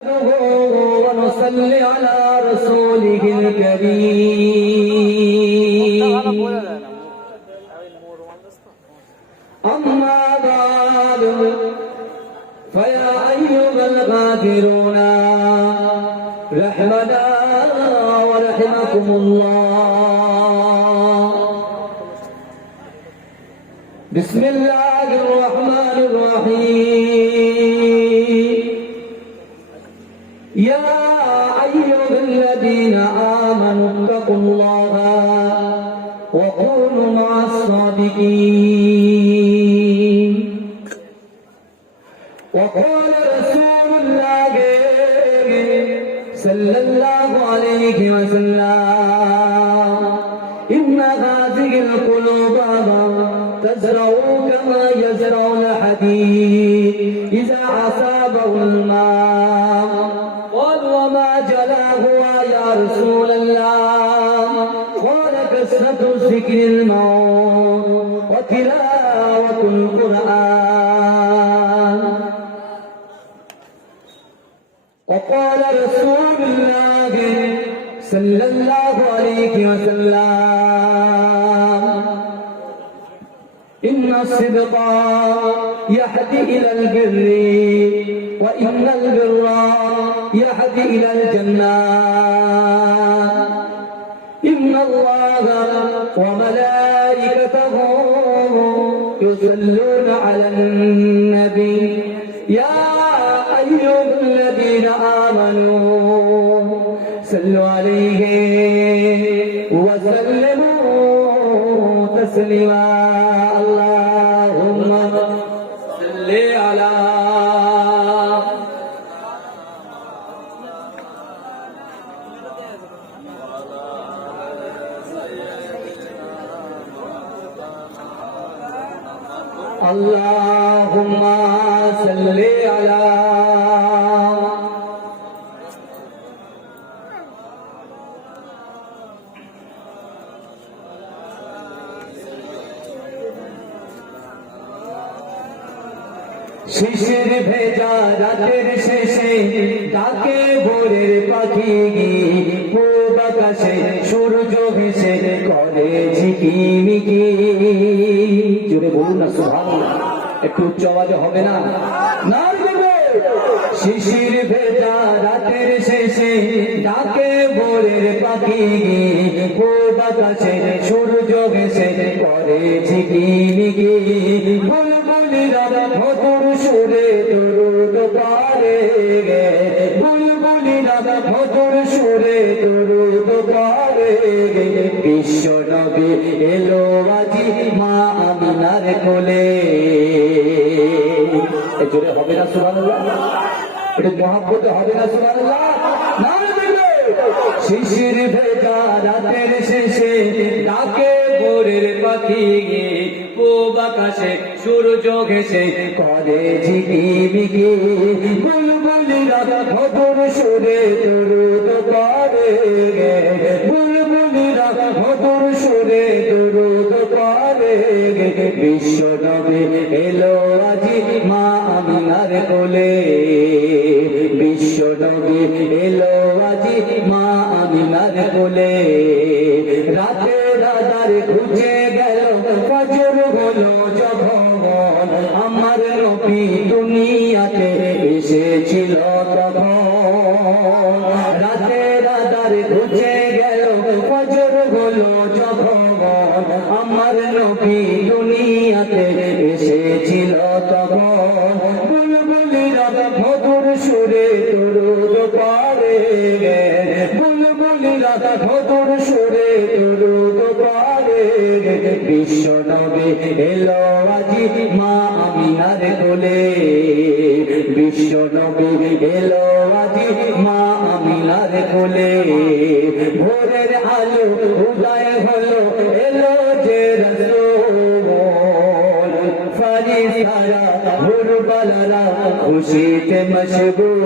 ونصلي على رسوله الكريم أما بعد فيا أيها الغافرون رحمنا ورحمكم الله بسم الله الرحمن الرحيم يا أيها الذين آمنوا اتقوا الله وكونوا مع الصادقين وقال رسول الله صلى الله عليه وسلم إن هذه القلوب تزرع كما يزرع الحديد إذا أصابه الماء قال وما جلاه يا رسول الله قال كثرة ذكر الموت وتلاوة القرآن وقال رسول الله صلى الله عليه وسلم إن الصدق يهدي إلى البر وإن البر يهدي إلى الجنة إن الله وملائكته يصلون على النبي يا أيها الذين آمنوا صلوا عليه وسلموا تسليما اللهم صل على اللهم صل على শিশির ভেজা রাতের শেষে ডাকে ভোরের পাখি পূব আকাশে সূর্য ভেসে করে ঝিকিমিকি জোরে বলুন না সুবহানাল্লাহ একটু উচ্চ আওয়াজে হবে না শিশির ভেজা রাতের শেষে ডাকে ভোরের পাখি পূব আকাশে সূর্য ভেসে করে ঝিকিমিকি বুলবুলিরা মধুর সুরে দরুদ পড়ে বুলবুলিরা মধুর সুরে দরুদ পড়ে বিশ্ব নবী এলো আজি মা আমিনার কোলে জোরে হবে না সুবহানাল্লাহ এটা মহব্বত হবে না সুবহানাল্লাহ না শিশির ভেজা রাতের শেষে ডাকে ভোরের পাখি পূব আকাশে সূর্য ঘেসে করে ঝিকিমিকি বুলবুলিরা মধুর সুরে দরুদ পড়ে বুলবুলিরা মধুর সুরে দরুদ পড়ে বিশ্ব নবী এলো আজি মা আমিনার কোলে বিশ্ব নবী এলো আজি মা আমিনার কোলে রাতের আধার খুঁজে গেল ফজর হলো যখন আমার নবী দুনিয়াতে এসেছিল তখন রাতের আধার খুঁজে গেল ফজর হলো যখন আমার নবী দুনিয়াতে এসেছিল তখন বুলবুলিরা মধুর সুরে দরুদ পড়ে বুলবুলিরা মধুর সুরে দরুদ পড়ে বিশ্ব নবী এলো আজি মা আমিনার কোলে বিশ্ব নবী এলো আজি মা আমিনার কোলে ভোরের আলো উদয় হলো এলো যে রাসূল ফারিস্তারা হুরবালারা খুশিতে মশগুল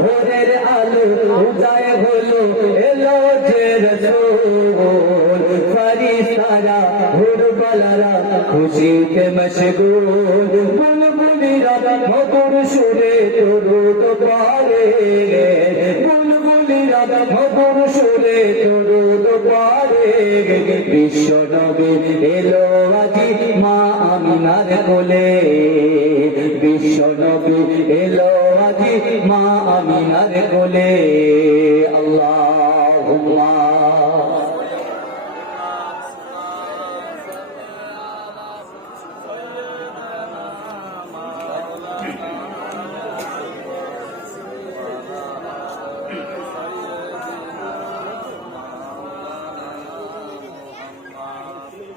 ভোরের আলো উদয় হলো এলো যে রাসূল ফারিস্তারা হুরবালারা ওয়ালারা খুশিতে মশগুল, বুলবুলিরা মধুর সুরে দরুদ পড়ে, বুলবুলিরা মধুর সুরে দরুদ পড়ে। বিশ্ব নবী এলো আজি মা আমিনার কোলে, বিশ্ব নবী এলো আজি মা আমিনার কোলে। আল্লাহুম্মা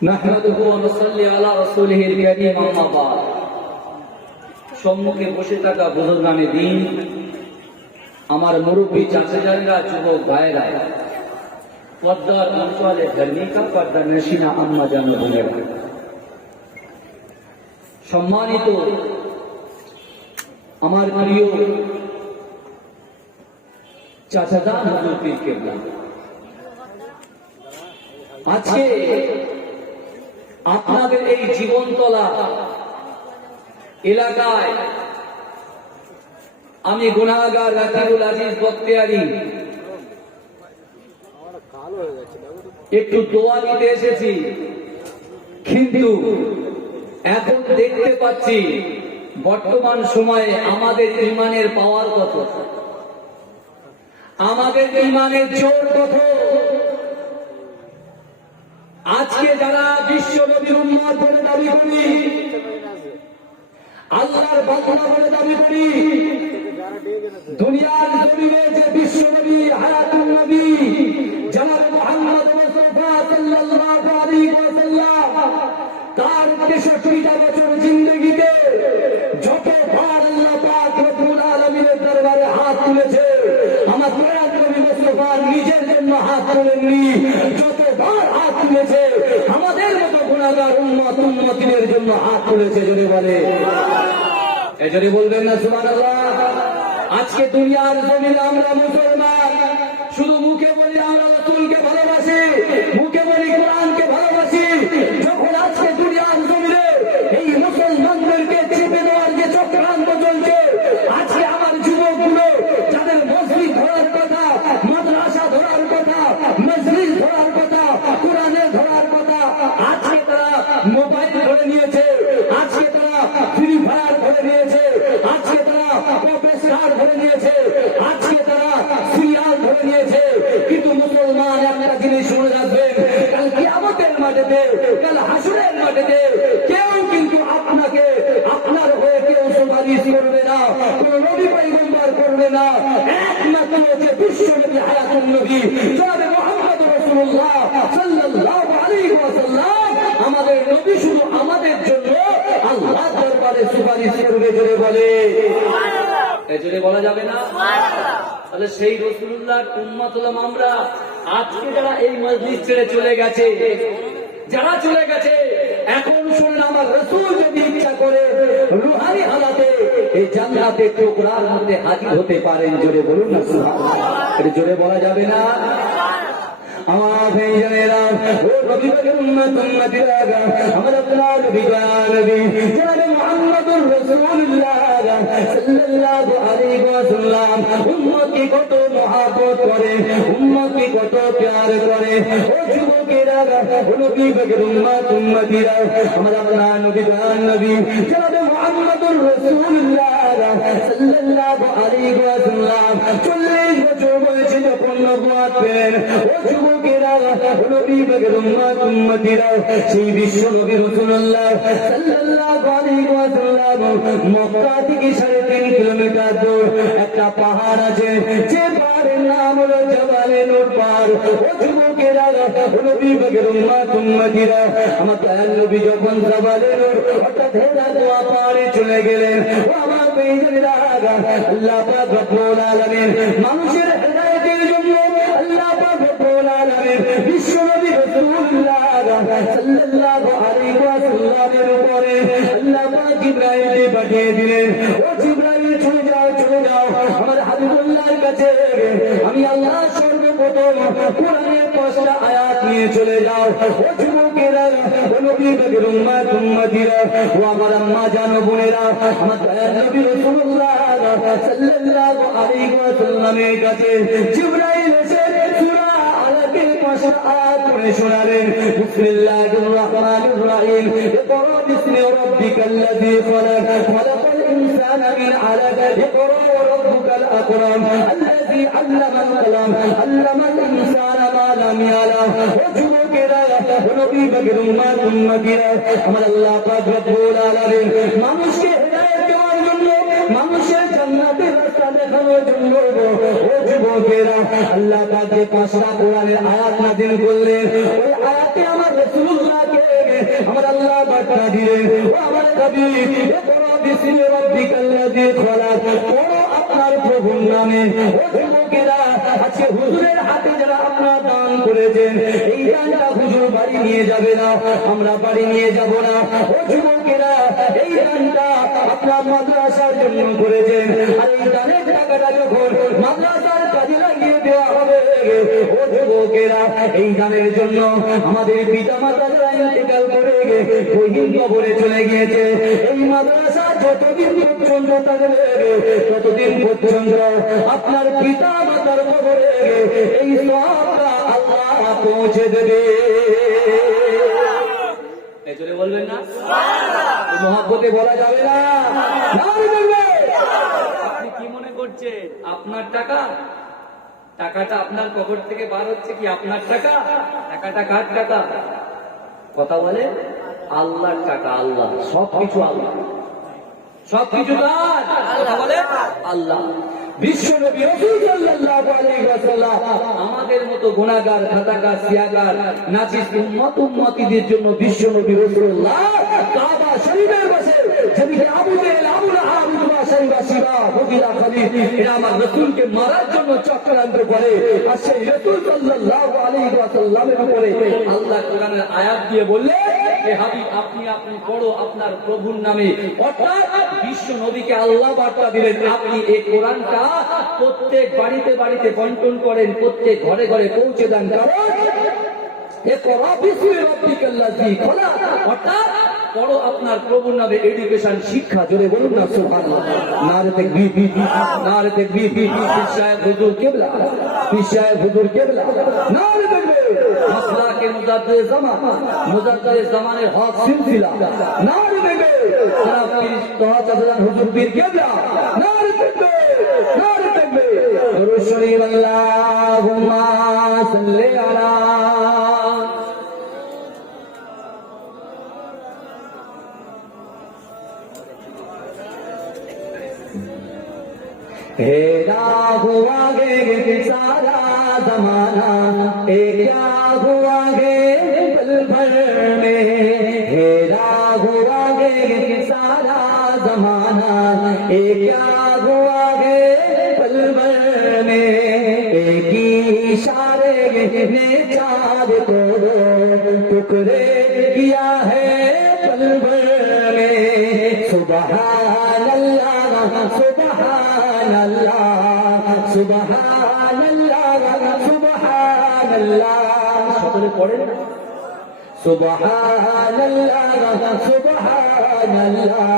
নাহমাদুহু ওয়া নুসাল্লি আলা রাসূলিহিল কারীম, আম্মা বা'দ। সম্মুখে বসে থাকা বুজুর্গানে দ্বীন, আমার মুরব্বী চাচাজানেরা, যুবক ভাইয়েরা, পর্দার অঞ্চলে ধর্মিকা পর্দা নশিনা আম্মা জান বোনেরা, সম্মানিত আমার প্রিয় চাচাজান হুজুর পীর কেবলা, আজকে আপনাদের এই জীবনতলা এলাকায় আমি গুনাহগার রাকিবুল আজিজ বখতিয়ারি একটু দোয়া দিতে এসেছি, কিন্তু এখন দেখতে পাচ্ছি বর্তমান সময়ে আমাদের ঈমানের পাওয়ার কত, আমাদের ঈমানের জোর কত। আজকে যারা বিশ্ব নবীর উম্মত বলে দাবি করি, আল্লাহর বান্দা বলে দাবি করি, দুনিয়ার জমিনে যে বিশ্ব নবী হায়াতুন নবী জনাব মুহাম্মদ মুস্তাফা সাল্লাল্লাহু আলাইহি ওয়াসাল্লাম তার 63টা বছর জিন্দেগিতে যতবার আল্লাহ পাক রব্বুল আলামিনের দরবারে হাত তুলেছে, আমার দয়াল নবী মুস্তাফা নিজের জন্য হাত তোলেননি, যতবার হাত তুলেছে আমাদের মতো গুনাহগার উম্মত উম্মতিনের জন্য হাত তুলেছে। জোরে বলে, এজরে বলবেন না সুবহানাল্লাহ। আজকে দুনিয়ার জমিনে আমরা মুসলমান, শুধু মুখে বলি আমরা রাসূলকে ভালোবাসি, মুখে বলি কোরআনকে ভালোবাসি, যখন আজকে দুনিয়ার জমিনে এই মুসলমানদেরকে চেপে দেওয়ার যে চক্রান্ত চলছে, আজকে আমার যুবকগুলো যাদের মসজিদ ধরার কথা, মাদ্রাসা ধরার কথা, মসজিদ ধরার কথা, কোরআনে ধরার কথা, আজকে তারা মোবাইল ধরে নিয়েছে, আজকে তারা ফ্রি ফায়ার ধরে নিয়েছে, আজকে তারা প্রফেসর ধরে নিয়েছে, আজকে তারা সিরিয়াল ধরে নিয়েছে। কিন্তু মুসলমান একটা জিনিস শুনে রাখবেন, কাল কিয়ামতের মাঠেতে, কাল হাসরের মাঠেতে কেউ কিন্তু আপনাকে আপনার হয়ে কেউ সুপারিশ করবে না, কোন নবী পয়গম্বর করবে না, একমাত্র যে বিশ্ব নবী হায়াতুন নবী জনাব মুহাম্মদ রাসূলুল্লাহ সাল্লাল্লাহু আলাইহি ওয়াসাল্লাম, আমাদের নবী শুধু আমাদের জন্য আল্লাহর দরবারে সুপারিশ করবে। জোরে বলে, জোরে বলা যাবে না? তাহলে সেই রাসূলুল্লাহর উম্মত হলাম আমরা। আজকে যারা এই মসজিদ ছেড়ে চলে গেছে, যারা চলে গেছে, এখন শুনুন, আমার রাসূল যদি ইচ্ছা করে রুহানি হালাতে এই জান্নাতের টুকরার মধ্যে হাজির হতে পারেন। জোরে বলুন না সুবহানাল্লাহ। এটা জোরে বলা যাবে না? আমার ভাইজানেরা, ও নবী পাকের উম্মত উম্মতিরা, আমার আপনার নবী নবী জনাব মুহাম্মদুর রাসূলুল্লাহ সাল্লাল্লাহু আলাইহি ওয়াসাল্লাম উম্মতকে কত মহব্বত করে, উম্মতকে কত প্যার করে। ও যুবকেরা, ও নবী পাকের উম্মত উম্মতিরা, আমার আপনার নবী নবী জনাব মুহাম্মদুর রাসূলুল্লাহ সাল্লাল্লাহু আলাইহি ওয়াসাল্লাম 40 বছর বয়সে যখন নবুয়ত পেলেন, ও যুবকেরা, ও নবী পাকের উম্মত উম্মতিরা, সেই বিশ্ব নবী রাসূলুল্লাহ সাল্লাল্লাহু আলাইহি ওয়াসাল্লাম মক্কা থেকে 3.5 কিলোমিটার দূর একটা পাহাড় আছে, যে পাহাড়ের নাম হলো জাবালে নূর পাহাড়। ও যুবকেরা, ও নবী পাকের উম্মত উম্মতিরা, আমার দয়াল নবী যখন জাবালে নূর অর্থাৎ হেরা দোয়া পাহাড়ে চলে গেলেন, ও আমার ভাইজানেরা, আল্লাহ পাক রব্বুল আলামিন মানুষের হেদায়েতের জন্য আল্লাহ পাক রব্বুল আলামিন বিশ্ব নবী রাসূলুল্লাহ সাল্লাল্লাহু আলাইহি ওয়াসাল্লামের উপরে আল্লাহ পাক জিবরাইলকে পাঠিয়ে দিলেন। ও জিবরাইল, চলে যাও, চলে যাও আমার হাবিবুল্লাহর কাছে, আমি আল্লাহ সর্বপ্রথম কোরআনের 5টা আয়াত নিয়ে চলে যাও। ও যুবকেরা, ও নবী উম্মাত উম্মতিরা ও আমার আম্মা জানো বোনেরা, আমার দয়ার নবী রাসূলুল্লাহ সাল্লাল্লাহু আলাইহি ওয়াসাল্লামের কাছে জিবরাইল এসে সূরা আলাকের 5 আয়াত পড়ে শোনালেন। বিসমিল্লাহির রহমানির রহিম, ইকরা বিসমি রাব্বিকাল্লাযী খালাক, খালাকাল ইনসানা মিন আলাক, ইকরা ওয়া রাব্বুকাল আকরাম, আল্লাযী আল্লামাল কলাম, আল্লামাল ইনসানা মা লাম ইয়ালাম। ও যুবকেরা, ও নবী পাকের উম্মাত উম্মতিরা, আমার আল্লাহ পাক রব্বুল আলামিন মানুষকে হেদায়েত দেওয়ার জন্য, মানুষের জান্নাতের রাস্তা দেখানোর জন্য ও যুবকেরা আল্লাহ পাক যে 5টা কোরআনের আয়াত নাযিল করলেন, ওই আয়াতে আমার রাসূলুল্লাহকে আমার আল্লাহ বার্তা দিলেন, ও আমার নবী, ইকরা বিসমি রাব্বিকাল্লাযী খালাক, পড়ো আপনার প্রভুর নামে। ও যুবকেরা, আজকে হুজুরের হাতে যারা আপনারা দান করেছেন, এই দানটা হুজুর বাড়ি নিয়ে যাবে না, আমরা বাড়ি নিয়ে যাব না। ও যুবকেরা, এই দানটা আপনার মাদ্রাসার জন্য করেছেন, আর এই দানের টাকাটা যখন মাদ্রাসার কাজে লাগিয়ে দেওয়া হবে, ও যুবকেরা, এই দানের জন্য আমাদের পিতা মাতা যারা ইন্তেকাল করে গহীন কবরে চলে গিয়েছে, এই মাদ্রাসা যতদিন পর্যন্ত থাকবে ততদিন পর্যন্ত আপনার পিতা মাতার কবরে এই সওয়াবটা আল্লাহ পৌঁছে দেবে। এই জোরে বলবেন না? সুবহানাল্লাহ। মহব্বতে বলা যাবে না, নারে বলবে। আপনি কি মনে করছেন আপনার টাকা? টাকাটা আপনার পকেট থেকে বার হচ্ছে কি আপনার টাকা? টাকাটা কার টাকা? কথা বলে আল্লাহর টাকা। আল্লাহ সবকিছু, আল্লাহ সবকিছু কার? আল্লাহ বলে আল্লাহ। বিশ্ব নবী রাসূল সাল্লাল্লাহু আলাইহি ওয়াসাল্লাম আমাদের মতো গুনাহগার, খাতাকার, সিয়াগার, নাচিস উম্মত উম্মতিদের জন্য বিশ্ব নবী রাসূলুল্লাহ কাবা শরীফের পাশে যেদিকে আবু জেহেল, আবু লাহাব, উতবা, শাইবা, শিবা, মুগীরা, খালিদ এরা আমার রাসূলকে মারার জন্য চক্রান্ত করে, আর সেই রাসূল সাল্লাল্লাহু আলাইহি ওয়াসাল্লামের উপরে আল্লাহ কোরআনের আয়াত দিয়ে বললে, হে হাবিব, আপনি পড়ো আপনার প্রভুর নামে। অর্থাৎ বিশ্ব নবীকে আল্লাহ বার্তা দিলেন, আপনি এই কোরআনটা প্রত্যেক বাড়িতে বাড়িতে বন্টন করেন, প্রত্যেক ঘরে ঘরে পৌঁছে দেন। কারণ ইকরা বিসমি রাব্বিকাল্লাযী খালাক, অর্থাৎ পড়ো আপনার প্রভুর নামে এডুকেশন, শিক্ষা। জোরে বলুন না সুবহানাল্লাহ। নারে তাকবীর, নারে তাকবীর। পীর সাহেব হুজুর কিবলা, পীর সাহেব হুজুর কিবলা, নারে তাকবীর। মাসলাকে মুজাদ্দিদ জামান, মুজাদ্দিদ জামানের হক সিলসিলা, নারে তাকবীর। সারা পীর তোহা চাচা হুজুর পীর কিবলা, নারে তাকবীর, নারে তাকবীর। দরুদ শরীফ আল্লাহুম্মা সাল্লি আলা हेरा हुआ गे सारा जमाना, क्या हुआ गे पल भर में, हेरा हुआ गे सारा जमाना, क्या हुआ गे पल भर में, एक ही इशारे ने चाँद को टुकड़े किया है पल भर में। सुबहान अल्लाह, सुबहान अल्लाह, सुबहान अल्लाह, सुबहान अल्लाह। সকলে পড়েন না? सुबहान अल्लाह, सुबहान अल्लाह,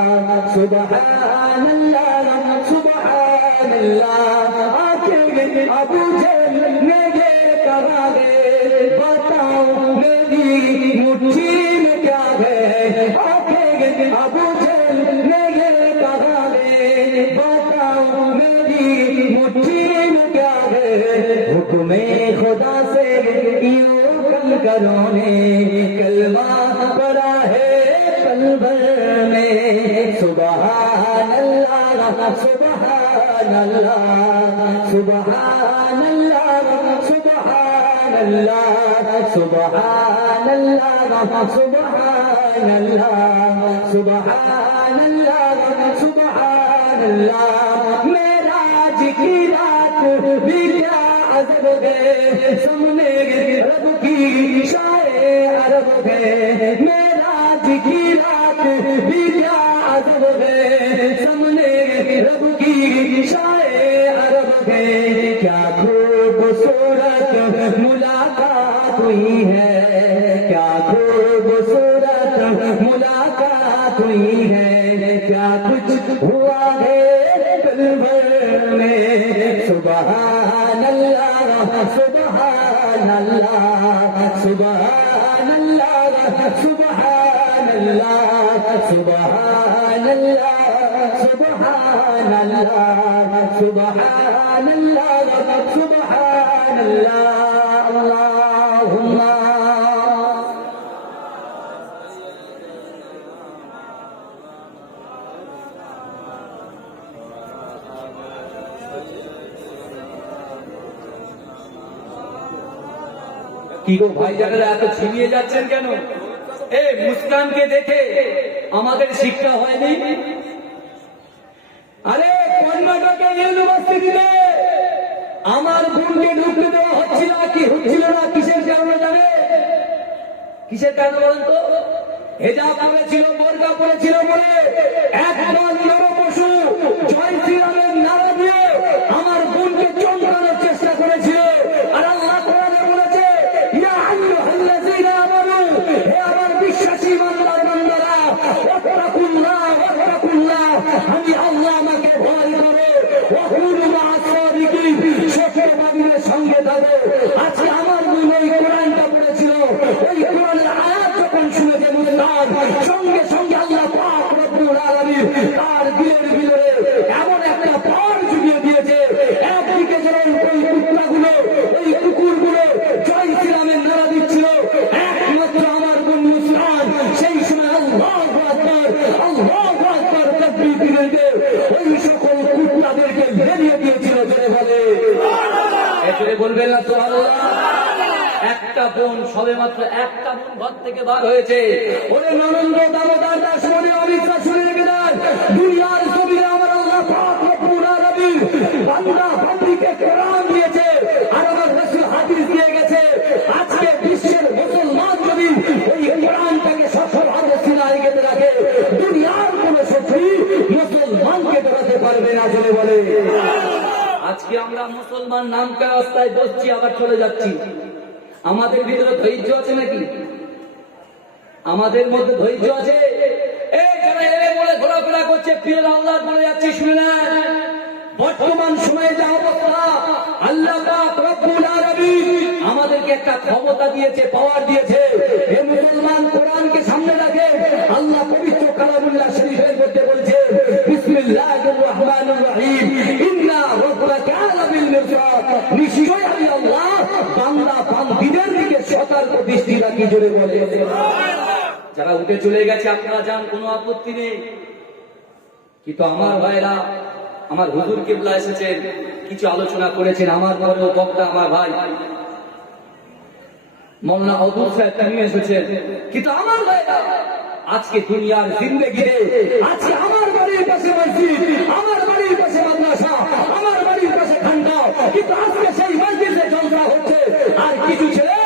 सुबहान अल्लाह, सुबहान अल्लाह। आंखें अबू जहल ने ये कहा है, बताओ मेरी मुट्ठी में क्या है। आंखें अबू जहल ने ये कहा है, बताओ मेरी मुट्ठी में क्या है। हुक्म खुदा से यूं कल करो ने कलमा पड़ा है पल भर में। सुबहान अल्लाह, सुबहान अल्लाह, सुबहान अल्लाह, सुबहान अल्लाह, सुबहान अल्लाह, सुबहान अल्लाह, सुबहान अल्लाह, सुबहान अल्लाह। मेराज की रात भी क्या अजब है, सुनने रब की शाये अरब है। मेराज की रात भी क्या अजब है, सुनने रब की शाये अरब है। क्या खूबसूरत मुलाकात हुई है, क्या खूबसूरत সুবহানাল্লাহ সুবহানাল্লাহ সুবহানাল্লাহ সুবহানাল্লাহ সুবহানাল্লাহ সুবহানাল্লাহ সুবহানাল্লাহ সুবহানাল্লাহ আল্লাহুম্মা কি গো ভাই যারা এত ছিনিয়ে যাচ্ছেন কেন? এই মুস্কানকে দেখে আমাদের শিক্ষা হয়নি? আরে কর্ণাটকের ইউনিভার্সিটিতে আমার বোনকে ঢুকতে দেওয়া হচ্ছিল কি হচ্ছিল না, কিসের কারণে জানে? কিসের কারণে বলেন তো? হেজাব পরেছিল, বোরকা পরেছিল বলে একদল নরপশু জয় শ্রীরামের নারা দিয়ে আমার বোনকে চমকানোর চেষ্টা করেছিল। আর আল্লাহ কোরআনে বলেছে, ইয়া আইয়ুহাল্লাযীনা আমানু, হে আমার বিশ্বাসী বান্দার বান্দারা, ওয়াত্তাকুল্লাহ ওয়াত্তাকুল্লাহ, আমি আল্লাহ আমাকে ভয় করো, ওয়া কুনু মা'আস সাদিকিন, সত্যবাদীদের সঙ্গে থাকো। আজকে আমার বোন ওই কোরআনটা পড়েছিল, ওই কোরআনের আয়াত যখন শুনেছে মুসলমান, সঙ্গে সঙ্গে আল্লাহ পাক রব্বুল আলামিন তার দিলের ভিতরে এমন একটা পাওয়ার জুগিয়ে দিয়েছে। একদিকে যেমন ওই কুত্তাগুলো, ওই কুকুরগুলো জয় শ্রীরামের নারা দিচ্ছিল, একমাত্র আমার বোন মুসলমান সেই সময় আল্লাহু আকবার আল্লাহু আকবার তাকবীর দিতে ওই সকল কুত্তাদেরকে বেরিয়ে দিয়েছিল। জোরে বলে, এজরে বলবেন না সুবহানাল্লাহ? একটা বোন, সবে মাত্র একটা বোন ঘর থেকে বার হয়েছে। ওরে নরেন্দ্র দামোদর দাস মনে অমিত্রা শুনে রেখে দেন, দুনিয়ার জমিনে আমার আল্লাহ পাক রব্বুল আলামিন বান্দা বান্দিকে কোরআন দিয়েছে, আর আমার রাসূল হাদিস দিয়ে গেছে। আজকে বিশ্বের মুসলমান যদি ওই কোরআনটাকে সফলভাবে সিনায় গেঁথে রাখে, দুনিয়ার কোন শক্তি মুসলমানকে ডরাতে পারবে না। চলে বলে, আজকে আমরা মুসলমান নামকা রাস্তায় বসছি, আবার চলে যাচ্ছি। আমাদের ভিতরে ধৈর্য আছে নাকি? আমাদের মধ্যে ধৈর্য আছে? এই যারা এলে বলে ঘোরাফেরা করছে, প্রিয় আল্লাহ বলে যাচ্ছি, শুনে না, বর্তমান সময়ে যা অবস্থা, আল্লাহ পাক রব্বুল আলামিন আমাদেরকে একটা ক্ষমতা দিয়েছে, পাওয়ার দিয়েছে। এই মুসলমান কোরআনকে সামনে রাখে। আল্লাহ পবিত্র কালামুল্লাহ শরীফের মধ্যে বলছে, বিসমিল্লাহির রহমানির রহিম, ইন্না রাব্বাকা লাবিল মিরসাদ, নিশ্চয়ই আমি আল্লাহ বান্দা বান্দীদের দিকে সতর্ক দৃষ্টি রাখি। জোরে বলে, যারা উঠে চলে গেছে আপনারা যান, কোনো আপত্তি নেই। কিন্তু আমার ভাইরা, আমার হুজুর কিবলা এসেছেন, কিছু আলোচনা করেছেন, আমার বড় বক্তা আমার ভাই মওলানা আব্দুল সাহেব তিনি এসেছেন। কিন্তু আমার ভাইরা, আজকে দুনিয়ার জিন্দেগিতে, আজকে আমার বাড়ির পাশে মসজিদ, আমার বাড়ির পাশে মাদ্রাসা, আমার বাড়ির পাশে খানকা, কিন্তু আজকে সেই মসজিদে জলসা হচ্ছে। আর কিছু ছেলে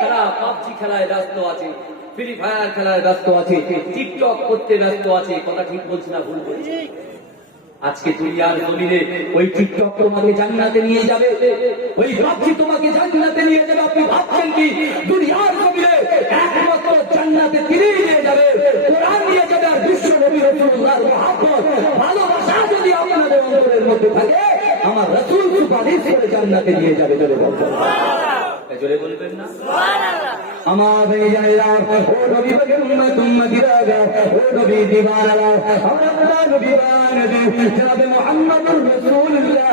তারা পাবজি খেলায় ব্যস্ত আছে, ফ্রি ফায়ার খেলায় ব্যস্ত আছে, টিকটক করতে ব্যস্ত আছে। কথা ঠিক বলছি না ভুল বলছি? আজকে দুনিয়ার জমিনে ওই টিকটক তোমাকে জান্নাতে নিয়ে যাবে, ওই পাবজি তোমাকে জান্নাতে নিয়ে যাবে। আপনি ভাবছেন কি দুনিয়ার জমিনে একমাত্র জান্নাতে তিনি নিয়ে যাবে, কোরআন নিয়ে যাবে, আর বিশ্ব নবী রাসূলুল্লাহর মহব্বত ভালোবাসা যদি আপনাদের অন্তরের মধ্যে থাকে, আমার রাসূল সুপারিশ করে জান্নাতে নিয়ে যাবে। জোরে বলবেন, জোরে বলবেন না সুবহানাল্লাহ? আমার জানেরা, ও নবী পাকের উম্মত উম্মতিরা, ও নবী দিওয়ানারা, আমরা নবী বানাবি জনাব মুহাম্মদুর রাসূলুল্লাহ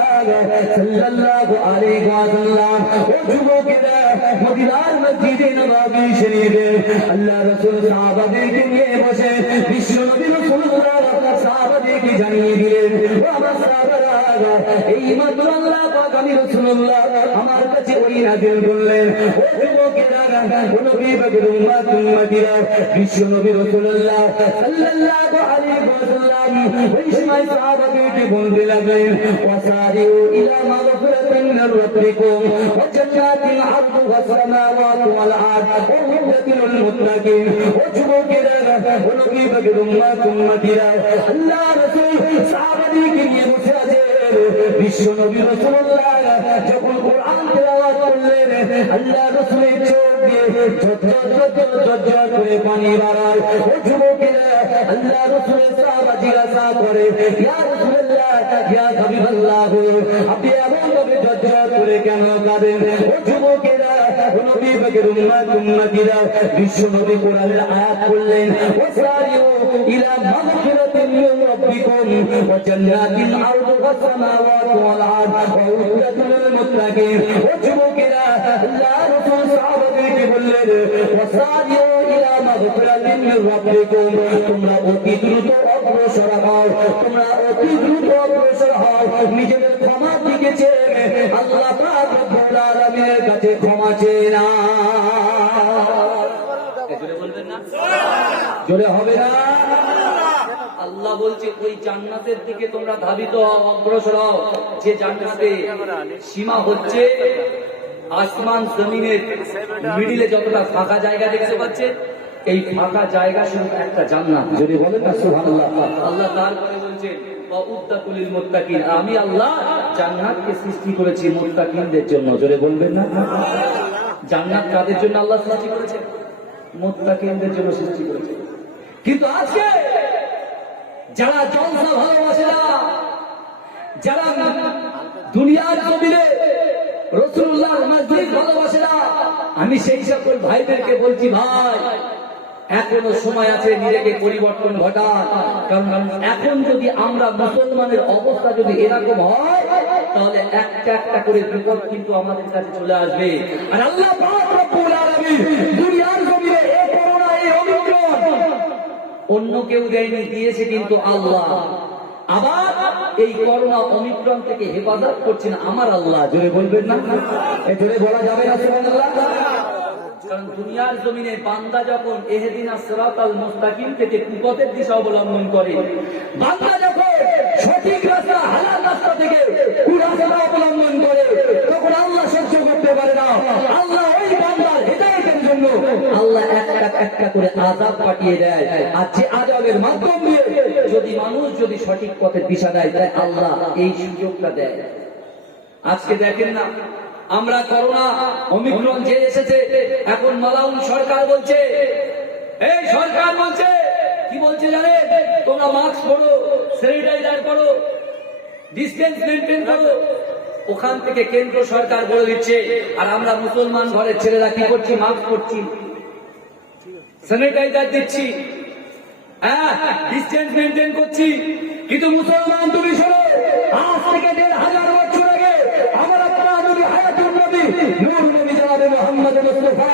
সাল্লাল্লাহু আলাইহি ওয়াসাল্লাম। ও যুবকেরা, মদিনার মসজিদে নববী শরীফে আল্লাহ রাসূল সাহাবাদেরকে নিয়ে বসে বিশ্ব নবী রাসূলুল্লাহ সাহাবাদেরকে জানিয়ে দিলেন, ও আমার সাহাবারা, এই মাত্র আল্লাহ পাক আমি রাসূলুল্লাহ আমার কাছে ওই নাযিল করলেন। ও যুবকেরা, ও নবী পাকের উম্মত উম্মতিরা, বিশ্ব নবী রাসূলুল্লাহ সাল্লাল্লাহু আলাইহি ওয়াসাল্লাম ওই সময় সাহাবাদেরকে বলতে লাগলেন, ওয়াসারিউ ইলা মাগফিরাতিন মির রাব্বিকুম ওয়া জান্নাতিন আরদুহা আস-সামাওয়াতু ওয়াল আরদ ওয়া উ'iddatil লিল মুত্তাকিন। ও যুবকেরা, ও নবী পাকের উম্মত উম্মতিরা, আল্লাহ রাসূল সাহাবাদেরকে নিয়ে বসে আছেন। বিশ্ব নবী রাসূলুল্লাহ যখন কোরআন তেলাওয়াত করলেন, আল্লাহ রাসূলের চোখ দিয়ে ঝরঝর করে পানি বাড়ায়। ও যুবকেরা, আল্লাহ রাসূলের সাহাবা জিজ্ঞাসা করে, ইয়া রাসূলুল্লাহ, ইয়া হাবিবাল্লাহ, আপনি এমন ভাবে করে কেন কাঁদেন? ও যুবকেরা, ও নবী পাকের উম্মতিরা, বিশ্ব নবী কোরআনের আয়াত বললেন, ওয়াসারিউ ইলা মাগফিরাতিন মিন রাব্বিকুম ওয়া জান্নাতিন আরদুহা সামাওয়াতু ওয়াল আরদ ওয়া উদ্দাতুল লিল মুত্তাকিন। ও যুবকেরা, আল্লাহ রাসূল সাহাবাদেরকে বললেন, ওয়াসারিউ ইলা মাগফিরাতিন মিন রাব্বিকুম, তোমরা অতি দ্রুত অগ্রসর হও, তোমরা অতি দ্রুত অগ্রসর হও নিজেদের ক্ষমার দিকে চেয়ে। আল্লাহ পাক রব্বুল আলামিনের কাছে ক্ষমা চেয়ে না। জোরে বলবেন না? জোরে হবে না? আল্লাহ বলছে ওই জান্নাতের দিকে তোমরা ধাবিত হও, অগ্রসর হও, যে জান্নাতে সীমা হচ্ছে আসমান জমিনের মিডিলে যতটা ফাঁকা জায়গা দেখতে পাচ্ছে, এই ফাঁকা জায়গা শুধু একটা জান্নাত। যদি বলেন না সুবহানাল্লাহ। আল্লাহ তারপরে বলছেন উদ্দাতুল লিল মুত্তাকিন, আমি আল্লাহ জান্নাতকে সৃষ্টি করেছি মুত্তাকিনদের জন্য। জোরে বলবেন না? জান্নাত কাদের জন্য আল্লাহ সৃষ্টি করেছে? মুত্তাকিনদের জন্য সৃষ্টি করেছে। কিন্তু আজকে যারা জলসা ভালোবাসে না, যারা দুনিয়ার জমিনে রাসূলুল্লাহর মসজিদ ভালোবাসে না, আমি সেই সকল ভাইদেরকে বলছি, ভাই এখনো সময় আছে নিজেকে পরিবর্তন ঘটান। কারণ এখন যদি আমরা মুসলমানের অবস্থা যদি এরকম হয়, তাহলে একটা একটা করে বিপদ কিন্তু আমাদের কাছে চলে আসবে। আর আল্লাহ পাক রব্বুল আলামিন দুনিয়ার জমিনে এই করোনা, এই ওমিক্রন অন্য কেউ দেয়নি, দিয়েছে কিন্তু আল্লাহ। আবার এই করোনা ওমিক্রন থেকে হেফাজত করছেন আমার আল্লাহ। জোরে বলবেন না? এই জোরে বলা যাবে না সুবহানাল্লাহ? কারণ দুনিয়ার জমিনে বান্দা যখন ইহদিনাস সিরাতাল মুস্তাকিম থেকে কুপথের দিশা অবলম্বন করে, বান্দা যখন সঠিক রাস্তা হালাল রাস্তা থেকে কুরাস্তা অবলম্বন করে, তখন আল্লাহ সহ্য করতে পারে না। আল্লাহ ওই বান্দার হেদায়েতের জন্য আল্লাহ একটা একটা করে আযাব পাঠিয়ে দেয়। আর যে আযাবের মাধ্যম দিয়ে যদি মানুষ যদি সঠিক পথের দিশা দেয়, তাই আল্লাহ এই সুযোগটা দেয়। আজকে দেখেন না, আমরা করোনা ওমিক্রন যে এসেছে, এখন মালাউন সরকার বলছে, এই সরকার বলছে, কি বলছে জানেন? তোমরা মাস্ক পরো, স্যানিটাইজার করো, ডিসটেন্স মেনটেন করো। ওখান থেকে কেন্দ্র সরকার বলে দিচ্ছে, আর আমরা মুসলমান ঘরের ছেলেরা কি করছি? মাস্ক পরছি, স্যানিটাইজার দিচ্ছি, হ্যাঁ ডিসটেন্স মেনটেন করছি। কিন্তু মুসলমান তুমি শোনো, আজ থেকে 1500 বছর আগে আমার আপনার নবী হায়াতুন নবী নূর নবী জনাবে মুহাম্মদ মুস্তাফা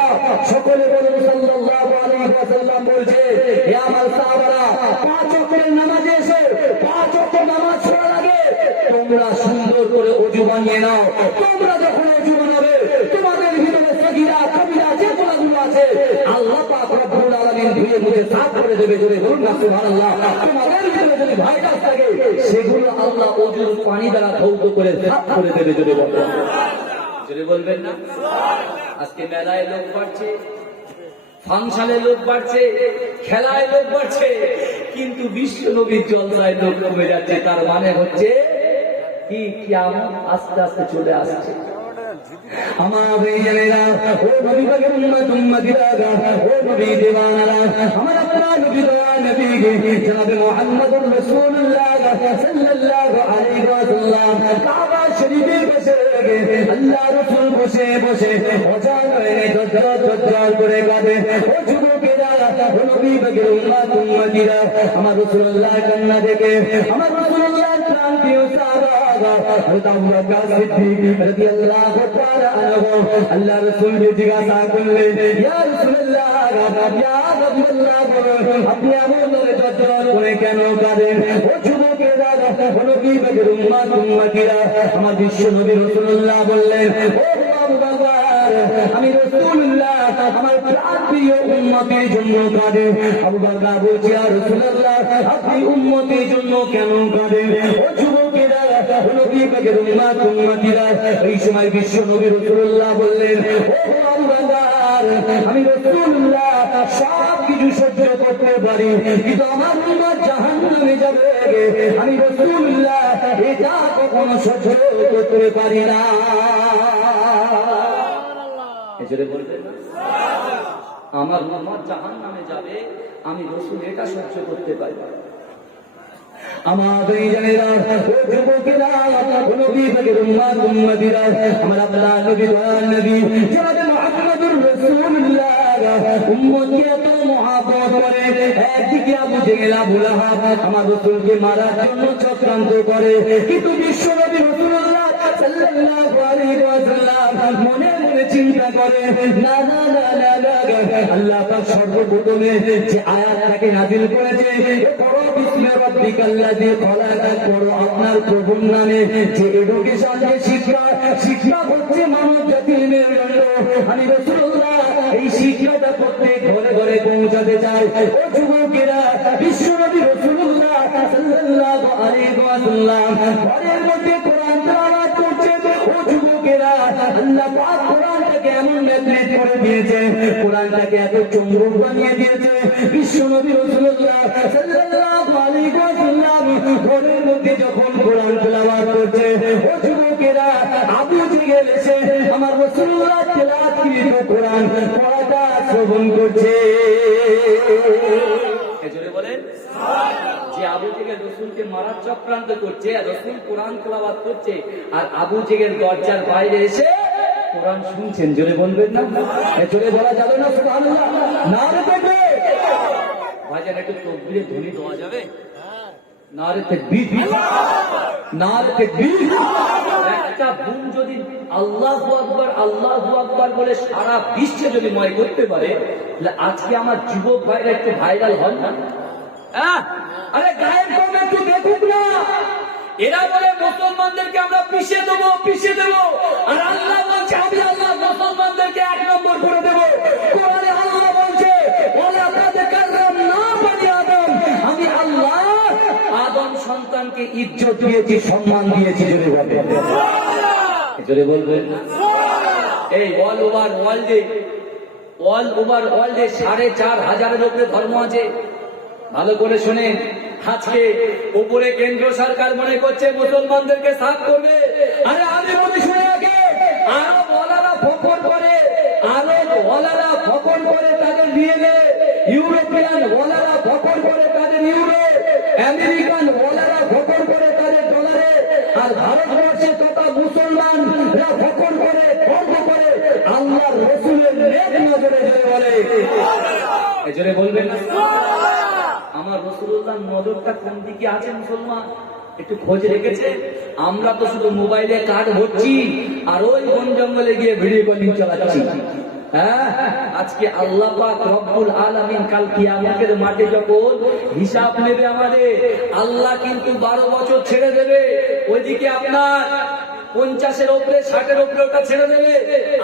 সকলে বলেন সাল্লাল্লাহু আলাইহি ওয়াসাল্লাম বলছে, হে আমার সাহাবারা, 5 ওয়াক্তের নামাজে এসে 5 ওয়াক্ত নামাজ পড়ার আগে তোমরা সুন্দর করে ওযু বানিয়ে নাও। তোমরা যখন ওযু বানাবে, তোমাদের ভিতরে সগীরা কবিরা যে গুনাহগুলো আছে আল্লাহ পাক রব্বুল আলামিন ধুয়ে মুছে সাফ করে দেবে। জোরে বলুন না সুবহানাল্লাহ। তোমাদের ভিতরে যদি ভাইরাস থাকে, সেগুলো আল্লাহ ওযুর পানি দ্বারা ধৌত করে সাফ করে দেবে। জোরে বলবেন, জোরে বলবেন না? আজকে মেলায় লোক বাড়ছে, ফাংশনে লোক বাড়ছে, খেলায় লোক বাড়ছে, কিন্তু বিশ্ব নবীর জলসায় লোক কমে যাচ্ছে। তার মানে হচ্ছে কি? কিয়ামত আস্তে আস্তে চলে আসছে। আমার ভাইয়েরা, ও নবী পাকের উম্মতিরা, ও নবী দিওয়ানারা, আমার আপনার নবী নবী জনাবে মুহাম্মদুর রাসূলুল্লাহ সাল্লাল্লাহু আলাইহি ওয়াসাল্লাম কাবা শরীফের পাশে আল্লাহ রাসূল বসে বসে ওজান হয়ে দজ্জাল করে কাঁদে। ও যুবকেরা, ও নবী পাকের উম্মতিরা, আমার রাসূলুল্লাহ কান্না দেখে আমার রাসূলুল্লাহর প্রাণপ্রিয় সাহাবা হযরত আবু বকর সিদ্দিক রাদিয়াল্লাহু তাআলা আনহু আল্লাহ রাসূল জিজ্ঞাসা করলেন, ইয়া রাসূলুল্লাহ, ইয়া হাবিবাল্লাহ, আপনি এমন ভাবে দজ্জাল করে কেন কাঁদেন? ও যুবকেরা, ও নবী পাকের উম্মতিরা, আমার বিশ্ব নবী রাসূলুল্লাহ বললেন, ও আবু বকর, আমি রাসূলুল্লাহ আমার প্রাণপ্রিয় উম্মতের জন্য কাঁদে। আবু বকর বলছে, ইয়া রাসূলুল্লাহ, আপনি উম্মতের জন্য কেন কাঁদেন? ও যুবকেরা, ও নবী পাকের উম্মতিরা, এই সময় বিশ্ব নবী রাসূলুল্লাহ বললেন, ও আবু বকর, আমি রাসূলুল্লাহ সব কিছু সহ্য করতে পারি, কিন্তু আমার উম্মত জাহান্নামে যাবে, আমি রাসূলুল্লাহ এটা কখনো সহ্য করতে পারি না। এজন্য বলবেন না, আমার উম্মত জাহান্নামে যাবে, আমি রাসূল এটা সহ্য করতে পারি না। আমাদের জানেরা ও যুবকেরা ও নবী পাকের উম্মত উম্মতিরা আমার আল্লাহ নবী দয়াল নবী জনাব মুহাম্মদুর রাসূলুল্লাহ উম্মতকে এত মহব্বত করে একদিকে আবু জেহেল আবু লাহাব আমার রাসূলকে মারার জন্য চক্রান্ত করে কিন্তু বিশ্ব নবী রাসূলুল্লাহ সাল্লাল্লাহু আলাইহি ওয়াসাল্লাম মনে মনে চিন্তা করে না না না না না আল্লাহ পাক সর্বপ্রথমে যে আয়াতটাকে নাযিল করেছে পড়ো বিসমি রাব্বিকাল্লাযী খলাক পড়ো আপনার প্রভুর নামে যে এডুকেশন যে শিক্ষা হচ্ছে মানব জাতির মেরুদণ্ড আমি রাসূলুল্লাহ এই শিক্ষাটা প্রত্যেক ঘরে ঘরে পৌঁছাতে চাই ও যুবকেরা বিশ্বনবী রাসূলুল্লাহ সাল্লাল্লাহু আলাইহি ওয়াসাল্লাম ঘরের মধ্যে কোরআন তেলাওয়াত করছে ও যুবকেরা আল্লাহ পাক কোরআনটাকে এমন ম্যাগনেট করে দিয়েছে কোরআনটাকে এত চুম্বক বানিয়ে দিয়েছে বিশ্বনবী রাসূলুল্লাহ সাল্লাল্লাহু আলাইহি ওয়াসাল্লাম ঘরের মধ্যে যখন কোরআন তেলাওয়াত করছে ও যুবকেরা আবু জেহেল এসে আমার রাসূলুল্লাহ তেলাওয়াতকৃত কোরআন পড়াটা শ্রবণ করছে এজন্য বলেন যে আবু জেহেল রাসূলকে মারার চক্রান্ত করছে আর রাসূল কোরআন তেলাওয়াত করছে আর আবু জেহেল দরজার বাইরে এসে কোরআন শুনছেন, জোরে বলবেন না? জোরে বলা যাবে না সুবহানাল্লাহ নারে তাকবীর ভাইজান একটু তাকবীরে ধ্বনি দেওয়া যাবে? নারে তাকবীর, নারে তাকবীর একটা বুম যদি আল্লাহু আকবার বলে সারা বিশ্বে যদি ময় করতে পারে তাহলে আজকে আমার যুবক ভাইরা একটু ভাইরাল হন না? আরে গায়ের কম একটু দেখুক না এরা বলে মুসলমানদেরকে আমরা পিষে দেবো আর আল্লাহ বলছে আমি আল্লাহ মুসলমানদেরকে 1 নম্বর করে দেবো। কোরআনে আল্লাহ বলছে ওয়ালা কাদ কাররামনা বানি আদম আমি আল্লাহ আদম সন্তানকে ইজ্জত দিয়েছি সম্মান দিয়েছি জোরে বলবেন। এই অল ওভার ওয়ার্ল্ডে 4,500 উপরে ধর্ম আছে। ভালো করে শুনেন, আজকে উপরে কেন্দ্র সরকার মনে করছে মুসলমানদেরকে সাফ করবে। আরে আমি বলি শুনে আগে আরব ওয়ালারা ফখর করে তাদের নিয়ে ইউরোপিয়ান ওয়ালারা ফখর করে তাদের ইউরো আমেরিকান ওয়ালারা ফখর করে তাদের ডলারে আর ভারতবর্ষে তথা মুসলমানরা ফখর করে গর্ব করে আল্লাহর রাসূলের নেক নজরে বলে এজন্য বলবেন না আমার রাসূলুল্লাহর নজরটা কোন দিকে আছে মুসলমান একটু খোঁজ রেখেছে? আমরা তো শুধু মোবাইলে কার্ড ভরছি আর ওই বন জঙ্গলে গিয়ে ভিডিও কলিং চালাচ্ছি। আজকে আল্লাহ পাক রব্বুল আলামিন কাল কিয়ামতের মাঠে যখন হিসাব নেবে আমাদের, আল্লাহ কিন্তু 12 বছর ছেড়ে দেবে, ওইদিকে আপনার 50-এর উপরে 60-এর উপরে ওটা ছেড়ে দেবে।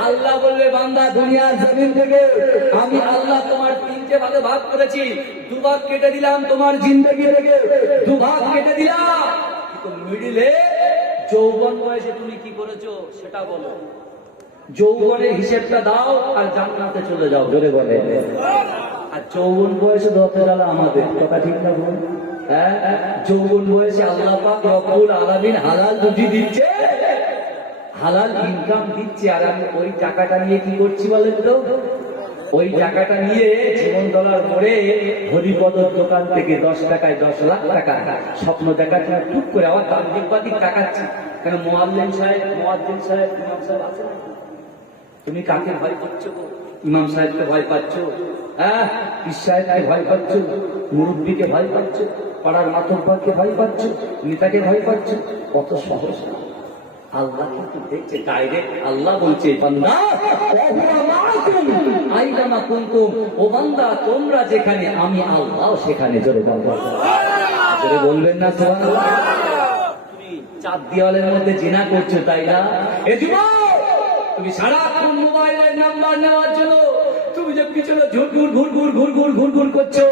আল্লাহ বলবে বান্দা দুনিয়ার জমিন থেকে আমি আল্লাহ তোমার 3টে ভাগে ভাগ করেছি, 2 ভাগ কেটে দিলাম তোমার জিন্দেগি থেকে, 2 ভাগ কেটে দিলাম, কিন্তু মিডিলে যৌবন বয়সে তুমি কি করেছো সেটা বলো। যৌবনের হিসেবটা দাও আর জান্নাতে চলে যাও, জোরে বলে। আর যৌবন বয়সে ধরতে গেলে আমাদের কথা ঠিক না বল? যৌবন বয়সে আল্লাহ পাক রব্বুল আলামিন হালাল রুজি দিচ্ছে, হালাল ইনকাম দিচ্ছে, আর আমি ওই টাকাটা নিয়ে কি করছি বলেন তো? ওই টাকাটা নিয়ে জীবন ডলার করে হরিপদর দোকান থেকে 10 টাকায় 10 লাখ টাকা স্বপ্ন দেখাচ্ছি, টুক করে আবার তাবলিগবাদীর টাকাচ্ছি। কেন মুয়াজ্জিন সাহেব ইমাম সাহেব আছে না? তুমি কাকে ভয় করছো? ইমাম সাহেবকে ভয় পাচ্ছ? পীর সাহেবকে ভয় পাচ্ছ? মুরব্বীকে ভয় পাচ্ছ? পাড়ার মাতব্বরকে ভয় পাচ্ছ? নেতাকে ভয় পাচ্ছ? কত সহজ। আল্লাহ কিন্তু দেখছে ডাইরেক্ট। আল্লাহ বলছে বান্দা আইনামা কুনতুম, ও বান্দা তোমরা যেখানে আমি আল্লাহ সেখানে। জোরে বলবেন না সুবহানাল্লাহ? তুমি 4 দেওয়ালের মধ্যে জিনা করছো তাই না? এ যুবক তুমি সারাক্ষণ মোবাইলের নাম্বার নেওয়ার জন্য তুমি যে পিছনে ঘুরঘুর করছো,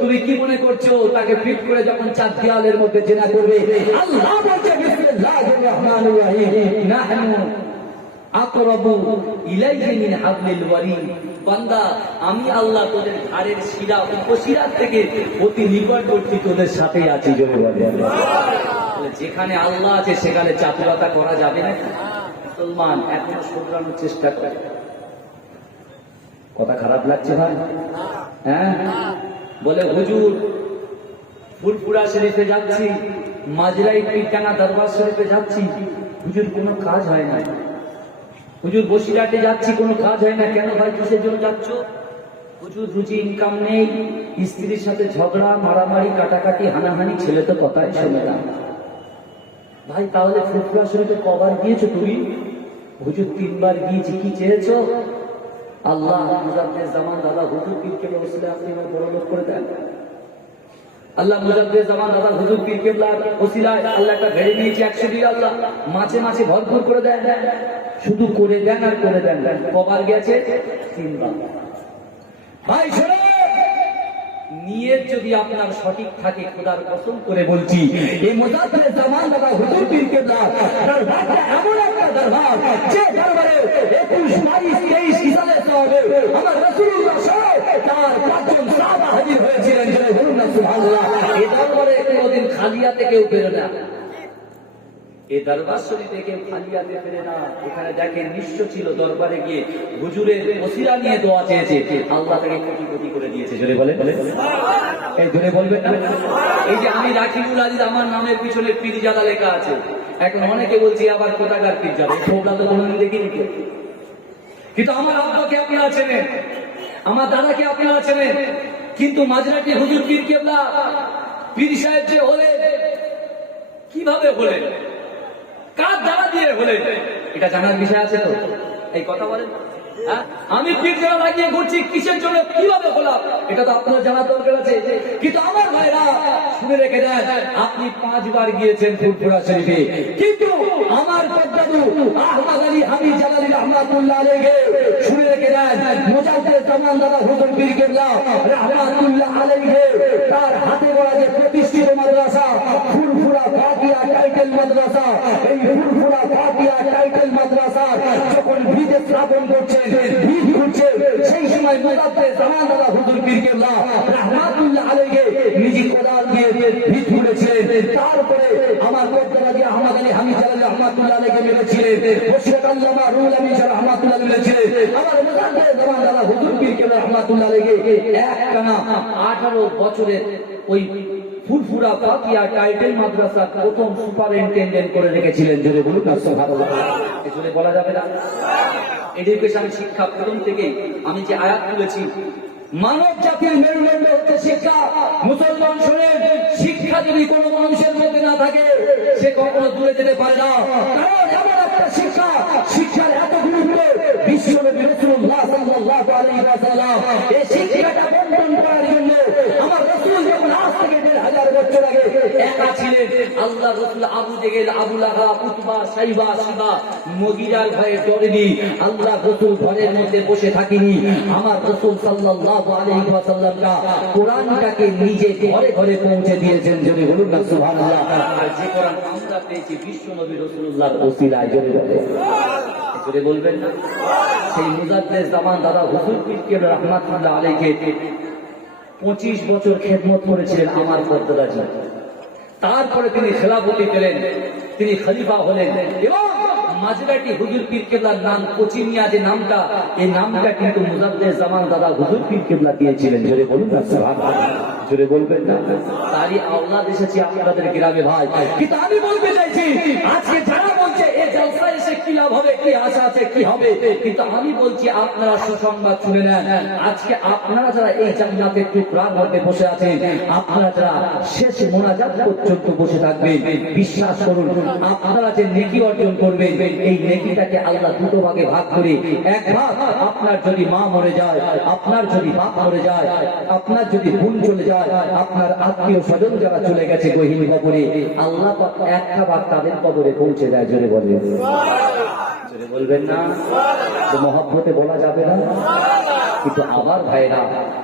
তুমি কি মনে করছো তাকে ফিট করে যখন 4 দেওয়ালের মধ্যে জিনা করবে? আল্লাহ বলছে বিসমিল্লাহির রহমানির রহিম নাহনু আকরাবু ইলাইহি মিন হাবলিল ওয়ারিদ। বান্দা আমি আল্লাহ তোদের ঘাড়ের শিরা উপশিরা থেকে অতি নিকটবর্তী, তোদের সাথে আছি। জোরে বলে। যেখানে আল্লাহ আছে সেখানে চাতুরতা করা যাবে না। মুসলমান এখন শুধরানোর চেষ্টা করে। কথা খারাপ লাগছে ভাই? বলে হুজুর ফুরফুরা শরীফে যাচ্ছি, মাজরাই পীরটাঙ্গা দরবার শরীফে যাচ্ছি, হুজুর কোনো কাজ হয় না। হুজুর বসিরহাটে যাচ্ছি, কোনো কাজ হয় না। কেন ভাই, কিসের জন্য যাচ্ছ? হুজুর রুজি ইনকাম নেই, স্ত্রীর সাথে ঝগড়া, মারামারি, কাটাকাটি, হানাহানি, ছেলে তো কথাই শোনে না। ভাই তাহলে ফুরফুরা শরীফে কবার গিয়েছো তুমি? হুজুর 3 বার গিয়েছি। কি চেয়েছো? আল্লাহ মুজাদ্দেদ জামান দাদা হুজুর পীরকে বলেছিলেন আপনি আমার বড় লোক করে দেন। আল্লাহ মুজাদ্দেদ জামান দাদা হুজুর পীর কেবলার ওসিলায় আল্লাহ একটা ভেড়ে নিয়েছি 100 দিন। আল্লাহ মাছে মাছে ভরপুর করে দেন, শুধু করে দেন আর করে দেন। কবার গেছে? 3 বার। ভাই শোনো, নিয়ত যদি আপনার সঠিক থাকে, খোদার কসম করে বলছি, এই মুজাদ্দেদ জামান দাদা হুজুর পীর কেবলার দরবারটা এমন একটা দরবার, যে দরবারে 21, 22, 23 সালে সাহাবে আমার রাসূলুল্লাহ তার 5 জন সাহাবা হাজির হয়েছিলেন। জয় বলুন না সুবহানাল্লাহ। এই দরবারে কোনোদিন খালি হাতে কেউ বের না। এই দরবার শরীফে কেউ খালি হাতে ফেরে না। এখানে দেখেন নিঃস্ব ছিল, দরবারে গিয়ে হুজুরের ওসিলা নিয়ে দোয়া চেয়েছে, আল্লাহ তাকে কোটি কোটি করে দিয়েছে। জোরে বলেন, এই জোরে বলবেন না? এই যে আমি রাকিবুল আজিজ, আমার নামের পিছনে পীরজাদা লেখা আছে। এখন অনেকে বলছি আবার কোথাকার পীরজাদা, প্রবলা তো কোনোদিন দেখিনি কেউ। কিন্তু আমার আব্বাকে আপনারা চেনেন, আমার দাদাকে আপনারা চেনেন, কিন্তু মাঝরাটি হুজুর পীর কেবলা পীর সাহেব যে হলেন, কিভাবে হলেন, কার দ্বারা দিয়ে হলেন, এটা জানার বিষয় আছে তো? এই কথা বলেন। আমি পীর যারা লাগিয়ে ঘুরছি কিসের জন্য, কিভাবে হলাম, এটা তো আপনার জানা দরকার আছে। কিন্তু আমার ভাইরা শুনে রেখে দেন, আপনি 5 বার গিয়েছেন ফুরফুরা শরীফে, কিন্তু আমার পদ্মাদু আহমদ আলী হামিদ জালালী রহমাতুল্লাহ আলাইহি শুনে রেখে দেন, মুজাদ্দেদ জামান দাদা হুজুর পীর কেবলা রহমাতুল্লাহ আলাইহি তার হাতে গড়া যে প্রতিষ্ঠিত মাদ্রাসা ফুরফুরা ফাতিহা টাইটেল মাদ্রাসা, এই ফুরফুরা ফাতিহা টাইটেল মাদ্রাসা যখন ভিজে স্থাপন করছেন, ভিড় ঘুরছে, সেই সময় মুজাদ্দেদ জামান দাদা হুজুর পীর কেবলা রহমাতুল্লাহ আলাইহি নিজে কোদাল দিয়ে ভিড় ঘুরেছিলেন। তারপরে আমার পদ্মাদি আহমদ আলী হামিদ জালালী রহমাতুল্লাহ আলাইহি মেরেছিলেন, মুর্শিদ আল্লামা রুহুল আমিন সাহেব রহমাতুল্লাহ মেরেছিলেন। আমার মুজাদ্দেদ জামান দাদা হুজুর পীর কেবলা রহমাতুল্লাহ আলাইহি একটানা 18 বছরের ওই ফুরফুরা ফাতিহা টাইটেল মাদ্রাসার প্রথম সুপারিনটেন্ডেন্ট করে রেখেছিলেন। জোরে বলুন না সুবহানাল্লাহ। এজন্য বলা যাবে না? এডুকেশন শিক্ষা প্রথম থেকে আমি যে আয়াত তুলেছি, মানব জাতির মেরুদণ্ড হচ্ছে শিক্ষা। মুসলমান শুনেন, শিক্ষা যদি কোনো মানুষের মধ্যে না থাকে, সে কখনো দূরে যেতে পারে না। কারণ এমন একটা শিক্ষা, শিক্ষার এত গুরুত্ব, বিশ্বনবী রাসূলুল্লাহ সাল্লাল্লাহু আলাইহি ওয়াসাল্লাম এই শিক্ষাটা বন্টন করার জন্য আমার রাসূল যখন আজ থেকে 1000 বছর আগে একা ছিলেন, আল্লাহ রাসূল আবু জেহেল, আবু লাহাব, উতবা, সাইবা, শিবা, মুগীরার ভয়ে ডরেনি। আল্লাহ রাসূল ঘরের মধ্যে বসে থাকিনি। আমার রাসূল সাল্লাল্লাহু আলাইহি ওয়াসাল্লামটা কোরআনটাকে নিজে ঘরে ঘরে পৌঁছে দিয়েছেন। জোরে বলুন না সুবহানাল্লাহ। আর যে কোরআন আমরা পেয়েছি বিশ্বনবী রাসূলুল্লাহর ওসিলায়। জোরে জোরে বলবেন না? সেই মুজাদ্দেদ জামান দাদা হুজুর পীর কেবলা রহমাতুল্লাহ আলাইহি 25 বছর খেদমত করেছিলেন আমার পদ্মাদাজি। তারপরে তিনি খেলাফতি পেলেন, তিনি খলিফা হলেন, এবং মাঝরাটি হুজুর পীর কেবলার নাম কোচিনিয়া যে নামটা, এই নামটা কিন্তু মুজাদ্দেদ জামান দাদা হুজুর পীর কেবলা দিয়েছিলেন। জোরে বলুন না সুবহানাল্লাহ। জোরে বলবেন না? তারই আওলাদ এসেছি আপনাদের গ্রামে ভাই। কিন্তু আমি বলতে চাইছি, আজকে যারা বলছে এই জলসা এসে কি লাভ হবে, কি আশা আছে, কি হবে, কিন্তু আমি বলছি আপনারা সুসংবাদ শুনে নেন। আজকে আপনারা যারা এই জান্নাতের টুকরার মধ্যে বসে আছেন, আপনারা যারা শেষ মোনাজাত পর্যন্ত বসে থাকবেন, বিশ্বাস করুন আপনারা যে নেকি অর্জন করবেন, এই নেকিটাকে আল্লাহ 2 ভাগে ভাগ করে, এক ভাগ আপনার যদি মা মরে যায়, আপনার যদি বাপ মরে যায়, আপনার যদি বোন চলে যায়, আপনার আত্মীয় স্বজন যারা চলে গেছে গহীন কবরে, আল্লাহ পাক একটা ভাগ তাদের কবরে পৌঁছে দেয়। জোরে বলবেন, জোরে বলবেন না? তো মহব্বতে বলা যাবে না? কিন্তু আবার ভাইরা,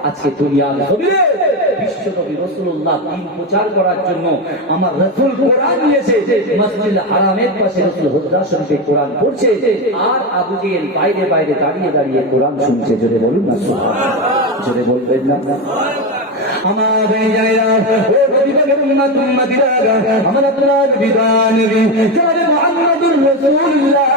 আজকে দুনিয়ার জমিনে বিশ্বনবী রাসূলুল্লাহ দ্বীন প্রচার করার জন্য আমার রাসূল কোরআন নিয়েছে, মসজিদ হারামের পাশে রাসূল হুজরা শরীফে কোরআন পড়ছে, আর আবু জেহেল বাইরে বাইরে দাঁড়িয়ে দাঁড়িয়ে কোরআন শুনছে। জোরে বলুন না সুবহানাল্লাহ। জোরে বলবেন না? আমার ভাইজানেরা, ও নবী পাকের উম্মত উম্মতিরা, আমার আপনার বিধান নবী জনাব মুহাম্মদুর রাসূলুল্লাহ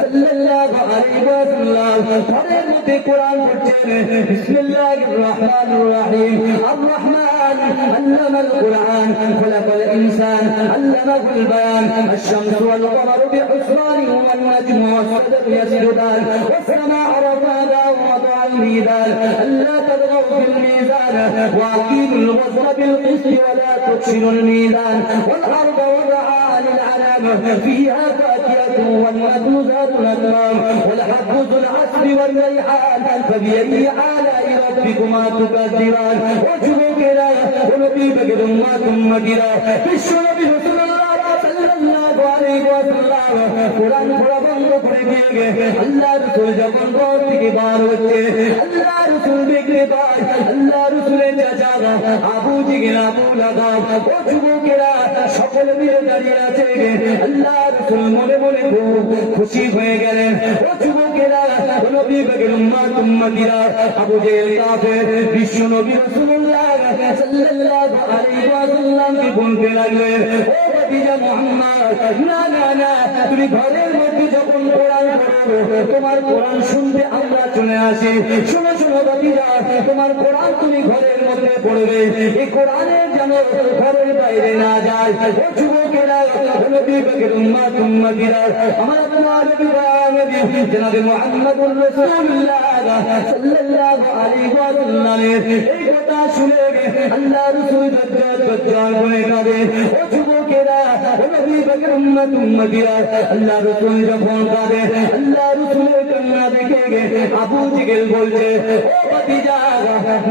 সাল্লাল্লাহু আলাইহি ওয়াসাল্লাম ঘরের মধ্যে কোরআন পড়ছেন। বিসমিল্লাহির রহমানির রহিম, আর রহমান علم القرآن خلق الإنسان علمه البيان الشمس والقمر بحسبان والنجم والشجر يسجدان والسماء رفعها ووضع الميزان ألا تطغوا في الميزان وأقيموا الوزن بالقسط ولا تخسروا الميزان والأرض وضعها للأنام فيها فاكهة والنخل ذات الأكمام والحب ذو العصف والريحان فبأي آلاء ربكما تكذبان وجهوا كلا ونبي بكر ما ثم كلا বিশ্বনবী রাসূলুল্লাহ সাল্লাল্লাহু আলাইহি ওয়াসাল্লাম কোরআন পড়া বন্ধ করে দিয়ে আল্লাহ রাসূল যখন ঘর থেকে বার হচ্ছে আল্লাহ রাসূল দেখতে পায় আল্লাহ রাসূলের চাচা আবু জিগিল আবু লাহাব ও যুবকেরা সকলে মিলে দাঁড়িয়ে আছে আল্লাহ রাসূল মনে মনে খুব খুশি হয়ে গেলেন ও যুবকেরা নবী বকর উম্মতিরা আবু জেহেল কাফের বিশ্বনবী রাসূলুল্লাহ সাল্লাল্লাহু আলাইহি ওয়াসাল্লামকে বলতে লাগলেন ও ভাতিজা মুহাম্মদ না না না তুমি ঘরের মধ্যে যখন কোরআন পড়ো তোমার কোরআন শুনতে আমরা চলে আসি শোনো শোনো ভাতিজা তোমার কোরআন তুমি ঘরের মধ্যে পড়বে এই কোরআনের যেন ঘরের বাইরে না যায় ও যুবকেরা নবী বকর উম্মতিরা আমার আপনার নবী জনাব মুহাম্মদুর রাসূলুল্লাহ সাল্লাল্লাহু আলাইহি ওয়াসাল্লামের এই কথা শুনে আল্লাহ রাসূল দজ্জাল বলে কাঁদে ও যুবকেরা নবী বকর উম্মতিরা আল্লাহ রাসূল যখন কাঁদে আল্লাহ রাসূলের কান্না দেখে আবু জিগেল বলছে ও ভাতিজা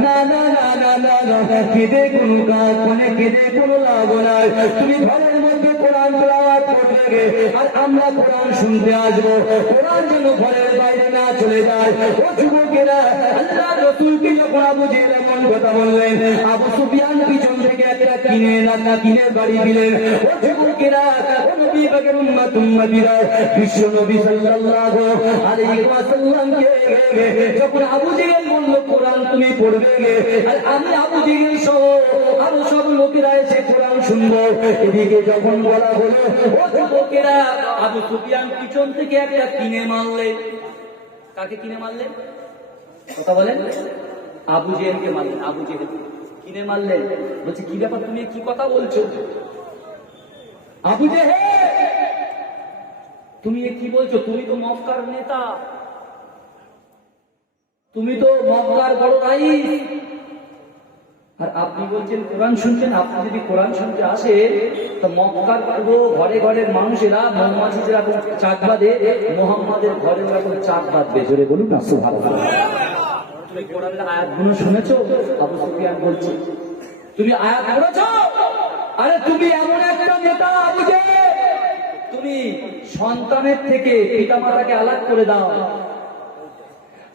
না না না না না কেঁদে কোনো কাজ মানে কেঁদে কোনো লাভ নাই তুমি ঘরের মধ্যে কোরআন তেলাওয়াত করবে আর আমরা কোরআন শুনতে আসবো কোরআন যেন ঘরের বাইরে না চলে যায় ও যুবকেরা আল্লাহ রাসূলকে যখন আবু জেহেল এমন কথা বললেন আবু সুফিয়ান পিছন থেকে একটা কিনে বাড়ি দিলেন ও যুবকেরা ও নবী বকর উম্মতিরা বিশ্ব নবী সাল্লাল্লাহু আলাইহি ওয়াসাল্লামকে যখন আবু জেহেল বলল কোরআন তুমি পড়বে আর আমি আবু জেহেল সহ আরো সব লোকেরা এসে কোরআন শুনবো এদিকে যখন বলা হলো ও যুবকেরা আবু সুফিয়ান পিছন থেকে একটা কিনে মারলে কাকে কিনে মারলেন কথা বলেন আবু জেহেলকে মারলেন আবু জেহেল কিনে মারলেন বলছে কি ব্যাপার তুমি কি কথা বলছো আবু জেহেল তুমি কি বলছো তুমি তো মক্কার নেতা তুমি তো মক্কার বড় রাইস আর আপনি বলছেন কোরআন শুনছেন আপনি যদি কোরআন শুনতে আসে তো মক্কার পুরো ঘরে ঘরের মানুষেরা মৌমাছি যেরকম চাক বাঁধে মুহাম্মাদের ঘরে ওরকম চাক বাঁধবে জোরে বলুন না সুবহানাল্লাহ তুমি কোরআনের আয়াতগুলো শুনেছো আবু সুফিয়ান বলছে তুমি আয়াত পড়েছো আরে তুমি এমন একটা নেতা আবু জেহেল তুমি সন্তানের থেকে পিতামাতাকে আলাদা করে দাও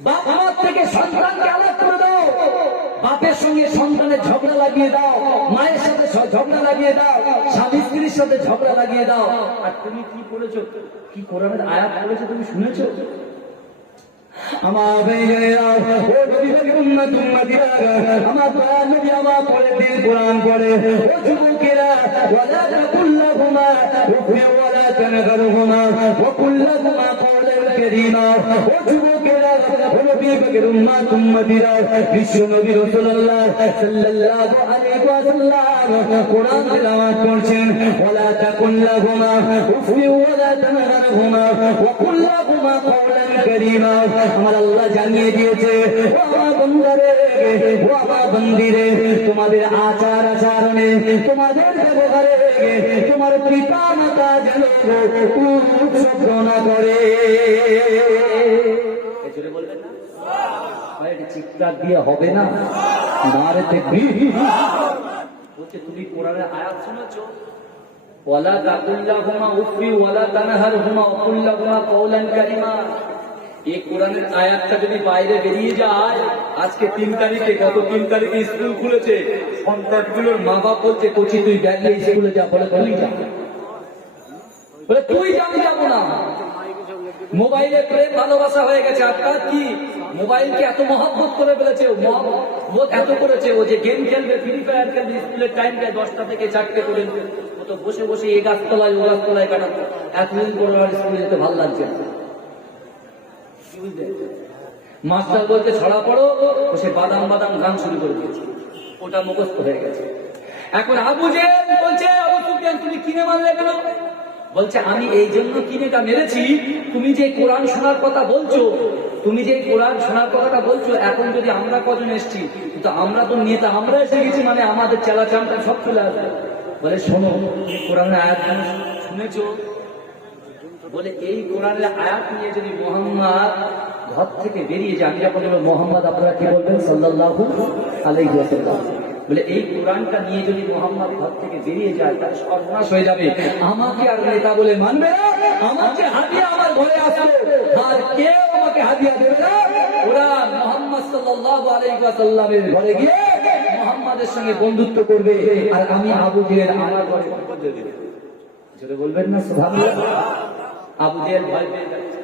বাপ মার থেকে সন্তানকে আলাদা করে দাও বাপের সঙ্গে সন্তানের ঝগড়া লাগিয়ে দাও মায়ের সাথে ঝগড়া লাগিয়ে দাও স্বামী স্ত্রীর সাথে ঝগড়া লাগিয়ে দাও আর তুমি কি করেছো কি কোরআনের আয়াত পড়েছো তুমি শুনেছো আমার ভাইয়েরা ও নবী বকর উম্মতিরা আমার প্রাণ নবী আমার পড়ে দিন কোরআন পড়ে ও যুবকেরা ওয়ালা তাকুল্লাহুমা উফি ওয়ালা তানগরহুমা ওয়া কুল্লাহুমা কওলান কারীমা ও যুবকেরা ও নবী বকর উম্মতিরা বিশ্ব নবী রাসূলুল্লাহ সাল্লাল্লাহু আলাইহি ওয়াসাল্লাম কোরআন তেলাওয়াত করছেন ওয়ালা তাকুল্লাহুমা উফি ওয়ালা তানগরহুমা ওয়া কুল্লাহুমা কওলান কারীমা আমার আল্লাহ জানিয়ে দিয়েছে ও আমার বন্দারে ও আমার বন্দিরে তোমাদের আচার আচরণে তোমাদের ব্যবহারে তোমার পিতা মাতা যেন শব্দ না করে জোরে বলবেন না ভাই এটা চিৎকার দিয়ে হবে না নারে তাকবীর বলছে তুমি কোরআনের আয়াত শুনেছো ওয়ালা তাকুল্লাহুমা উফি ওয়ালা তানহারহুমা ওয়া কুল্লাহুমা কওলান কারীমা এই কোরআনের আয়াতটা যদি বাইরে বেরিয়ে যায় আজকে 3 তারিখে গত 3 তারিখে স্কুল খুলেছে সন্তানগুলোর মা বাপ বলছে কোচি তুই ব্যাগ নিয়ে স্কুলে যা বলে তুই যা বলে তুই যাবি যাবো না মোবাইলে প্রেম ভালোবাসা হয়ে গেছে আপনার কি মোবাইলকে এত মহব্বত করে ফেলেছে ও এত করেছে ও যে গেম খেলবে ফ্রি ফায়ার খেলবে স্কুলের টাইম দেয় 10টা থেকে 4টে করে ও তো বসে বসে এই গাছতলায় ও গাছতলায় কাটাতো এতদিন পরে আর স্কুলে যেতে ভালো লাগছে মাস্টার বলতে ছড়া পড়ো ও সে বাদাম বাদাম গান শুরু করে দিয়েছে ওটা মুখস্থ হয়ে গেছে। এখন আবু জেহেল বলছে, আবু সুফিয়ান তুমি কিনে মারলে কেন? বলছে আমি এই জন্য কিনেটা মেরেছি, তুমি যে কোরআন শোনার কথা বলছো, তুমি যে কোরআন শোনার কথাটা বলছো, এখন যদি আমরা কজন এসছি, কিন্তু আমরা তো নেতা, আমরা এসে গেছি, মানে আমাদের চেলা চামটা সব চলে আসবে। বলে শোনো, তুমি কোরআনের আয়াত শুনেছো? বলে এই কোরআনের আয়াত নিয়ে যদি মোহাম্মদ ঘর থেকে বেরিয়ে যায়, আমি যখন মোহাম্মদ আপনারা কি বলবেন সাল্লাল্লাহু আলাইহি ওয়াসাল্লাম, বলে এই কোরআনটা নিয়ে যদি মোহাম্মদ ঘর থেকে বেরিয়ে যায় তার সর্বনাশ হয়ে যাবে। আমাকে আর নেতা বলে মানবে না, আমাকে হাদিয়া আমার ঘরে আসবে, আর কেউ আমাকে হাদিয়া দেবে না। ওরা মোহাম্মদ সাল্লাল্লাহু আলাইহি ওয়াসাল্লামের ঘরে গিয়ে মোহাম্মদের সঙ্গে বন্ধুত্ব করবে, আর আমি আবু জেহেল আমার ঘরে বন্ধুত্ব দেবে। যেটা বলবেন না সুবহানাল্লাহ। আবু জেহেল ভয় পেয়ে যাচ্ছে,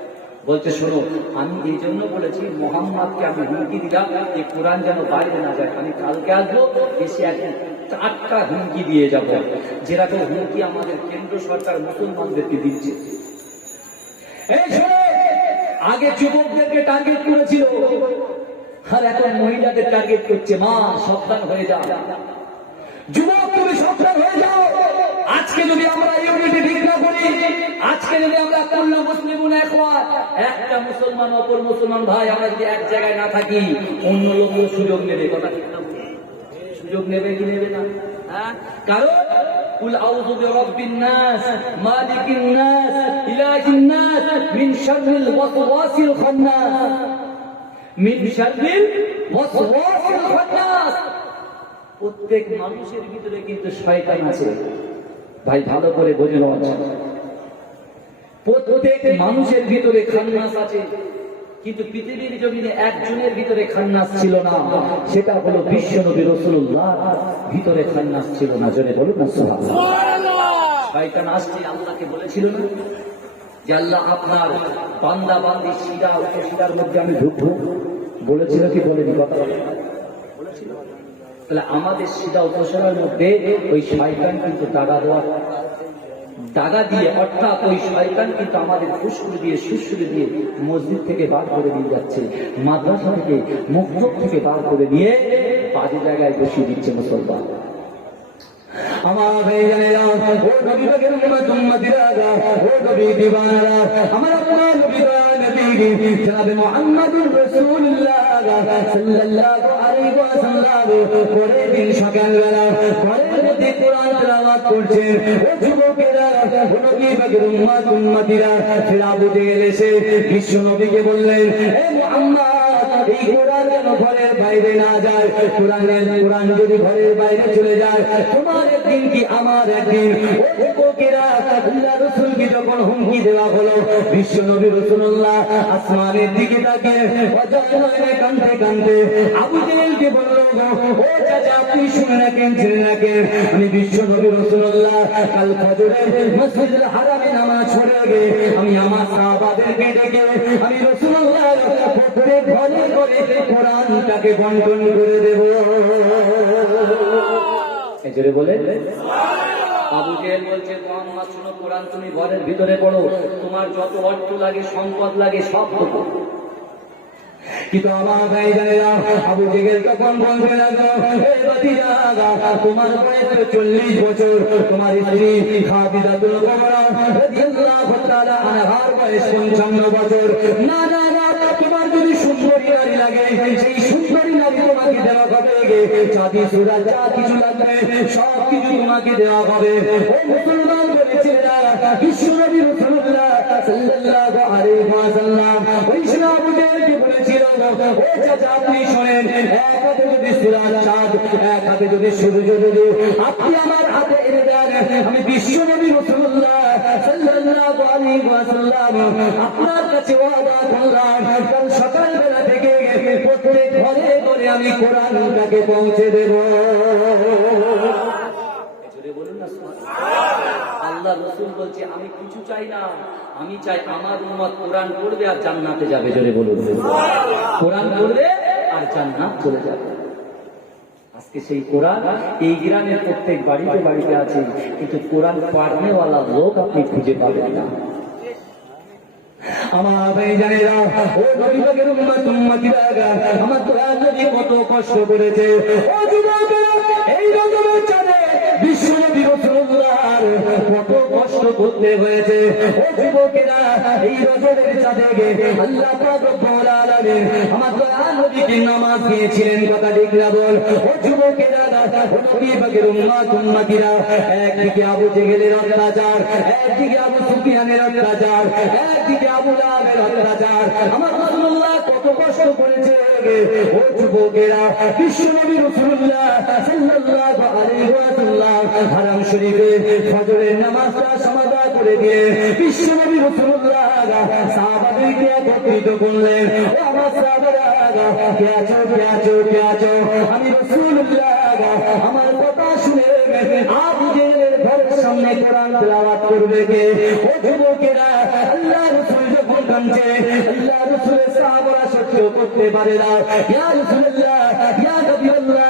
বলছে শোনো, আমি এই জন্য বলেছি মোহাম্মদকে আমি হুমকি দিলাম যে কোরআন যেন বাইরে না যায়, আমি কালকে আসবো, এসে একদিন 4টা হুমকি দিয়ে যাব, যেরকম হুমকি আমাদের কেন্দ্র সরকার মুসলমানদেরকে দিচ্ছে। এই শোনো, আগে যুবকদেরকে টার্গেট করেছিল, আর এখন মহিলাদের টার্গেট করছে। মা সাবধান হয়ে যাও, যুবক তুমি সাবধান হয়ে যাও। আজকে যদি আমরা ইউনিটি ঠিক না করি, আজকে যদি আমরা কুল্লু মুসলিমুন ইখওয়ান, একটা মুসলমান অপর মুসলমান ভাই, আমরা যদি এক জায়গায় না থাকি, অন্য লোক সুযোগ নেবে। কথা ঠিক না? সুযোগ নেবে কি নেবে না? হ্যাঁ, কারণ কুল আউযু বিরাব্বিন নাস মালিকিন নাস ইলাহিন নাস মিন শাররিল ওয়াসওয়াসিল খান্নাস, মিন শাররিল ওয়াসওয়াসিল খান্নাস। প্রত্যেক মানুষের ভিতরে কিন্তু শয়তান আছে ভাই, ভালো করে বুঝে নেওয়া উচিত। প্রত্যেক মানুষের ভিতরে খান্নাস আছে, কিন্তু পৃথিবীর জমিনে একজনের ভিতরে খান্নাস ছিল না, সেটা হলো বিশ্বনবী রাসূলুল্লাহ ভিতরে খান্নাস ছিল না। জোরে বলুন না সুবহানাল্লাহ। শয়তান আসছে, আল্লাহকে বলেছিল না যে আল্লাহ আপনার বান্দা বান্দি শিরা উপশিরার মধ্যে আমি ঢুকবো, বলেছিল কি বলেনি? কথা বলেছিল। তাহলে আমাদের সিধা উপসরার মধ্যে ওই শয়তান কিন্তু দাগা দিয়ে, অর্থাৎ ওই শয়তান কিন্তু আমাদের ফুসকুড়ি দিয়ে সুসুরি দিয়ে মসজিদ থেকে বার করে নিয়ে যাচ্ছে, মাদ্রাসা থেকে মক্তব থেকে বার করে নিয়ে বাজে জায়গায় বসিয়ে দিচ্ছে মুসলমান। আমার ভাইজানেরা, ও নবী পাকের উম্মতিরা, ও নবী দিওয়ানারা, আমার আপনার নবী নবী জনাবে মুহাম্মদুর রাসূলুল্লাহ সাল্লাল্লাহু আলাইহি ওয়াসাল্লাম পরের দিন সকালবেলা ঘরের মধ্যে কোরআন তেলাওয়াত করছেন। ও যুবকেরা, ও নবী পাকের উম্মতিরা, ফির আবু জেহেল এসে বিশ্ব নবীকে বললেন, হে মুহাম্মদ, এই কোরআন যেন ঘরের বাইরে না যায়, কোরআন যদি ঘরের বাইরে চলে যায়, তোমার একদিন কি আমার একদিন। ও যুবকেরা, আল্লাহ রাসূলকে যখন হুমকি দেওয়া হলো, বিশ্ব নবী রাসূলুল্লাহ আসমানের দিকে তাকিয়ে অজয় কাঁদতে কাঁদতে আবু জেহেলকে বলল, ও চাচা আপনি শুনে রাখেন, জেনে রাখেন, আমি বিশ্ব নবী রাসূলুল্লাহ কাল ফজরে মসজিদুল হারামে নামাজ পড়ে গিয়ে আমি আমার সাহাবাদেরকে ডেকে আমি রাসূলুল্লাহ প্রত্যেক ঘরে ঘরে কোরআনটাকে বন্টন করে দেব। এই জোরে বলে আবু জেহেল বলছে, মুহাম্মদ শুনো, কোরআন তুমি ঘরের ভিতরে পড়ো, তোমার যত অর্থ লাগে সম্পদ লাগে সব দেবো। কিন্তু আমার ভাইজানেরা, আবু জেহেল তখন বলতে লাগলো, হে ভাতিজা, তোমার বয়স 40 বছর, তোমার স্ত্রী খাদিজাতুল কুবরা রাদিয়াল্লাহু তাআলা আনহার বয়স 55 বছর। না না না, তোমার যদি সুন্দরী নারী লাগে, সেই সুন্দরী নারী তোমাকে দেওয়া হবে, চাঁদি সুরা যা কিছু লাগবে সব কিছু তোমাকে দেওয়া হবে। ও মুসলমান বলেছিলেন, বিশ্বনবী রাসূলুল্লাহ সাল্লাল্লাহু আলাইহি ওয়াসাল্লাম ওই আবু জেহেলকে বলেছিল, ও চাচা আপনি শোনেন, এক হাতে যদি সূরা চাঁদ, এক হাতে যদি সূর্য, যদি আপনি আমার হাতে এনে দেন, আমি বিশ্বনবী রাসূলুল্লাহ সাল্লাল্লাহু আলাইহি ওয়াসাল্লাম আপনার কাছে ওয়াদা করলাম, কাল সকালবেলা থেকে প্রত্যেক ঘরে ঘরে আমি কোরআনটাকে পৌঁছে দেব। আল্লাহ রাসূল বলছে, আমি কিছু চাই না, আমি চাই আমার উম্মত কোরআন পড়বে আর জান্নাতে যাবে। জোরে বলুন, কোরআন পড়বে আর জান্নাত চলে যাবে। আজকে সেই কোরআন এই গ্রামের প্রত্যেক বাড়িতে বাড়িতে আছে, কিন্তু কোরআন পড়নেওয়ালা লোক আপনি খুঁজে পাবেন না। আমার ভাইজানেরা, ও নবী পাকের উম্মতিরা, আমার তো নবী কত কষ্ট করেছে। ও যুবকেরা, এই রজবের চাঁদে বিশ্বনবী রাসূলুল্লাহর কত কষ্ট করতে হয়েছে। ও যুবকেরা, এই রজবের চাঁদে আল্লাহ পাক রব্বুল আলামিন আমার দয়াল নবীকে নামাজ দিয়েছিলেন, কথা ঠিক না বল? ও যুবকেরা, ও নবী পাকের উম্মতিরা, একদিকে আবু জেহেলের অত্যাচার, একদিকে আবু সুফিয়ানের অত্যাচার, একদিকে আবু লাহাবের অত্যাচার, আমার রাসূলুল্লাহ কত কষ্ট করেছে। ও যুবকেরা, বিশ্বনবী রাসূলুল্লাহ সাল্লাল্লাহু আলাইহি ওয়াসাল্লাম হারাম শরীফে ফজরের নামাজটা সমাদা করে দিয়ে বিশ্বনবী রাসূলুল্লাহ সাহাবাদেরকে একত্রিত করলেন। ও আমার সাহাবারা, কে আছো? আমি রাসূলুল্লাহ, আমার কথা শুনে আবু জেহেলের ঘরের সামনে কোরআন তেলাওয়াত করবে কে? ও যুবকেরা, আল্লাহ রাসূল যখন কাঁদছে, আল্লাহ রাসূলের সাহাবারা সহ্য করতে পারে না। ইয়া রাসূলুল্লাহ, ইয়া নবিয়াল্লাহ,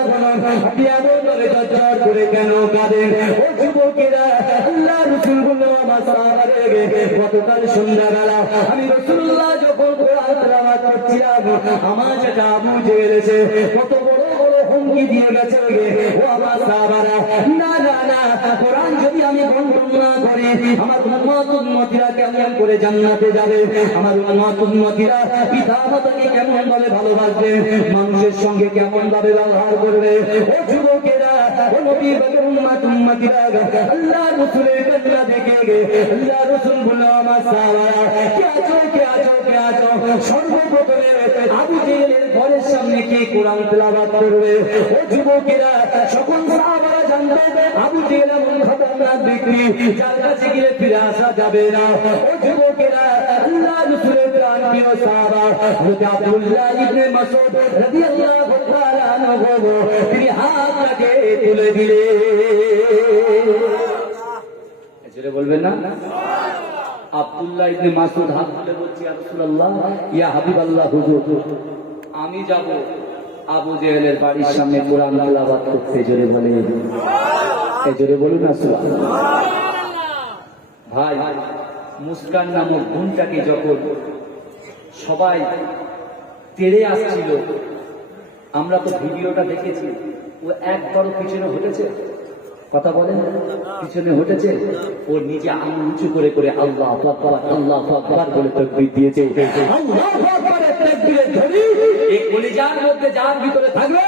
আপনি এমনভাবে ঝরঝর করে কেন কাঁদেন? ও যুবকেরা, আল্লাহ রাসূল বলল, আমার সাহাবাদেরকে গতকাল সন্ধ্যাবেলা আমি রাসূলুল্লাহ যখন কোরআন তেলাওয়াত করছিলাম, আমার যেটা আবু জেহেল এসে কত বড় বড় হুমকি দিয়ে গেছে। ও আমার সাহাবারা, না, কোরআন যদি আমি বন্ধন না করি, আমার উম্মতিরা কেমন করে জান্নাতে যাবে? আমার উম্মতিরা পিতা মাতাকে কেমন ভাবে ভালোবাসবে? মানুষের সঙ্গে কেমন ভাবে ব্যবহার করবে? ও যুবকেরা, ও নবী পাকের উম্মতিরা, আল্লাহ রাসূলের কান্না দেখে আল্লাহ রাসূল বলল, আমার সাহাবারা, কে আছো? সর্বপ্রথমে আবু জেহেলের ঘরের সামনে কে কোরআন তেলাওয়াত করবে? ও যুবকেরা, সকল সাহাবারা জানতেন আবু জেহেল এমন খতরনাক ব্যক্তি, যার কাছে গিয়ে ফিরে আসা যাবে না। ও যুবকেরা, আল্লাহ রাসূলের প্রাণপ্রিয় সাহাবা হযরত আব্দুল্লাহ ইবনে মাসউদ রাদিয়াল্লাহু তাআলা আনহু, তিনি হাতটাকে তুলে দিলেন। এজন্য বলবেন না, আব্দুল্লাহ ইবনে মাসউদ হাত তুলে বলছি, ইয়া রাসূলুল্লাহ, ইয়া হাবিবাল্লাহ, হুজুর আমি যাব আবু জেহেলের বাড়ির সামনে কোরআন তেলাওয়াত করতে। জোরে বলে, জোরে বলুন না সুবহানাল্লাহ। ভাই, মুস্কান নামক বোনটাকে যখন সবাই তেড়ে আসছিল, আমরা তো ভিডিওটা দেখেছি, ও একবারও পিছনে হটেছে? কথা বলেন, পিছনে হটেছে? ও নিজে আঙুল উঁচু করে করে আল্লাহু আকবার, আল্লাহু আকবার বলে তাকবীর দিয়েছে। আল্লাহু আকবারের তাকবীরের ধ্বনি এই কলিজার মধ্যে যার ভিতরে থাকবে,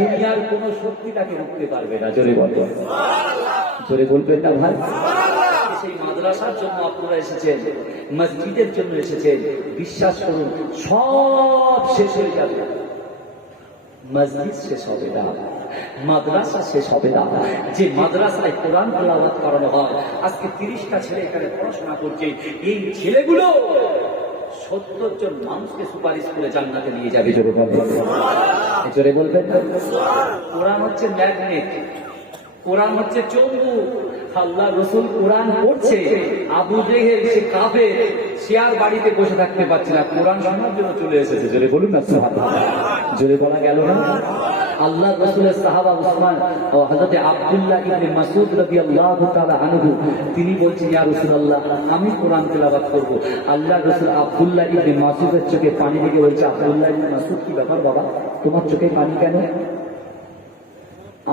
দুনিয়ার কোন শক্তি তাকে রুখতে পারবে না। জোরে বলবেন সুবহানাল্লাহ, জোরে বলবেন না ভাই? সেই মাদ্রাসার জন্য আপনারা এসেছেন, মসজিদের জন্য এসেছেন, বিশ্বাস করুন সব শেষ হয়ে যাবে, মসজিদ শেষ হবে না, মাদ্রাসা শেষ হবে না। যে মাদ্রাসায় কোরআন তেলাওয়াত করানো হয়, আজকে 30টা ছেলে এখানে পড়াশোনা করছে, এই ছেলেগুলো 70 জন মানুষকে সুপারিশ করে জান্নাতে নিয়ে যাবে। জোরে বলবেন, জোরে বলবেন। কোরআন হচ্ছে ম্যাগনেট, কোরআন হচ্ছে চৌম্বক। আল্লাহ রাসূল কোরআন পড়ছে, আবু জেহেল সে কাফের, সে আর বাড়িতে বসে থাকতে পারছে না, কোরআন শোনার জন্য চলে এসেছে। জোরে বলুন না সুবহানাল্লাহ, জোরে বলা গেল না? আল্লাহ রাসূলের সাহাবা উসমান ও হযরত আব্দুল্লাহ ইবনে মাসউদ রাদিয়াল্লাহু তাআলা আনহু, তিনি বলছেন, ইয়া রাসূলুল্লাহ, আমি কোরআন তেলাওয়াত করব। আল্লাহ রাসূল আব্দুল্লাহ ইবনে মাসউদের চোখে পানি দেখে বলছে, আব্দুল্লাহ ইবনে মাসউদ, কি ব্যাপার বাবা, তোমার চোখে পানি কেন?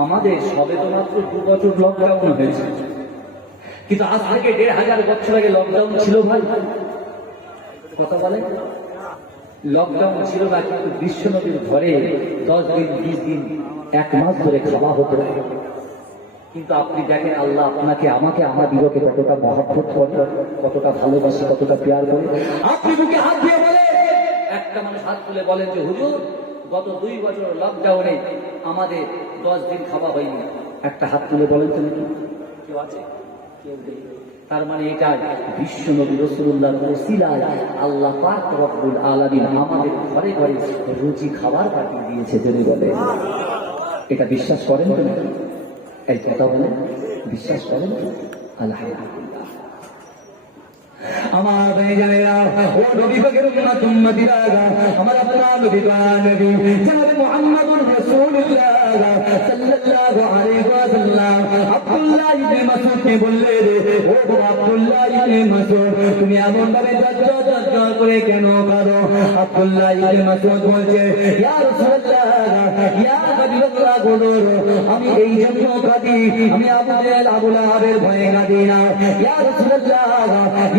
আমাদের সবে তো মাত্র 2 বছর লকডাউন হয়েছে, কিন্তু আজ থেকে 1500 বছর আগে লকডাউন ছিল ভাই? কথা বলেন, লকডাউন ছিল না, কিন্তু বিশ্বনবীর ঘরে 10 দিন 20 দিন 1 মাস ধরে খাওয়া হতো। কিন্তু আপনি দেখেন, আল্লাহ আপনাকে আমাকে আমার দিগকে কতটা মহব্বত করে, কতটা ভালোবাসে, কতটা প্যার করে। আপনি বুকে হাত দিয়ে বলেন, একটা মানুষ হাত তুলে বলেন যে হুজুর, গত 2 বছর লকডাউনে আমাদের 10 দিন খাওয়া হয়নি। একটা হাত তুলে বলেন তো নাকি? কেউ আছে? কেউ নেই। তার মানে এটা বিশ্ব নবী রাসূলুল্লাহর ওসিলায় আল্লাহ পাক রব্বুল আলামিন আমাদের ঘরে ঘরে রুজি খাবার পাঠিয়ে দিয়েছে। যদি বলে এটা বিশ্বাস করেন তো? এই কথা বলে বিশ্বাস করেন? আলহামদুলিল্লাহ। আমার ভাইজানেরা, ও নবী পাকের উম্মতিরা, আমার আপনার নবী জনাব মুহাম্মদুর রাসূলুল্লাহ সাল্লাল্লাহু আলাইহি ওয়াসাল্লাম আব্দুল্লাহ ইবনে মাসউদকে বললেন, ও আব্দুল্লাহ ইবনে মাসউদ, তুমি এমন ভাবে দল করে কেন কাঁদো? আব্দুল্লাহ ইবনে মাসউদ বলছে, ইয়া রাসূলুল্লাহ, ইয়া হাবিবাল্লাহ, গুরুর আমি এই জন্য কাঁদি, আমি আবু জেহেল আবু লাহাবের ভয়ে কাঁদি না। ইয়া রাসূলুল্লাহ,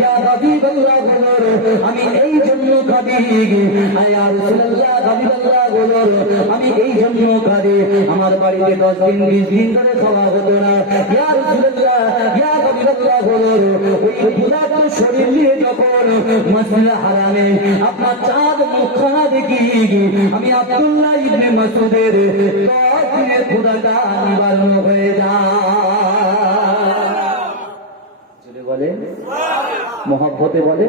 ইয়া হাবিবাল্লাহ, গুরুর আমি এই জন্য কাঁদি। ইয়া রাসূলুল্লাহ, হাবিবাল্লাহ, গুরুর আমি এই জন্য কাঁদি, আমার বাড়িতে 10 দিন 20 দিন ধরে খাওয়া হতো না। ইয়া রাসূলুল্লাহ, ইয়া হাবিবাল্লাহ, গুরুর ওই পুরাত শরীর নিয়ে যখন মসজিদে হারামে আপনার চাঁদ মুখখানা দেখি, আমি আব্দুল্লাহ ইবনে মাসউদের তওয়াফের খোদাটা নিবারণ হয়ে যায়। বলে মোহাব্বতে বলে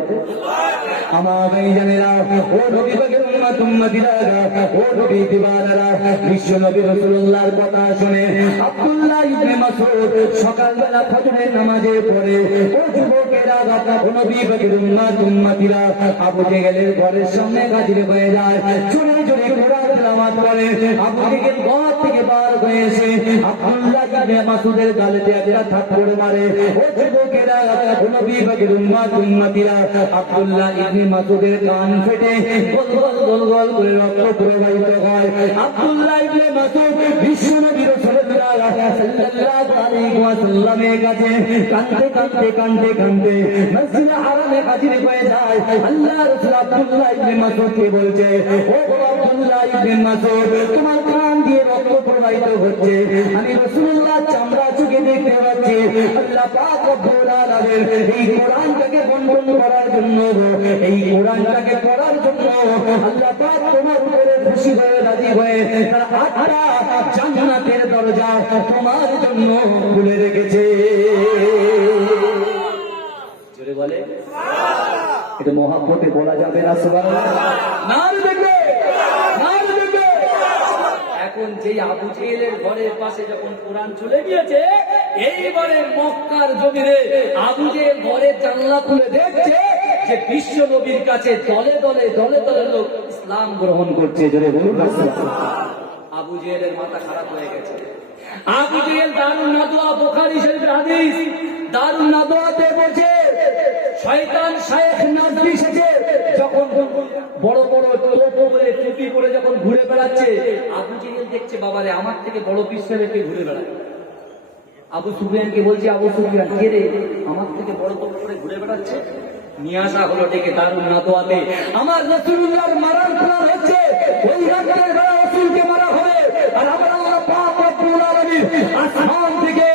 আমার ভাইজানেরা, ও নবী পাকের উম্মত উম্মতিরা, ও নবী দিওয়ানারা, বিশ্ব নবী রাসূলুল্লাহর কথা শুনে আব্দুল্লাহ ইবনে মাসউদ সকালবেলা ফজরের নামাজে পড়ে, ও যুবকেরা, ও নবী পাকের উম্মত উম্মতিরা, আবু জেহেলের ঘরের সামনে হাজির হয়ে যায়, জোরে জোরে কোরআন তেলাওয়াত করে। আবু জেহেল ঘর থেকে বার হয়ে এসে আব্দুল্লাহ ইবনে মাসউদের গালেতে একটা থাপ্পড় মারে। ও যুবকেরা, ও নবী পাকের উম্মত উম্মতিরা, আব্দুল্লাহ ইবনে মাসউদের কান ফেটে গোল গোল গোল গোল করে রক্ত প্রবাহিত হয়। আব্দুল্লাহ ইবনে মাসউদ বিশ্ব নবী রাসূলুল্লাহ সাল্লাল্লাহু আলাইহি ওয়াসাল্লামের কাছে কাঁদতে কাঁদতে কাঁদতে কাঁদতে মসজিদে হারামে হাজির হয়ে যায়। আল্লাহ রাসূল আব্দুল্লাহ ইবনে মাসউদকে বলছে, ও আব্দুল্লাহ ইবনে মাসউদ, তোমার কান দিয়ে রক্ত প্রবাহিত হচ্ছে, আমি রাসূলুল্লাহ চামড়া চোখে দেখতে পাচ্ছি। আল্লাহ পাক রব্বুল আলামিন এই কোরআনটাকে বন্টন করার জন্য, এই কোরআনটাকে পড়ার জন্য আল্লাহ পাক তোমার উপরে খুশি হয়ে রাজি হয়ে তার 8টা জান্নাতের দরজা তোমার জন্য খুলে রেখেছে। জোরে বলে, এটা মোহাব্বতে বলা যাবে না? সুবহানাল্লাহ, নাম দেখবে, নাম দেখবে। এখন যে আবু জেহেলের ঘরের পাশে যখন কোরআন চলে গিয়েছে, এইবারে মক্কার জমিনে আবু জেহেল ঘরের জানলা খুলে দেখছে যে বিশ্ব নবীর কাছে দলে দলে দলে দলে লোক ইসলাম গ্রহণ করছে। জোরে বলুন আবু জেহেলের মাথা খারাপ হয়ে গেছে। আবু জেহেল দারুন নাদওয়া, বুখারী শরীফের হাদিস, দারুন নাদওয়াতে বলছে, শয়তান শায়েখ নাজরি এসেছে, যখন বড় বড় টোপ পরে টুপি পরে যখন ঘুরে বেড়াচ্ছে, আবু জেহেল দেখছে, বাবারে আমার থেকে বড় পীর সাহেব ঘুরে বেড়ায়। আবু সুফিয়ানকে বলছে, আবু সুফিয়ান কে রে, আমার থেকে বড় টোপ পরে ঘুরে বেড়াচ্ছে? নিয়ে আসা হলো ডেকে দারুন নাদওয়াতে। আমার রাসূলুল্লাহর মারার প্ল্যান হচ্ছে, ওই রাতের বেলা রাসূলকে মারা হবে, আর আমার আল্লাহ পাক রব্বুল আলামিন আসমান থেকে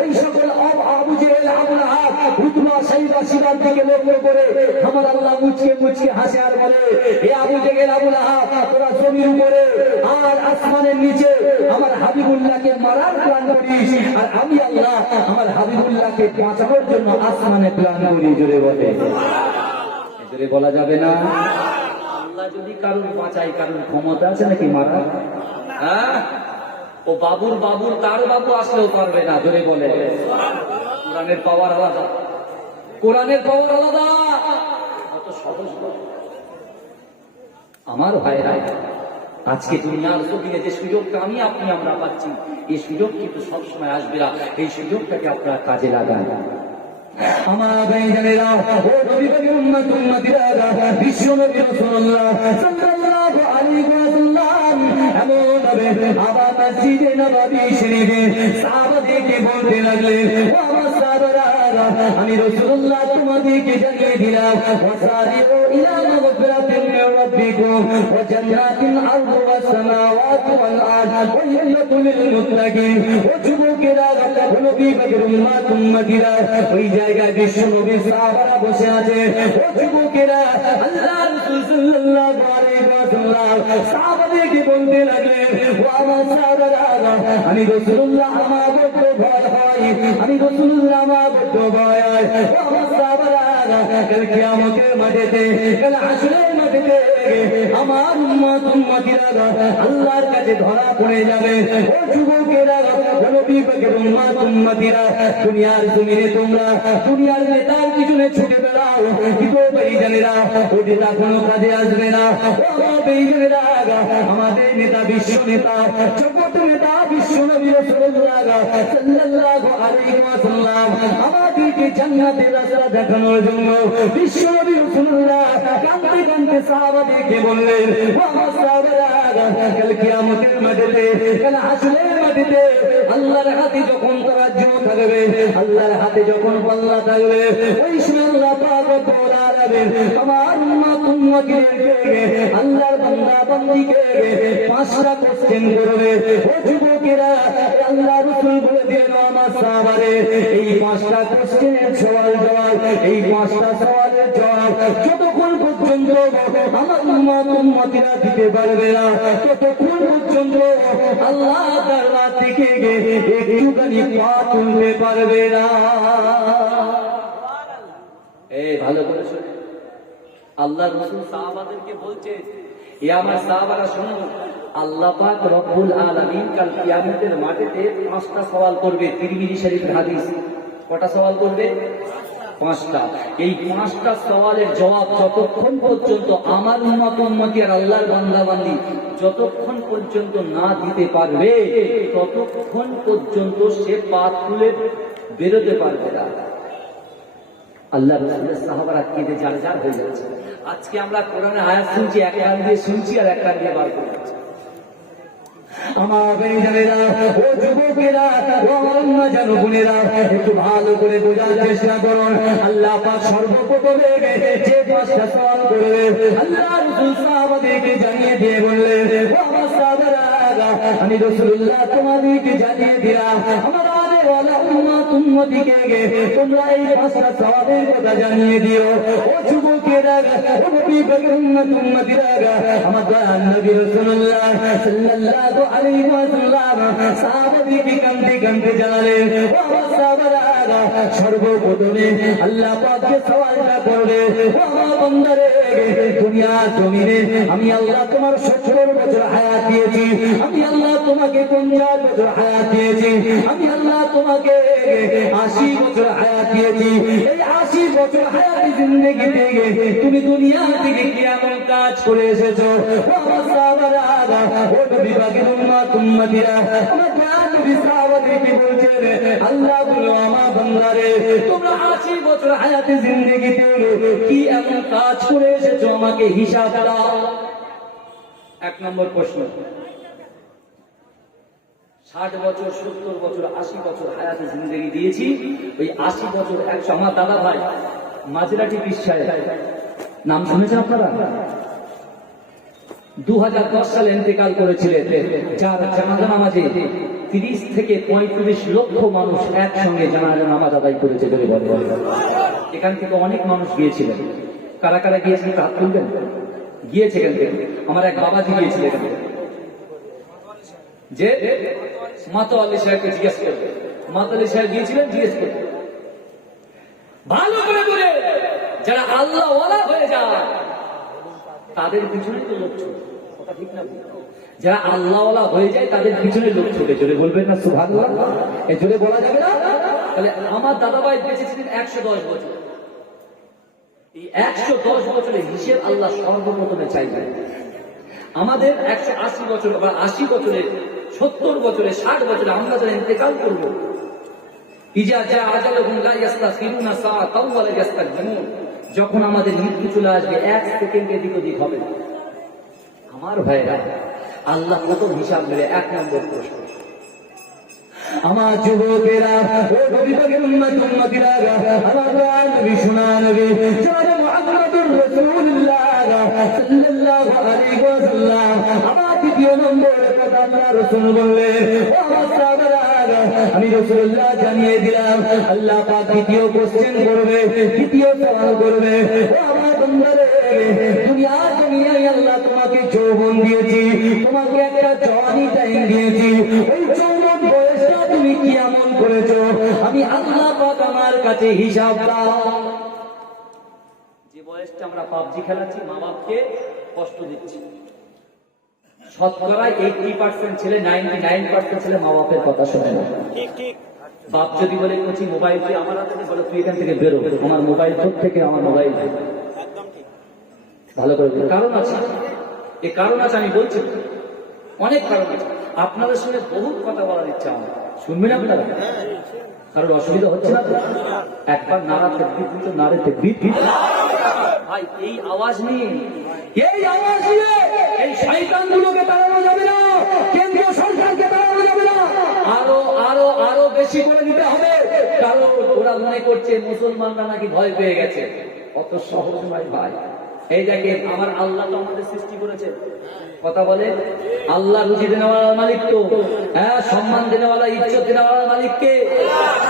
ওই সকল আবু জেহেল, আবু লাহাব, উতবা, সাইবা, শিবার থেকে লক্ষ্য করে আমার আল্লাহ মুচকে মুচকে হাসে আর বলে, হে আবু জেহেল, আবু লাহাব, তোরা জমির উপরে আর আসমানের নিচে আমার হাবিবুল্লাহকে মারার প্ল্যান করিস, আর আমি আল্লাহ আমার হাবিবুল্লাহকে বাঁচানোর জন্য আসমানে প্ল্যান করি। জোরে বলে, জোরে বলা যাবে না? আল্লাহ যদি কারুর বাঁচাই, কারুর ক্ষমতা আছে নাকি মারা? হ্যাঁ, ও বাবুর বাবুর তার বাবু আসলেও পারবে না। জোরে বলে, কোরআনের পাওয়ার আলাদা, কোরআনের পাওয়ার আলাদা। কত সহজ আমার ভাইরা, আজকে দুনিয়ার জমিনে যে সুযোগটা আমি আপনি আমরা পাচ্ছি, এই সুযোগ কিন্তু সবসময় আসবে না। এই সুযোগটাকে আপনারা কাজে লাগান। আমার ভাইজানেরা, ও নবী পাকের উম্মত উম্মতিরা, বিশ্ব নবী রাসূলুল্লাহ সাল্লাল্লাহু আলাইহি ওয়াসাল্লাম এমন ভাবে আবার মসজিদে নববী শরীফে সাহাবাদেরকে বলতে লাগলেন, ও আমার সাহাবারা, আমি রাসূলুল্লাহ তোমাদেরকে জানিয়ে দিলাম, ওয়াসারিউ ইলা মাগফিরাতিন মির রাব্বিকুম ওয়া জান্নাতিন আরদুহা আস-সামাওয়াতু ওয়াল আরদ ওয়া জান্নাতুল লিল মুত্তাকিন। ও যুবকেরা, ও নবী পাকের উম্মত উম্মতিরা, ওই জায়গায় বিশ্ব নবীর সাহাবারা বসে আছে। ও যুবকেরা, আল্লাহ রাসূল সাল্লাল্লাহু আলাইহি ওয়াসাল্লাম সাহাবাদেরকে বলতে লাগলেন, ও আমার সাহাবারা, আমি রাসূলুল্লাহ আমার বড় ভয় হয়, আমি রাসূলুল্লাহ আমার বড় ভয় হয়। ও আমার সাহাবারা, কাল কিয়ামতের মাঠেতে, কাল হাসরের মাটিতে আমার উম্মত উম্মতিরা আল্লাহর কাছে ধরা পড়ে যাবে। ও যুবকেরা, নবী পাকের উম্মত উম্মতিরা, দুনিয়ার জমিনে তোমরা দুনিয়ার নেতার পিছনে ছুটে বেড়াও, কিন্তু বেঈমানেরা ওই নেতা কোনো কাজে আসবে না। ও বেঈমানেরা, আমাদের নেতা বিশ্ব নেতা, জগৎ নেতা বিশ্ব নবী রাসূলুল্লাহ সাল্লাল্লাহু আলাইহি ওয়াসাল্লাম আমাদেরকে জান্নাতের রাস্তা দেখানোর জন্য বিশ্ব নবী রাসূলুল্লাহ কাঁদতে কাঁদতে সাহাবাদেরকে বললেন, ও আমার সাহাবারা, কাল কিয়ামতের মাঠে, কাল হাসরের মাটিতে আল্লাহর হাতে যখন রাজ্য থাকবে, আল্লাহর হাতে যখন পাল্লা থাকবে, ওই সময় আল্লাহ পাক রব্বুল আলামিন আমার উম্মত উম্মতিদেরকে, আল্লাহর বান্দা বান্দীকে 5টা কোশ্চেন করবে। ও যুবকেরা, আল্লাহ রাসূল বলে দিলেন, আমার সাহাবারে, এই 5টা কোশ্চেনের সওয়াল জবাব, এই 5টা সওয়ালের জবাব যতক্ষণ পর্যন্ত আমার উম্মত উম্মতিরা দিতে পারবে না, ততক্ষণ পর্যন্ত আল্লাহ দরবার থেকে একটুখানি পা তুলতে পারবে না। এই ভালো করে শুনে, আল্লাহ রাসূল সাহাবাদেরকে বলছে, এ আমার সাহাবারা শোনো, আল্লাহ পাক রব্বুল আলামিন কাল কিয়ামতের মাঠেতে 5টা সওয়াল করবে। তিরমিজি শরীফের হাদিস। কটা সওয়াল করবে? 5টা। এই 5টা সওয়ালের জবাব যতক্ষণ পর্যন্ত আমার উম্মত উম্মতি আর আল্লাহর বান্দা বান্দি যতক্ষণ পর্যন্ত না দিতে পারবে, ততক্ষণ পর্যন্ত সে পা তুলে বেরোতে পারবে না। আল্লাহ রাসূলের সাহাবারা কেঁদে জারজার হয়ে যাচ্ছে। আজকে আমরা কোরআনের আয়াত শুনছি, এক কান দিয়ে শুনছি আর এক কান দিয়ে বার করে যাচ্ছি। আমার বেঈমানেরা, ও যুবকেরা, ও আমার জনগণেরা, একটু ভালো করে বোঝার চেষ্টা করুন। আল্লাহ পাক সর্বপ্রথমে যে 5টা সওয়াল করবে, আল্লাহ রাসূল সাহাবাদেরকে জানিয়ে দিয়ে বললেন, ও আমার সাহাবারা, আমি রাসূলুল্লাহ তোমাদেরকে জানিয়ে দিলাম, আমার ওয়ালা উম্মত উম্মতিকে তোমরা এই 5টা সওয়ালের কথা জানিয়ে দিও। ও যুবকেরা, ও নবী পাকের উম্মত উম্মতিরা, আমার দয়াল নবী রাসূলুল্লাহ সাল্লাল্লাহু আলাইহি ওয়াসাল্লাম সাহাবাদেরকে কাঁদতে কাঁদতে জানালেন, ও আমার সাহাবারা, সর্বপ্রথমে আল্লাহ পাক যে সওয়ালটা করবে, ও আমার বান্দারে, দুনিয়া জমিনে আমি আল্লাহ তোমার 70 বছর হায়াত দিয়েছি, আমি আল্লাহ তোমাকে 50 বছর হায়াত দিয়েছি, আমি আল্লাহ তোমাকে 80 বছর হায়াত দিয়েছি। এই 80 বছর হায়াতি জিন্দেগিতে তুমি দুনিয়া থেকে কি এমন কাজ করে এসেছো? ও আমার সাহাবারা, ও নবী পাকের উম্মত উম্মতিরা, আমার প্রিয় নবী সাহাবাদেরকে বলছেন, আল্লাহ বলো আমার বান্দারে, তোমরা 80 বছর হায়াতি জিন্দেগিতে কি এমন কাজ করে এসেছো, আমাকে হিসাব দাও। 1 নম্বর প্রশ্ন। 60 বছর, 70 বছর, 80 বছর হায়াতে জিন্দেগি দিয়েছি, ওই 80 বছর 100। আমার দাদা ভাই মাঝরাটি বিশ্বাস, নাম শুনেছেন আপনারা? 2010 সালে ইন্তেকাল করেছিলেন, যার জানাজা নামাজে 30 থেকে 35 লক্ষ মানুষ একসঙ্গে জানাজা নামাজ আদায় করেছে। এখান থেকে অনেক মানুষ গিয়েছিলেন। কারা কারা গিয়েছিলেন হাত তুলবেন? গিয়েছে এখান থেকে। আমার এক বাবাজি গিয়েছিল এখান থেকে, যে মাতোয়ালি সাহেবকে জিজ্ঞেস করবে, মাতোয়ালি সাহেব গিয়েছিলেন, জিজ্ঞেস করবে ভালো করে করে, যারা আল্লাহ ওয়ালা হয়ে যায় তাদের পিছনে তো লোক ছোটে। কথা ঠিক না? যারা আল্লাহ ওয়ালা হয়ে যায় তাদের পিছনে লোক ছোটে। জোরে বলবেন না সুবহানাল্লাহ? এই জোরে বলা যাবে না? তাহলে আমার দাদা ভাই বেঁচেছিলেন 110 বছর। এই 110 বছরের হিসেব আল্লাহ সর্বপ্রথমে চাইবেন। আমাদের 180 বছর বা 80 বছরে, 70 বছরে, 60 বছরে আমরা যারা ইন্তেকাল করব, ইজা জা আজালুহুম লা ইস্তাখিরুনা সাআতাও ওয়া লা ইস্তাকদিমুন, যখন আমাদের মৃত্যু চলে আসবে 1 সেকেন্ডে দিক ওদিক হবে। আমার ভাইরা, আল্লাহ প্রথম হিসাব মেরে 1 নম্বর প্রশ্ন। আমার যুবকেরা, ও নবী পাকের উম্মত উম্মতিরা, আমার নবী সোনা নবী জনাবে মুহাম্মদুর রাসূলুল্লাহ সাল্লাল্লাহু আলাইহি ওয়াসাল্লাম আমার দ্বিতীয় নম্বরের কথা আল্লাহ রাসূল বললেন, ও আমার সাহাবারা, আমি রাসূলুল্লাহ জানিয়ে দিলাম, আল্লাহ পাক দ্বিতীয় কোশ্চেন করবে, দ্বিতীয় সওয়াল করবে। ও আমার বান্দারে, দুনিয়ায় আল্লাহ তোমাকে যৌবন দিয়েছি, তোমাকে একটা জওয়ানি টাইম দিয়েছি, ওই যৌবন বয়সটা তুমি কি এমন করেছো, আমি আল্লাহ পাক আমার কাছে হিসাব দাও। যে বয়স বয়সটা আমরা পাবজি খেলাচ্ছি, মা বাপকে কষ্ট দিচ্ছি। শতকরা 80% ছেলে, 99% ছেলে মা বাপের কথা শোনে না। বাপ যদি বলে কোচি মোবাইল তুই আমার হাতে বলে তুই এখান থেকে বেরো, আমার মোবাইল তোর থেকে, আমার মোবাইল ভালো করে বলো। কারণ আছে, এই কারণ আছে, আমি বলছি অনেক কারণ আছে। আপনাদের সঙ্গে বহুত কথা বলার ইচ্ছা আমার, শুনবেন আপনারা? কারোর অসুবিধা হচ্ছে না তো? একবার নারা তেকবীর দিচ্ছ, নারে তেকবীর ভাই। এই আওয়াজ নিয়ে এই শয়তানগুলোকে তাড়ানো যাবে না, কেন্দ্রীয় সরকারকে তাড়ানো যাবে না, আরো আরো আরো বেশি করে দিতে হবে। কারণ ওরা মনে করছে মুসলমানরা নাকি ভয় পেয়ে গেছে। অত সহজ নয় ভাই। এই দেখেন, আমার আল্লাহ তো আমাদের সৃষ্টি করেছে, কথা বলে আল্লাহ রুজি দেনেওয়ালা মালিক তো, হ্যাঁ, সম্মান দেনেওয়ালা, ইজ্জত দেনেওয়ালা মালিককে।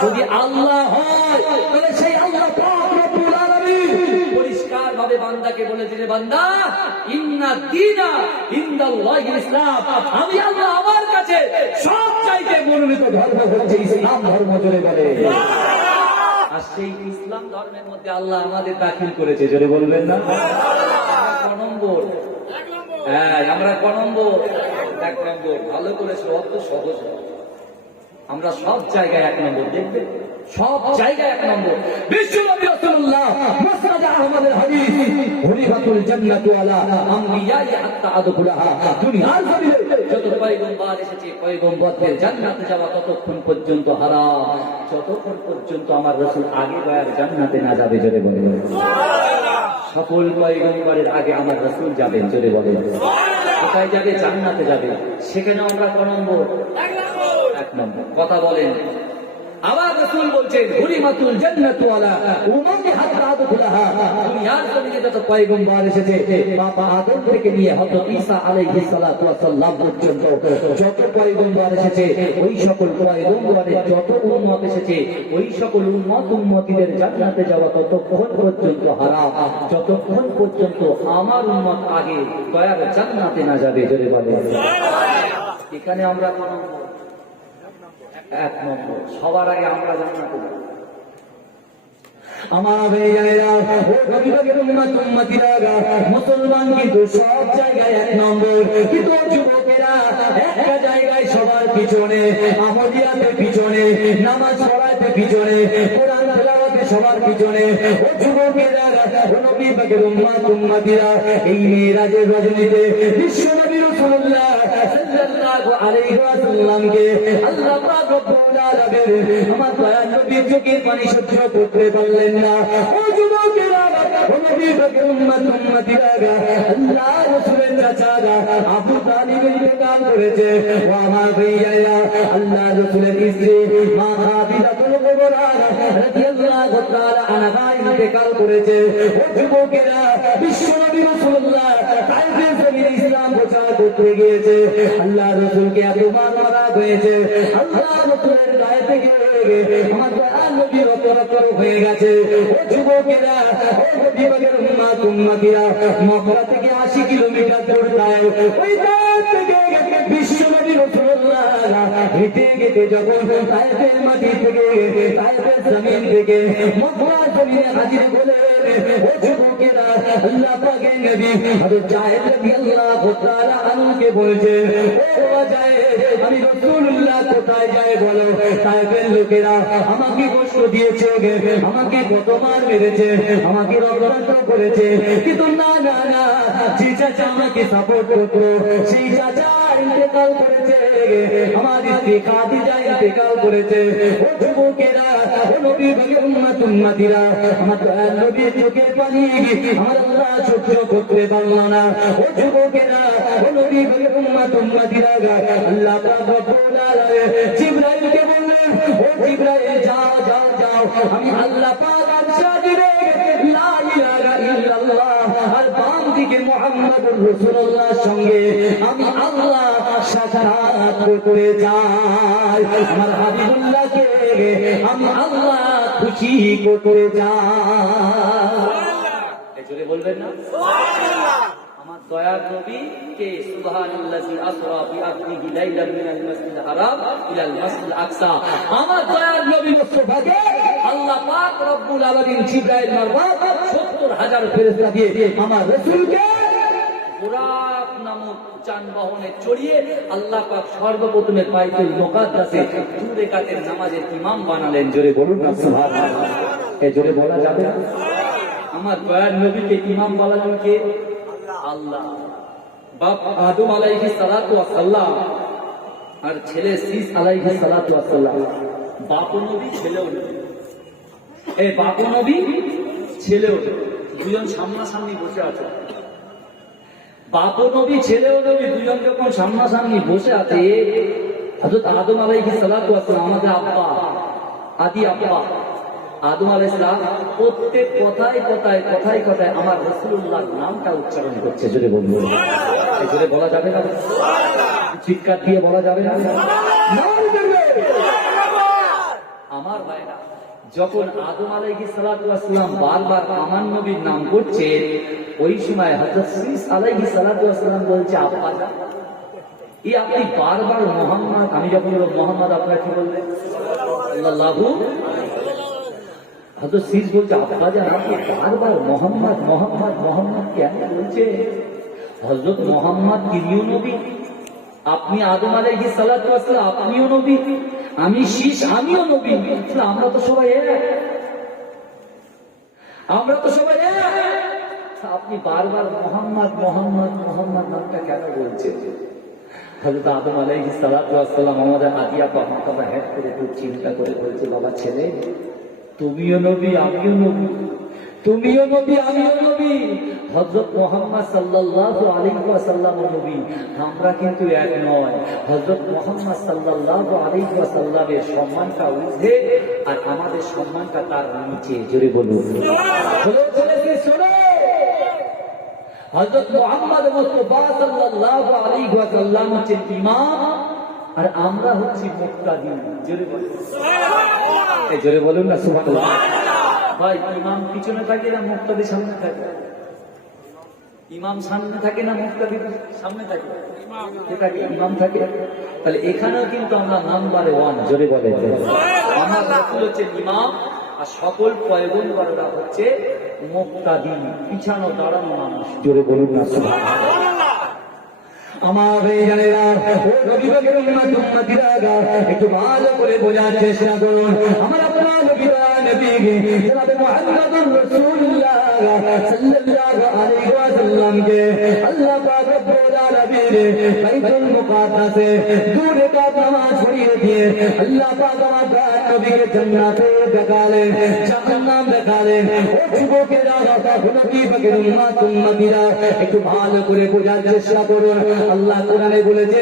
যদি আল্লাহ হয় তাহলে সেই আল্লাহ পাক রব্বুল আলামিন পরিষ্কার ভাবে বান্দাকে বলে দিলে, বান্দা ইন্না দীনা ইনদাল্লাহিল ইসলাম, আমি আল্লাহ আমার কাছে সবচাইতে মনোনীত ধর্ম হচ্ছে ইসলাম ধর্ম। জোরে বলে। আর সেই ইসলাম ধর্মের মধ্যে আল্লাহ আমাদের দাখিল করেছে, জোরে বলবেন না? আমরা ক নম্বর? হ্যাঁ, আমরা ক নম্বর? 1 নম্বর। ভালো করে অত সহজ, আমরা সব জায়গায় 1 নম্বর। দেখবেন সব জায়গায় 1 নম্বর। বিশ্বনবী রাসূলুল্লাহ মুসনাদ আহমদের হাদিস, হুরিবাতুল জান্নাতু আলা আমবিয়াই হাত্তা আদখুলাহা, দুনিয়ার জমিনে যত পয়গম্বর এসেছে, পয়গম্বরদের জান্নাতে যাওয়া ততক্ষণ পর্যন্ত হারাম, যতক্ষণ পর্যন্ত আমার রাসূল আগে দয়ার জান্নাতে না যাবে। জোরে বলে। সকল পয়গম্বরের আগে আমার রাসূল যাবেন। জোরে বলে। কোথায় যাবে? জান্নাতে যাবে। সেখানে আমরা ক নম্বর? 1 নম্বর। কথা বলেন। আবার রাসূল বলছেন, হুরিমাতুল জান্নাতু আলা উম্মতি হাত্তা আদখুলাহা, দুনিয়ার জমিনে যত পয়গম্বর এসেছে, বাবা আদম থেকে নিয়ে হযরত ঈসা আলাইহিস সালাতু ওয়াস সালাম পর্যন্ত যত পয়গম্বর এসেছে, ওই সকল পয়গম্বরের যত উম্মত এসেছে, ওই সকল উম্মতিদের জান্নাতে যাওয়া ততক্ষণ পর্যন্ত হারাম, যতক্ষণ পর্যন্ত আমার উম্মত আগে দয়ার জান্নাতে না যাবে। জোরে বলে। এখানে আমরা কোন 1 নম্বর। সবার আগে আমরা জান্নাতে যাব। আমার ভাইয়েরা, ও গরিবের উম্মতিরা, মুসলমান কিন্তু সব জায়গায় 1 নম্বর, কিন্তু যুবকেরা একটা জায়গায় সবার পিছনে, আমলিয়াতে পিছনে, নামাজ পড়াতে পিছনে, কোরআন তেলাওয়াতে সবার পিছনে। ও যুবকেরা, ও নবী পাকের উম্মতিরা, এই মিরাজের রজনীতে বিশ্বনবী রাসূলুল্লাহ সাল্লাল্লাহু আলাইহি ওয়াসাল্লামকে আল্লাহ পাক রব্বুল আলামিন আমার দয়ার নবীর চোখের পানি সহ্য করতে পারলেন না। ও যুবকেরা, ও নবী পাকের উম্মতিরা, আল্লাহ রাসূলের চাচা আবু তালিব ইন্তেকাল করেছে। ও আমার ভাইয়েরা, আল্লাহ রাসূলের স্ত্রী মা খাদিজাতুল কুবরা রাদিয়াল্লাহু তাআলা আনহা ইন্তেকাল করেছে। ও যুবকেরা, বিশ্বনবী রাসূলুল্লাহ তায়েফের জমিনে ইসলাম প্রচার করতে গিয়েছে। আল্লাহ রাসূলকে এত মারা হয়েছে, আল্লাহ রাসূলের গায়ে থেকে আমার দয়ার নবী রক্ত হয়ে গেছে। ও যুবকেরা, ও নবী পাকের উম্মতিরা, মক্কা থেকে 80 কিলোমিটার দূরে তায়েফ, ওই তায়েফ থেকে বিশ্বনবী রাসূলুল্লাহ হেঁটে হেঁটে যখন তায়েফের মাটি থেকে, তায়েফের জমিন থেকে মক্কার জমিনে হাজির হলেন। ও যুবকেরা, আল্লাহ পাকের নবী হযরত জায়েদ রাদিয়াল্লাহু তাআলা আনহুকে বলছে, ও জায়েদ, আমি রাসূলুল্লাহ কোথায় যাই বলো? তায়েফের লোকেরা আমাকে কষ্ট দিয়েছে, আমাকে কতবার মেরেছে, আমাকে রক্তাক্ত করেছে, কিন্তু না না না, যে চাচা আমাকে সাপোর্ট করতো সেই চাচা ইন্তেকাল করেছে, আমার স্ত্রী খাদিজা ইন্তেকাল করেছে। ও যুবকেরা, ও নবী পাকের উম্মতিরা, আমার দয়ার নবীর চোখের পানি আমার আল্লাহ সহ্য করতে পারল না। ও যুবকেরা, ও নবী পাকের উম্মতিরা, আল্লাহ পাক রব্বুল আলামিন জিবরাইলকে বললেন, ও জিবরাইল যাও যাও যাও, আমি আল্লাহ পাক আদেশ দিবে, লা ইলাহা ইল্লাল্লাহ, আর বাম দিকে মুহাম্মদুর রাসূলুল্লাহর সঙ্গে আমি আল্লাহ সাক্ষাৎ করতে চাই, আমার হাবিবুল্লাহকে আমি আল্লাহ খুশি করতে চাই। জোরে বলবেন না? আমার দয়ার নবী কে সুবহানাল্লাযী আসরা বিআবদিহি লাইলান মিনাল মাসজিদিল হারাম ইলাল মাসজিদিল আকসা, আমার দয়ার নবী মুস্তাফাকে আল্লাহ পাক রব্বুল আলামিন জিবরাইল মারফত 70,000 ফেরেশতা দিয়ে আমার রাসূলকে বুরাক নামক যানবাহনে চড়িয়ে আল্লাহ পাক সর্বপ্রথমে বাইতুল মুকাদ্দাসে 2 রাকাতের নামাজের ইমাম বানালেন। জোরে বলুন না সুবহানাল্লাহ। এই জোরে বলা যাবে না? আমার দয়ার নবীকে ইমাম বানালেন কে? আল্লাহ। বাপ আদম আলাইহিস সালাতু ওয়াস সালাম আর ছেলে শীস আলাইহিস সালাতু ওয়াস সালাম। বাপ নবী ছেলেও নবী। এই বাপ নবী ছেলেও নবী, দুজন সামনাসামনি বসে আছে। বাপ নবী ছেলেও নবী, দুজন যখন সামনাসামনি বসে আছে, হযরত আদম আলাইহিস সালাতু ওয়াস সালাম আমাদের আব্বা, আদি আব্বা আদম আলাইহিস সালাম প্রত্যেক কথায় আমার রাসূলুল্লাহর নামটা উচ্চারণ করছে। জোরে বলুন। এই জোরে বলা যাবে না? চিৎকার দিয়ে বলা যাবে না? আমার ভাইরা, যখন আদম আলাইহিস সালাতু ওয়াস সালাম বারবার আমার নবীর নাম করছে, ওই সময় হযরত শীস আলাইহিস সালাতু ওয়াস সালাম বলছে, আব্বা যা, এই আপনি বারবার মোহাম্মদ, আমি যখন বলবো মোহাম্মদ, আপনারা কি বললেন? সাল্লাল্লাহু। হযরত শীস বলছে, আব্বা যা, আমাকে বারবার মোহাম্মদ মোহাম্মদ মোহাম্মদ কেন বলছে? হযরত মোহাম্মদ তিনিও নবী, আপনি আদম আলাইহিস সালাতু ওয়াস সালাম আপনিও নবী, আমি শীস আমিও নবী, আমরা তো সবাই এক, আমরা তো সবাই এক। আপনি বারবার মোহাম্মদ মোহাম্মদ মোহাম্মদ নামটা কেন বলছেন? হযরত আদম আলাইহিস সালাতু ওয়াস সালাম আমাদের আদি আব্বা মাথা হেড করে খুব চিন্তা করে বলছে, বাবা ছেলে, তুমিও নবী আমিও নবী, তুমিও নবী আমিও নবী, হযরত মুহাম্মদ সাল্লাল্লাহু আলাইহি ওয়াসাল্লাম নবী, আমরা কিন্তু এক নয়। হযরত মুহাম্মদ সাল্লাল্লাহু আলাইহি ওয়াসাল্লামের সম্মানটা ঊর্ধ্বে আর আমাদের সম্মানটা তার নিচে। জোরে বলুন। শোনো, হযরত মুহাম্মদ মুস্তাফা সাল্লাল্লাহু আলাইহি ওয়াসাল্লাম হচ্ছেন ইমাম আর আমরা হচ্ছি মুক্তাদি। জোরে বলুন। এই জোরে বলুন না সুবহানাল্লাহ। ভাই, ইমাম পিছনে থাকে না মুক্তাদি সামনে থাকে? ইমাম সামনে থাকে না মুক্তাদি সামনে থাকে? ইমাম থাকে। তাহলে এখানেও কিন্তু আমরা নাম্বারে 1। জোরে বলেন। আমার রাসূল হচ্ছে ইমাম আর সকল পয়গম্বররা হচ্ছে মুক্তাদি, পিছানো দাঁড়ানো মানুষ। জোরে বলুন না সুবহানাল্লাহ। আমার এই জানেরা, ও নবী পাকের উম্মতিরা, একটু ভালো করে বোঝার চেষ্টা করুন। আমার আপনার নবী জনাবে মুহাম্মদুর রাসূলুল্লাহ সাল্লাল্লাহু আলাইহি ওয়াসাল্লামকে আল্লাহ পাক রব্বুল আলামিন বাইতুল মুকাদ্দাসে 2 রাকাত নামাজ পড়িয়ে দিয়ে আল্লাহ পাক আমার নবীকে জান্নাতে দেখালেন, জাহান্নাম দেখালেন। ও যুবকেরা, নবী পাকের উম্মতিরা, একটু ভালো করে বোঝার চেষ্টা করুন। আল্লাহ কোরআনে বলেছে,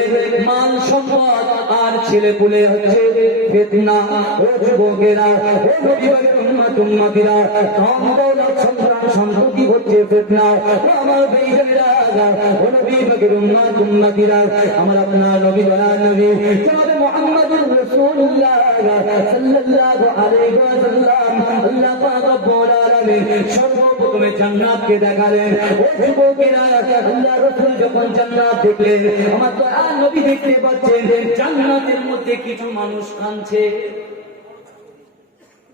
মান সম্পদ আর ছেলে পুলে হচ্ছে ফিতনা। ও যুবকেরা, ও নবী পাকের উম্মতিরা, ধন দৌলত সংগ্রাম সম্পত্তি হচ্ছে ফিতনা। আমার ভাইয়েরা, ও নবী পাকের উম্মতিরা, আমার আপনার নবী দয়ার নবী জনাবে মুহাম্মদুর রাসূলুল্লাহ সাল্লাল্লাহু আলাইহি ওয়াসাল্লাম আল্লাহ পাক রব্বুল আলামিন সর্বপ্রথমে জান্নাতকে দেখালেন। ও যুবকেরা, আল্লাহ রাসূল যখন জান্নাত দেখলেন, আমার দয়ার নবী দেখতে পাচ্ছেন জান্নাতের মধ্যে কিছু মানুষ কাঁদছে।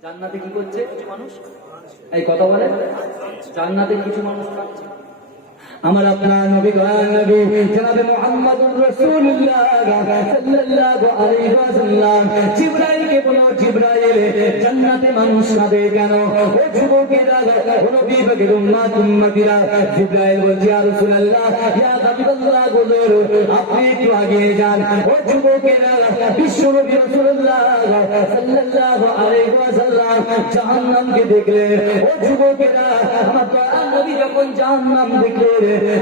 জান্নাতে কি করছে? কিছু মানুষ, এই কথা বলে, জান্নাতে কিছু মানুষ কাঁদছে। আমার আপনার নবী দয়ার নবী জনাবে মুহাম্মদুর রাসূলুল্লাহ সাল্লাল্লাহু আলাইহি ওয়াসাল্লাম জিবরাইলকে বলো, জিবরাইল, জান্নাতে মানুষ কাঁদে কেন? ও যুবকেরা, ও নবী পাকের উম্মতিরা, জিবরাইল বলছে, ইয়া রাসূলুল্লাহ, ইয়া হাবিবাল্লাহ, হুজুর আপনি একটু আগে যান। ও যুবকেরা, বিশ্ব নবী রাসূলুল্লাহ সাল্লাল্লাহু আলাইহি ওয়াসাল্লাম জাহান্নামকে দেখলেন। ও যুবকেরা, আমার দয়ার নবী যখন জাহান্নাম দেখলেন,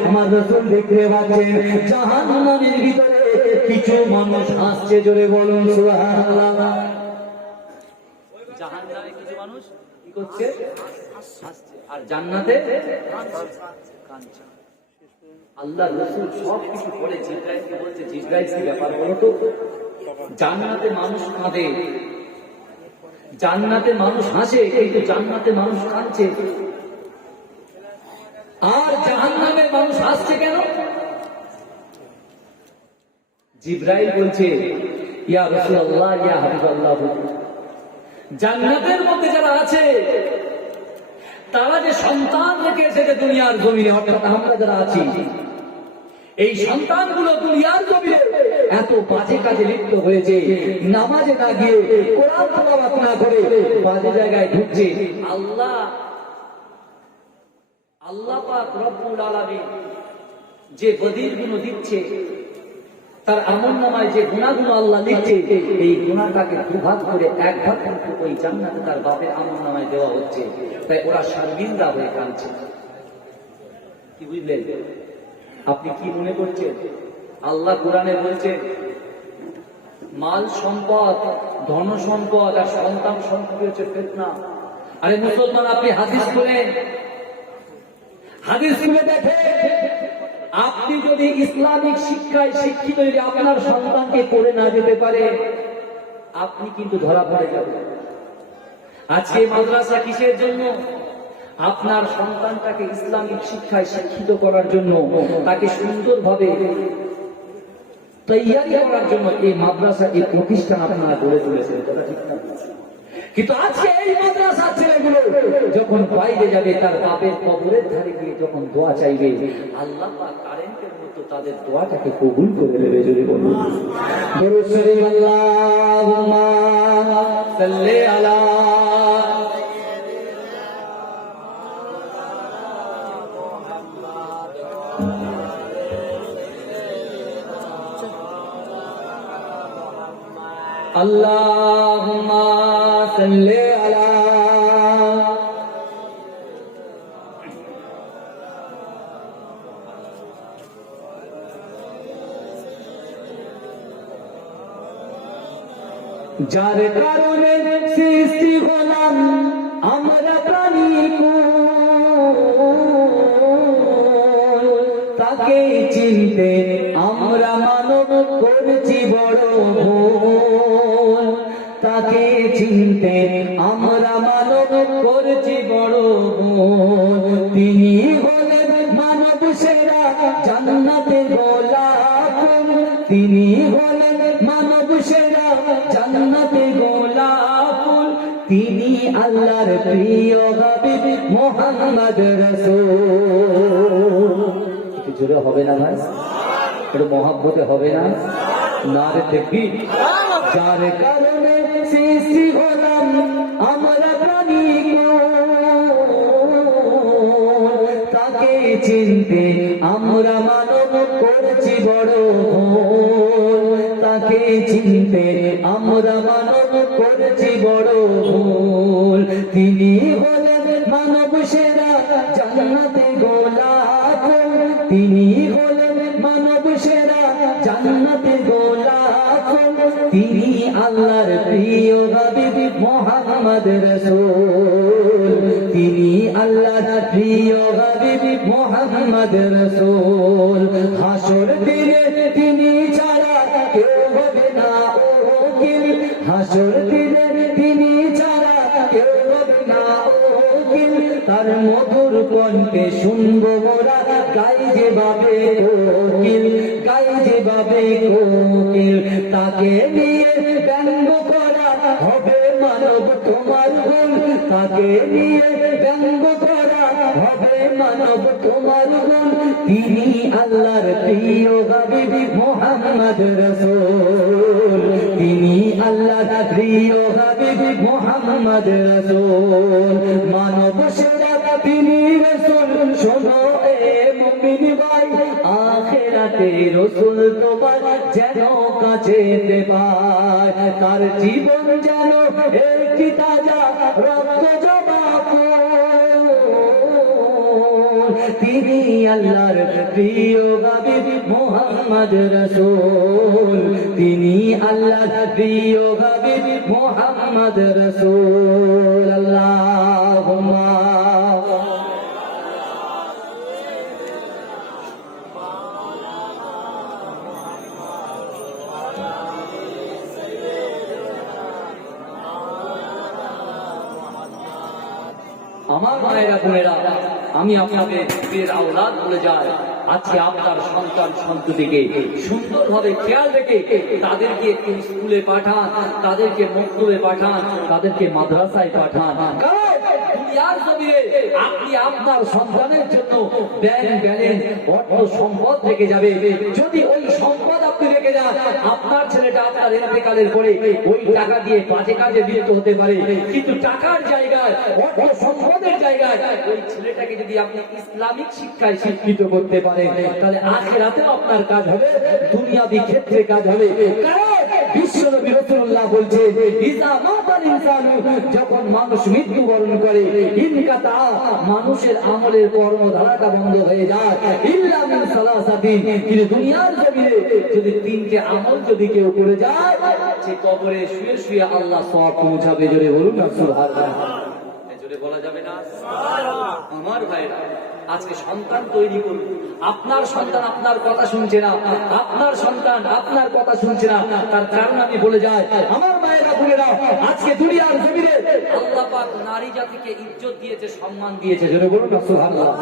আমার রাসূল দেখতে পাচ্ছেন জাহান্নামের ভিতরে কিছু মানুষ হাসছে। জোরে বলুন সুবহানাল্লাহ। জাহান্নামে কিছু মানুষ কি করছে? হাসছে। আর জান্নাতে কাঁদছে। আল্লাহ রাসূল সব কিছু বলে জিবরাইলকে বলছে, জিবরাইল কি ব্যাপার বলো তো? জান্নাতে মানুষ কাঁদে, জান্নাতে মানুষ হাসে, কিন্তু জান্নাতে মানুষ কাঁদছে। আর জাহান্নামের মানুষ হাসছে কেন? জিবরাইল বলছে, ইয়া রাসূলুল্লাহ, ইয়া হাবিবাল্লাহ, জান্নাতের মধ্যে যারা আছে তারা যে সন্তান রেখে এসেছে দুনিয়ার জমিনে, অর্থাৎ আমরা যারা আছি, এই সন্তানগুলো দুনিয়ার জমিনে এত বাজে কাজে লিপ্ত হয়েছে, নামাজে না গিয়ে কোরআন তেলাওয়াত না করে বাজে জায়গায় ঢুকছে। আল্লাহ পাক রব্বুল আলামিন যে বদিরগুলো দিচ্ছে, তার আমলনামায় যে গুনাহগুলো আল্লাহ লিখছে, এই গুনাহটাকে দুভাগ করে এক ভাগ কিন্তু ওই জান্নাতে তার বাপের আমলনামায় দেওয়া হচ্ছে। তাই ওরা শর্মিন্দা হয়ে কাঁদছে। কি বুঝলেন? আপনি কি মনে করছেন? আল্লাহ কোরআনে বলছেন মাল সম্পদ, ধন সম্পদ আর সন্তান সম্পদ হচ্ছে ফিতনা। আরে মুসলমান, আপনি হাদিস খুলেন, হাদিস খুলে দেখেন, আপনি যদি ইসলামিক শিক্ষায় শিক্ষিত যদি আপনার সন্তানকে করে না যেতে পারে, আপনি কিন্তু ধরা পড়ে যাবেন। আজকে মাদ্রাসা কিসের জন্য? আপনার সন্তানটাকে ইসলামিক শিক্ষায় শিক্ষিত করার জন্য, তাকে সুন্দরভাবে তৈয়ারি করার জন্য এই মাদ্রাসা, এই প্রতিষ্ঠান আপনারা গড়ে তুলেছেন। কথা ঠিক না? কিন্তু আজকে এই মাদ্রাসা ছেলেগুলো যখন বাইরে যাবে, তার বাপের কবরের ধারে গিয়ে যখন দোয়া চাইবে, আল্লাহ পাক কারেন্টের মতো তাদের দোয়াটাকে কবুল করে নেবে। যদি বলুন দরুদ শরীফ, আল্লাহুম্মা সাল্লি আলা আল্লাহুম্মা সাল্লি আলা যার কারণে সৃষ্টি হলাম আমরা প্রাণী, তাকে চিনতে আমরা মানব করছি বড় ভুল, তাকে চিনতে আমরা মানব করছি বড় ভুল। তিনি হলেন মানব সেরা জান্নাতে গোলাপ, তিনি হলেন মানব সেরা জান্নাতে গোলাপ, তিনি আল্লাহর প্রিয় হাবিব মুহাম্মদ রাসূল। একটু জোরে হবে না ভাই? একটু মহব্বতে হবে না? নারে তাকবীর। যার কারণে সৃষ্টি হলাম আমরা প্রাণী, তাকে চিনতে আমরা মানব করছি বড় ভুল, তাকে চিনতে আমরা মানব করছি বড় ভুল। তিনি হলেন মানব সেরা জান্নাতে গোলাপ, তিনি হলেন মানব সেরা জান্নাতে গোলাপ, তিনি আল্লাহর প্রিয় হাবিব মুহাম্মদ রাসূল, তিনি আল্লাহর প্রিয় হাবিব মুহাম্মদ রাসূল। হাসর দিনে তিনি ছাড়া কেউ হবে না ওকিল, হাসর দিনে তিনি ছাড়া কেউ হবে না ওকিল, তার মধুর কণ্ঠে শুনবো মোরা গাই যেভাবে কোকিল, গাই যেভাবে কোকিল। তাকে নিয়ে ব্যঙ্গ করা হবে মানব তোমার ভুল, তাকে নিয়ে ব্যঙ্গ করা হবে মানব তোমার ভুল। তিনি আল্লাহর প্রিয় হাবিব মুহাম্মদ রাসূল, তিনি আল্লাহর প্রিয় হাবিব মুহাম্মদ রাসূল। মানব সেরা তিনি রাসূল, শোনো এ মুমিন ভাই, আখিরাতে রাসূল তোমার যেন কাছেতে পায়, তার জীবন যেন একটি তাজা রক্ত জমা ফুল। তিনি আল্লাহর প্রিয় হাবিব মুহাম্মদ রাসূল, তিনি আল্লাহর প্রিয় হাবিব মুহাম্মদ রাসূল। আল্লাহুম্মা আমার মায়েরা বোনেরা, আমি আপনাদের প্রিয় আওলাদ বলে যাই, আজকে আপনার সন্তান সন্ততিকে সুন্দরভাবে খেয়াল রেখে তাদেরকে একটু স্কুলে পাঠান, তাদেরকে মক্তবে পাঠান, তাদেরকে মাদ্রাসায় পাঠান। কারণ দুনিয়ার জমিনে আপনি আপনার সন্তানের জন্য ব্যাংক ব্যালেন্স অর্থ সম্পদ রেখে যাবে, যদি ওই সম্পদ আপনি রেখে যান, আপনার ছেলেটা আপনার ইন্তেকালের পরে ওই টাকা দিয়ে বাজে কাজে লিপ্ত হতে পারে। কিন্তু টাকার জায়গায়, অর্থ সম্পদের জায়গায় ওই ছেলেটাকে যদি আপনি ইসলামিক শিক্ষায় শিক্ষিত করতে পারেন, তাহলে আখিরাতেও আপনার কাজ হবে, দুনিয়াবি ক্ষেত্রে কাজ হবে। কারণ বিশ্বনবী রাসূলুল্লাহ বলছে, ইজা মাতাল ইনসানু, যখন মানুষ মৃত্যুবরণ করে, ইনকাতা, মানুষের আমলের কর্মধারাটা বন্ধ হয়ে যায়, ইল্লা মিন সালাসাতিন, কিন্তু দুনিয়ার জমিনে যদি তিনটে আমল যদি কেউ করে যায়, সে কবরে শুয়ে শুয়ে আল্লাহ সওয়াব পৌঁছাবে। জোরে বলুন না সুবহানাল্লাহ। জোরে বলা যাবে না সুবহানাল্লাহ। আমার ভাইরা, আজকে সন্তান তৈরি করুন। আপনার সন্তান আপনার কথা শুনছে না, আপনার সন্তান আপনার কথা শুনছে না, তার কারণ আমি বলে যাই, আমার মায়েরা বলে না, আজকে দুনিয়ার জমিনে আল্লাহ পাক নারী জাতিকে ইজ্জত দিয়েছে, সম্মান দিয়েছে। জোরে বলুন না সুবহানাল্লাহ।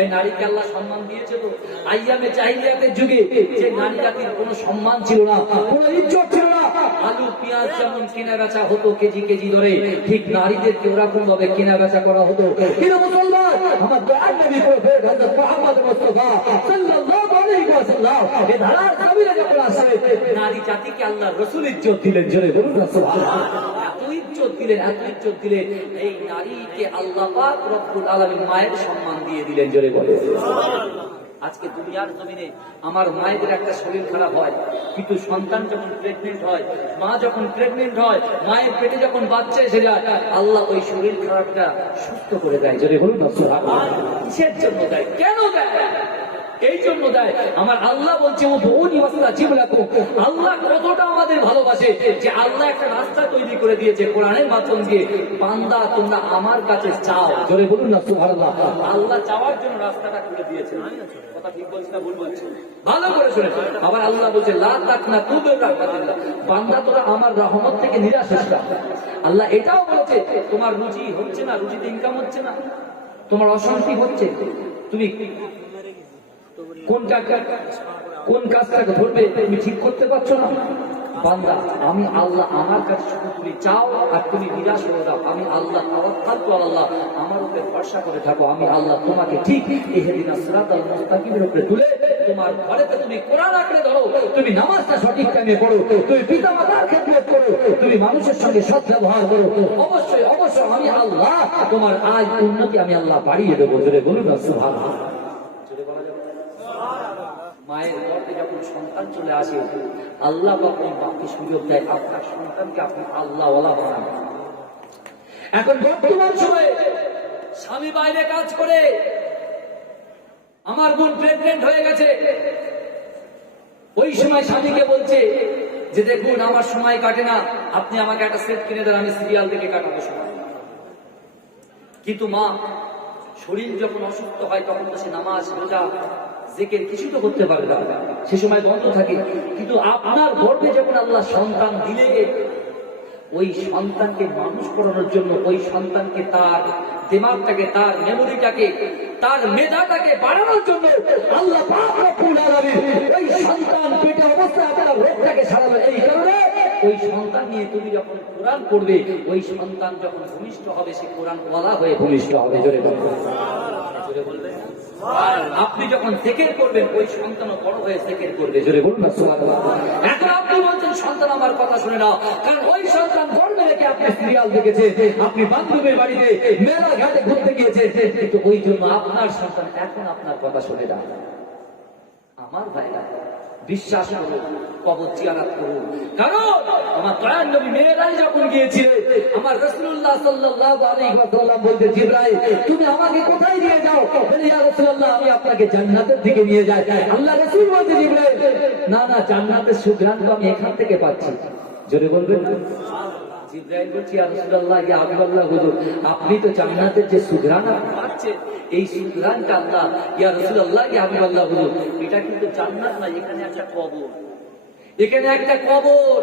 এই নারীকে আল্লাহ সম্মান দিয়েছে। তো আইয়ামে জাহিলিয়াতের যুগে যে নারী জাতির কোনো সম্মান ছিল না, কোনো ইজ্জত ছিল না, আলু পেঁয়াজ যেমন কেনা বেচা হতো কেজি কেজি ধরে, ঠিক নারীদেরকে ওরকম ভাবে কেনা বেচা করা হতো। কিন্তু মুসলমান, আমার দয়ার নবী প্রফেট হযরত মুহাম্মদ মুস্তাফা সাল্লাল্লাহু আলাইহি ওয়াসাল্লাম এই ধারার জমিনে যখন আসলে নারী জাতিকে আল্লাহ রাসূল ইজ্জত দিলেন। জোরে বলুন না সুবহানাল্লাহ। এত ইজ্জত দিলেন, এত ইজ্জত দিলেন, এই নারীকে আল্লাহ পাক রব্বুল আলামিন মায়ের সম্মান দিয়ে দিলেন। জোরে বলেন সুবহানাল্লাহ। আজকে দুনিয়ার জমিনে আমার মায়েদের একটা শরীর খারাপ হয়, কিন্তু সন্তান যখন প্রেগনেন্ট হয়, মা যখন প্রেগনেন্ট হয়, মায়ের পেটে যখন বাচ্চা এসে যায়, আল্লাহ ওই শরীর খারাপটা সুস্থ করে দেয়। যদি বলুন না সুবহানাল্লাহ। কিসের জন্য দেয়, কেন দেয়? এই জন্য দেয়, আমার আল্লাহ বলছে, আল্লাহ কতটা আমাদের ভালোবাসে যে আল্লাহ একটা রাস্তা তৈরি করে দিয়েছে কোরআনের মাধ্যম দিয়ে, বান্দা তোমরা আমার কাছে চাও। জোরে বলুন না সুবহানাল্লাহ। আল্লাহ চাওয়ার জন্য রাস্তাটা করে দিয়েছে। কথা ঠিক বলছি না ভুল বলছি? ভালো করে শুনে। আবার আল্লাহ বলছে, লা তাকনাতু মির রাহমাতিল্লাহ, বান্দা তোরা আমার রহমত থেকে নিরাশ হোস না। আল্লাহ এটাও বলেছে, তোমার রুজি হচ্ছে না, রুজিতে ইনকাম হচ্ছে না, তোমার অশান্তি হচ্ছে, তুমি কোন কাজটাকে ধরবে তুমি ঠিক করতে পারছো না, বান্দা আমি আল্লাহ আমার কাছে শুধু তুমি চাও আর তুমি নিরাশ হয়ে দাও। আমি আল্লাহ তাওয়াক্কাল তো আল্লাহ, আমার উপরে ভরসা করে থাকো, আমি আল্লাহ তোমাকে ঠিক ইহদিনাস সিরাতাল মুস্তাকিমের উপরে তুলে তোমার ঘরেতে তুমি কোরআন আঁকড়ে ধরো, তুমি নামাজটা সঠিক টাইমে পড়ো, তুমি পিতামাতার খেদমত করো, তুমি মানুষের সঙ্গে সৎ ব্যবহার করো, অবশ্যই অবশ্যই আমি আল্লাহ তোমার আয় উন্নতি আমি আল্লাহ বাড়িয়ে দেবো। জোরে বলুন না সুবহানাল্লাহ। জোরে বলা যাবে? মায়ের গর্ভে যখন সন্তান চলে আসে, আল্লাহ বাপকে সুযোগ দেয়, আপনার সন্তানকে আপনি আল্লাহওয়ালা বানান। এখন বর্তমান সময়ে স্বামী বাইরে কাজ করে, আমার বোন প্রেগনেন্ট হয়ে গেছে, ওই সময় স্বামীকে বলছে যে দেখুন আমার সময় কাটে না, আপনি আমাকে একটা সেট কিনে দেন, আমি সিরিয়াল দেখে কাটাবো সময়। কিন্তু মা শরীর যখন অসুস্থ হয় তখন তো সে নামাজ রোজা জিকির কিছু তো করতে পারে না, সে সময় বন্ধ থাকে। কিন্তু আপনার গর্ভে যখন আল্লাহ সন্তান দিলে, ওই সন্তানকে মানুষ করানোর জন্য, ওই সন্তানকে তার দিমাগটাকে, তার মেমোরিটাকে, তার মেধাটাকে বাড়ানোর জন্য আল্লাহ পাক রব্বুল আলামিন ওই সন্তান পেটে অবস্থায় আপনার রোগটাকে সারালো। এই কারণে ওই সন্তান নিয়ে তুমি যখন কোরআন পড়বে, ওই সন্তান যখন ভূমিষ্ঠ হবে, সে কোরআন ওয়ালা হয়ে ভূমিষ্ঠ হবে। জোরে বলবেন, জোরে বলবেন। আপনি যখন জিকির করবেন, ওই সন্তানও বড় হয়ে জিকির করবে। জোরে বলুন না সুবহানাল্লাহ। এখন আপনি বলছেন সন্তান আমার কথা শুনে নাও, কারণ ওই সন্তান গর্ভে রেখে আপনি সিরিয়াল দেখেছে, আপনি বান্ধবীর বাড়িতে মেলা ঘাটে ঘুরতে গিয়েছে, কিন্তু ওই জন্য আপনার সন্তান এখন আপনার কথা শুনে না। আমার ভাইরা, বিশ্বাস করুন, কবর জিয়ারত করুন। কারণ আমার দয়ার নবী মেরাজ যখন গিয়েছিলেন, আমার রাসূলুল্লাহ সাল্লাল্লাহু আলাইহি ওয়াসাল্লাম বলতে, জিবরাইল তুমি আমাকে কোথায় নিয়ে যাও? বলে ইয়া রাসূলুল্লাহ আমি আপনাকে জান্নাতের দিকে নিয়ে যাই। আল্লাহ রাসূল বলতে, জিবরাইল না না, জান্নাতের সুঘ্রাণ তো আমি এখান থেকে পাচ্ছি। জোরে বলবেন না? জিবরাইল বলছে, ইয়া রাসূলুল্লাহ, ইয়া হাবিবাল্লাহ হুজুর, আপনি তো জান্নাতের যে সুঘ্রাণ পাচ্ছেন, এই সুঘ্রাণটা আল্লাহ, ইয়া রাসূলুল্লাহ, ইয়া হাবিবাল্লাহ হুজুর, এটা কিন্তু জান্নাত না, এখানে একটা কবর, এখানে একটা কবর।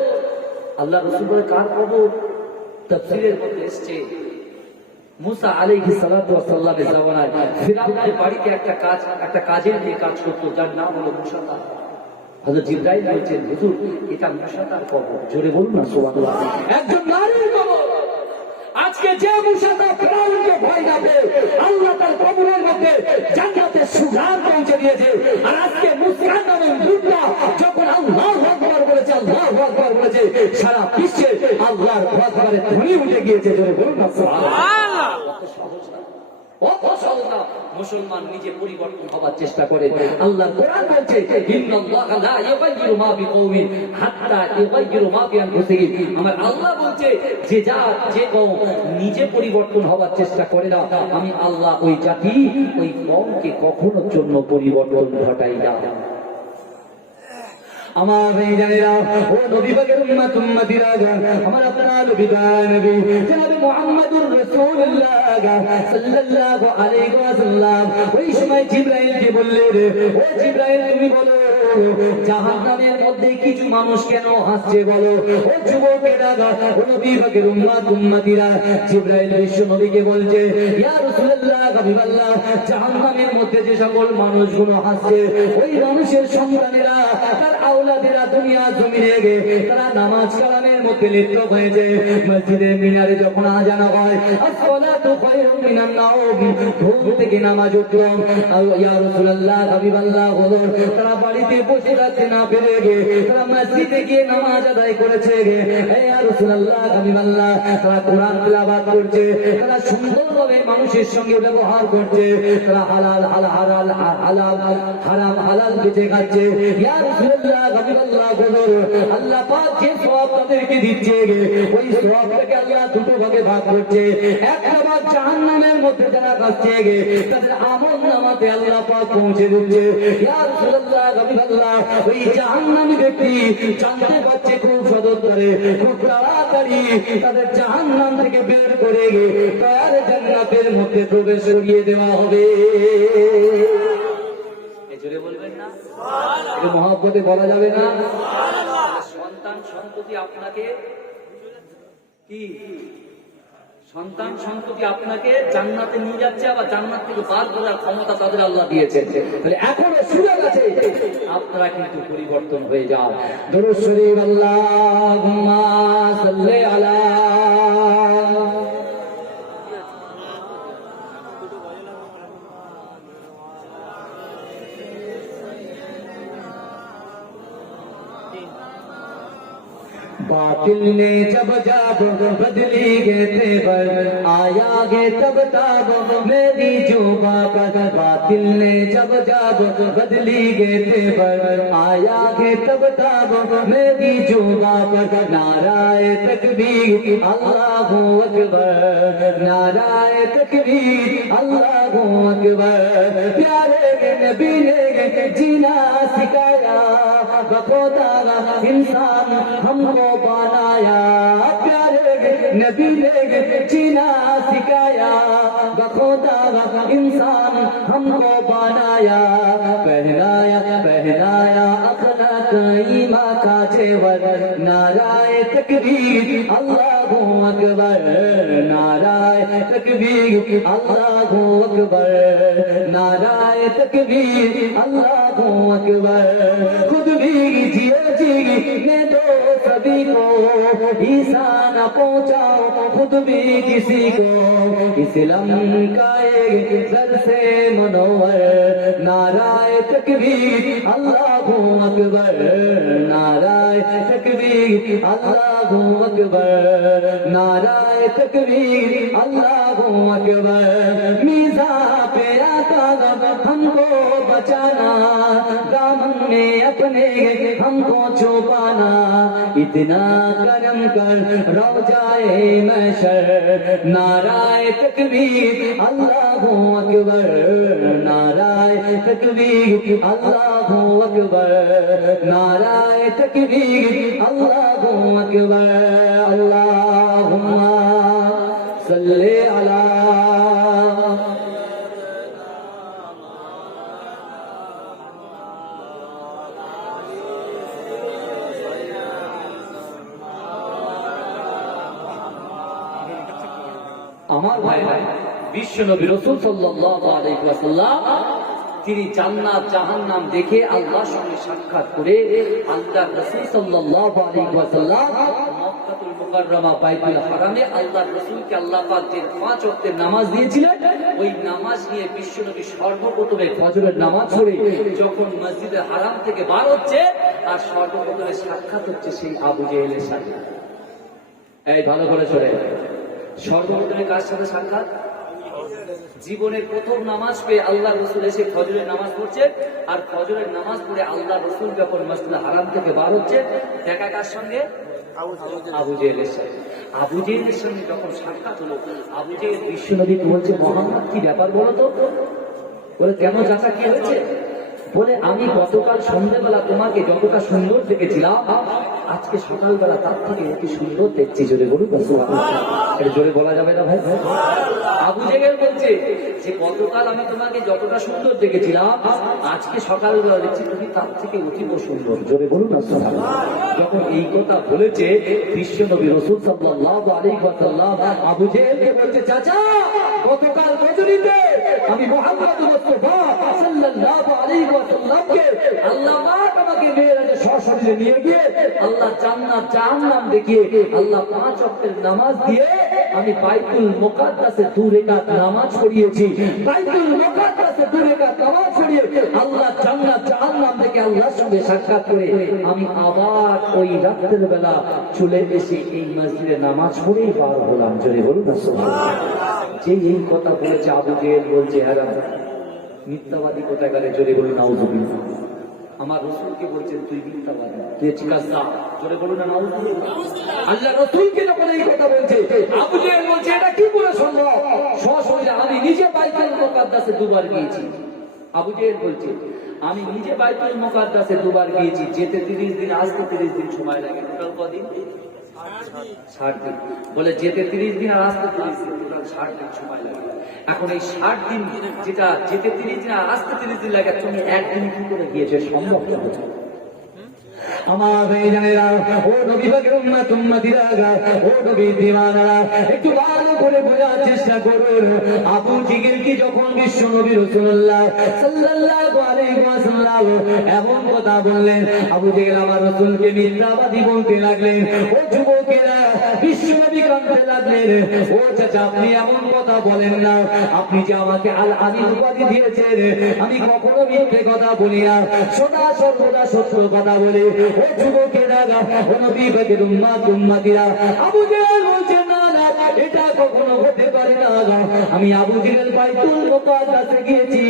আল্লাহ রাসূল বলে, কার কবর? তাফসীরের মধ্যে এসেছে মুসা আলাইহিস সালাতু ওয়াস সালামের জামানায় ফিরআউনের বাড়িতে একটা কাজের মেয়ে কাজ করতো, যার নাম হলো মুসা। হযরত জিবরাইল বলছেন, হুজুর এটা মুসা তার কবর। জোরে বলুন না সুবহানাল্লাহ। একজন নারীর কবর। আজকে যে মুসাদা ফিরাউনকে ভয় যাবে, আল্লাহ তার কবরের মধ্যে জান্নাতের সুঘ্রাণ পৌঁছে দিয়েছে। আর আজকে মুসকান নামের লোকটা যখন আল্লাহু আকবার বলেছে, আল্লাহু আকবার বলেছে, সারা বিশ্বে আল্লাহর আকবারের ধ্বনি উঠে গিয়েছে। জোরে বলুন না সুবহানাল্লাহ। অত সহজ না। মুসলমান নিজে পরিবর্তন হবার চেষ্টা করে। আল্লাহ কোরআন বলছে, ইন্নাল্লাহা লা ইউগাইয়িরু মা বিকওমিন হাত্তা ইউগাইয়িরু মা বিআনফুসিহিম। আমার আল্লাহ বলছে, যে কওম নিজে পরিবর্তন হবার চেষ্টা করে না, আমি আল্লাহ ওই জাতি ওই কওমকে কখনো জন্য পরিবর্তন ঘটাই না। আমার এই জানেরা, ও নবী পাকের উম্মত উম্মতিরা, আমার আপনার নবী নবী জনাব মুহাম্মদুর রাসূলুল্লাহ সাল্লাল্লাহু আলাইহি ওয়াসাল্লাম ওই সময় জিবরাইলকে বললেন, ও জিবরাইল তুমি বলো জাহান্নামের মধ্যে কিছু মানুষ কেন হাসছে বলো। ও যুবকেরা, ও নবী পাকের উম্মত উম্মতিরা, জিবরাইল বিশ্ব নবীকে বলছে, ইয়া রাসূলুল্লাহ হাবিবাল্লাহ, জাহান্নামের মধ্যে যে সকল মানুষগুলো হাসছে, ওই মানুষের সন্তানেরা, তার আওলাদেরা দুনিয়া জমিনে গে তারা নামাজ কালামের মধ্যে লিপ্ত হয়েছে। মসজিদের মিনারে যখন আজান হয়, আসসালাতু খায়রুম মিনান নাওম, ঘুম থেকে নামাজ উঠল, ইয়া রাসূলুল্লাহ হাবিবাল্লাহ হুজুর, তারা বাড়িতে বসে থাকতে না পেরে গে তারা মসজিদে গিয়ে নামাজ আদায় করেছে গে। ইয়া রাসূলুল্লাহ হাবিবাল্লাহ, তারা কোরআন তেলাওয়াত করছে, তারা সুন্দরভাবে মানুষের সঙ্গে ব্যবহার করছে, তারা হালাল হারাম হারাম হালাল বেঁচে খাচ্ছে। ইয়া রাসূলুল্লাহ হাবিবাল্লাহ হুজুর, আল্লাহ পাক যে সওয়াব তাদেরকে দিচ্ছে গে, ওই সওয়াবটাকে আল্লাহ দুটো ভাগে ভাগ করছে। একটা ভাগ জাহান্নামের মধ্যে যারা খাচ্ছে গে, তাদের আমলনামাতে আল্লাহ পাক পৌঁছে দিচ্ছে। ইয়া রাসূলুল্লাহ হাবিবাল্লাহ, ওই জাহান্নামী ব্যক্তি জানতে পারছে খুব সদরে, খুব তাড়াতাড়ি তাদের জাহান্নাম থেকে বের করে গে তার জান্নাতের মধ্যে প্রবেশ করিয়ে দেওয়া হবে। জোরে বলবেন না? এটা মহব্বতে বলা যাবে না? সন্তান সন্ততি আপনাকে কি সন্তান সন্ততি আপনাকে জান্নাতে নিয়ে যাচ্ছে, আবার জান্নাত থেকে বার করার ক্ষমতা তাদের আল্লাহ দিয়েছেন। তাহলে এখনো সুযোগ আছে, আপনারা কিন্তু পরিবর্তন হয়ে যান। দরুদ শরীফ আল্লাহুম্মা সাল্লি আলা बातिल ने जब जब बदली गए तेवर, आया गे तब तब मेरी जुबा पर। बातिल ने जब जब बदली गए तेवर, आया गे तब तब मेरी जुबा पर। नाराए तकबीर अल्लाहू अकबर, नाराए तकबीर अल्लाहू अकबर। प्यारे नबी ने जीना सिखाया, बखुदा इंसान हमको बनाया। प्यारे नबी ने जीना सिखाया, बखुदा इंसान हमको बनाया। पहनाया पहनाया अखलाक ईमान का जेवर, नाराए तकबीर अल्लाहू अकबर, नाराए तकबीर अल्लाहू अकबर, नाराए तकबीर अल्लाहू अकबर। खुद भी जिए जी ने दो सभी को, ईसा न पहुंचाओ खुद भी किसी को। इस्लाम का एक दर से मनोवर, नाराए तकबीर अल्लाहू अकबर, नाराए तकबीर अल्लाहू अकबर, नाराए तकबीर अल्लाहू अकबर। मीज़ा पे आता हमको बचाना, दामन में अपने हमको छुपाना। इतना करम कर रोजाए महशर, नाराए तकबीर अल्लाहू अकबर, नाराए तकबीर अल्लाहू अकबर, नाराए तकबीर अल्लाहू अकबर। अल्लाहुम्मा सल्ली अला আমার ভাই বিশ্ব নবী রাসূল সাল্লাল্লাহু আলাইহি ওয়াসাল্লাম তিনি জান্নাত জাহান্নাম দেখে আল্লাহর সঙ্গে সাক্ষাৎ করে আল্লাহর রাসূল সাল্লাল্লাহু আলাইহি ওয়াসাল্লাম মক্কাতুল মুকাররমা বাইতুল হারামে আল্লাহর রাসূলকে আল্লাহ পাক যে 5 ওয়াক্তের নামাজ দিয়েছিলেন ওই নামাজ নিয়ে বিশ্বনবী সর্বপ্রথমে ফজরের নামাজ পড়ে যখন মসজিদে হারাম থেকে বার হচ্ছে আর সর্বপ্রথমে সাক্ষাৎ হচ্ছে সেই আবু জেহেলের সাথে। এই ভালো করে শোনেন, সর্বপ্রথমে কার সাথে সাক্ষাৎ? জীবনের প্রথম নামাজ পেয়ে আল্লাহ রসুল এসে ফজরের নামাজ পড়ছে আর ফজরের নামাজ পড়ে আল্লাহ রসুল যখন মসজিদে হারাম থেকে বার হচ্ছে দেখা কার সঙ্গে? আবু জেহেলের সাথে। আবু জেহেলের সঙ্গে যখন সাক্ষাৎ হলো আবু জেহেল বিশ্বনবী বলছে, মোহাম্মদ কি ব্যাপার বলো তো? বলে কেন চাচা কি হয়েছে? বলে আমি গতকাল সন্ধ্যাবেলা তোমাকে যতটা সুন্দর দেখেছিলাম আজকে সকালবেলা তার থেকে একটু সুন্দর দেখছি। জোরে বলুন, এটা জোরে বলা যাবে না ভাই? আবু জেহেল বলছে যে গতকাল আমি তোমাকে যতটা সুন্দর দেখেছিলাম আজকে সকালবেলা দেখছি তুমি তার থেকে অতীব সুন্দর। জোরে বলুন না। যখন এই কথা বলেছে বিশ্বনবী রাসূল সাল্লাল্লাহু আলাইহি ওয়াসাল্লাম আবু জেহেলকে বলছে, চাচা গতকাল রজনীতে আমি মুহাম্মদ মুস্তাফা সাল্লাল্লাহু আলাইহি ওয়াসাল্লামকে আল্লাহ পাক আমাকে মেরাজে সশরীরে নিয়ে গিয়ে আল্লাহ জান্নাত জাহান্নাম দেখিয়ে আল্লাহ 5 ওয়াক্তের নামাজ দিয়ে আমি বাইতুল মুকাদ্দাসে 2 রাকাত নামাজ পড়িয়েছি। বাইতুল মুকাদ্দাসে 2 রাকাত নামাজ পড়িয়ে আল্লাহ জান্নাত জাহান্নাম দেখে আল্লাহর সঙ্গে সাক্ষাৎ করে আমি আবার ওই রাতের বেলা চলে এসে এই মসজিদে নামাজ পড়েই বার হলাম। জোরে বলুন না সুবহানাল্লাহ। যে এই কথা বলেছে আবু জেহেল বলছে, হ্যাঁ মিথ্যাবাদী কোথাকারে? জোরে বলুন নাউযুবিল্লাহ। আমার রাসূলকে বলছেন তুই মিথ্যাবাদী, তুই চিকাস্তা। জোরে বলুন না নাউযুবিল্লাহ। আল্লাহ রাসূলকে যখন এই কথা বলছে আবু জেহেল বলছে এটা কি করে সম্ভব? সশরীরে আমি নিজে বাইতুল মুকাদ্দাসে 2 বার গিয়েছি। আবু জেহেল বলছে আমি নিজে বাইতুল মুকাদ্দাসে 2 বার গিয়েছি, যেতে 30 দিন আসতে 30 দিন সময় লাগে। টোটাল কদিন? 60 দিন। বলে যেতে 30 দিন আর আসতে 30 দিন, টোটাল 60 দিন সময় লাগে। এখন এই 60 দিন যেটা যেতে 30 দিন আর আসতে 30 দিন লাগে তুমি একদিন কি করে গিয়েছে? সম্ভব না। আমার ভাইজানেরা, ও নবী পাকের উম্মত উম্মতিরা, ও নবীর দিওয়ানারা, একটু ভালো করে বোঝার চেষ্টা করুন। আবু জেহেল কি যখন বিশ্ব নবী রাসূলুল্লাহ সাল্লাল্লাহু আলাইহি ওয়াসাল্লাম এমন কথা বললেন, আবু জেহেল আমার রাসূলকে মিথ্যাবাদী বলতে লাগলেন। ও যুবকেরা, বিশ্ব নবী কাঁদতে লাগলেন, ও চাচা আপনি এমন কথা বলেন না, আপনি যে আমাকে আল আমিন উপাধি দিয়েছেন আমি কখনো মিথ্যে কথা বলি না, সদা সর্বদা সত্য কথা বলি। ও যুবকেরা, ও নবী পাকের উম্মত উম্মতিরা, আবু জেহেল বলছে না না এটা কখনো হতে পারে না। আমি আবু জেহেল বাইতুল মুকাদ্দাসে গিয়েছি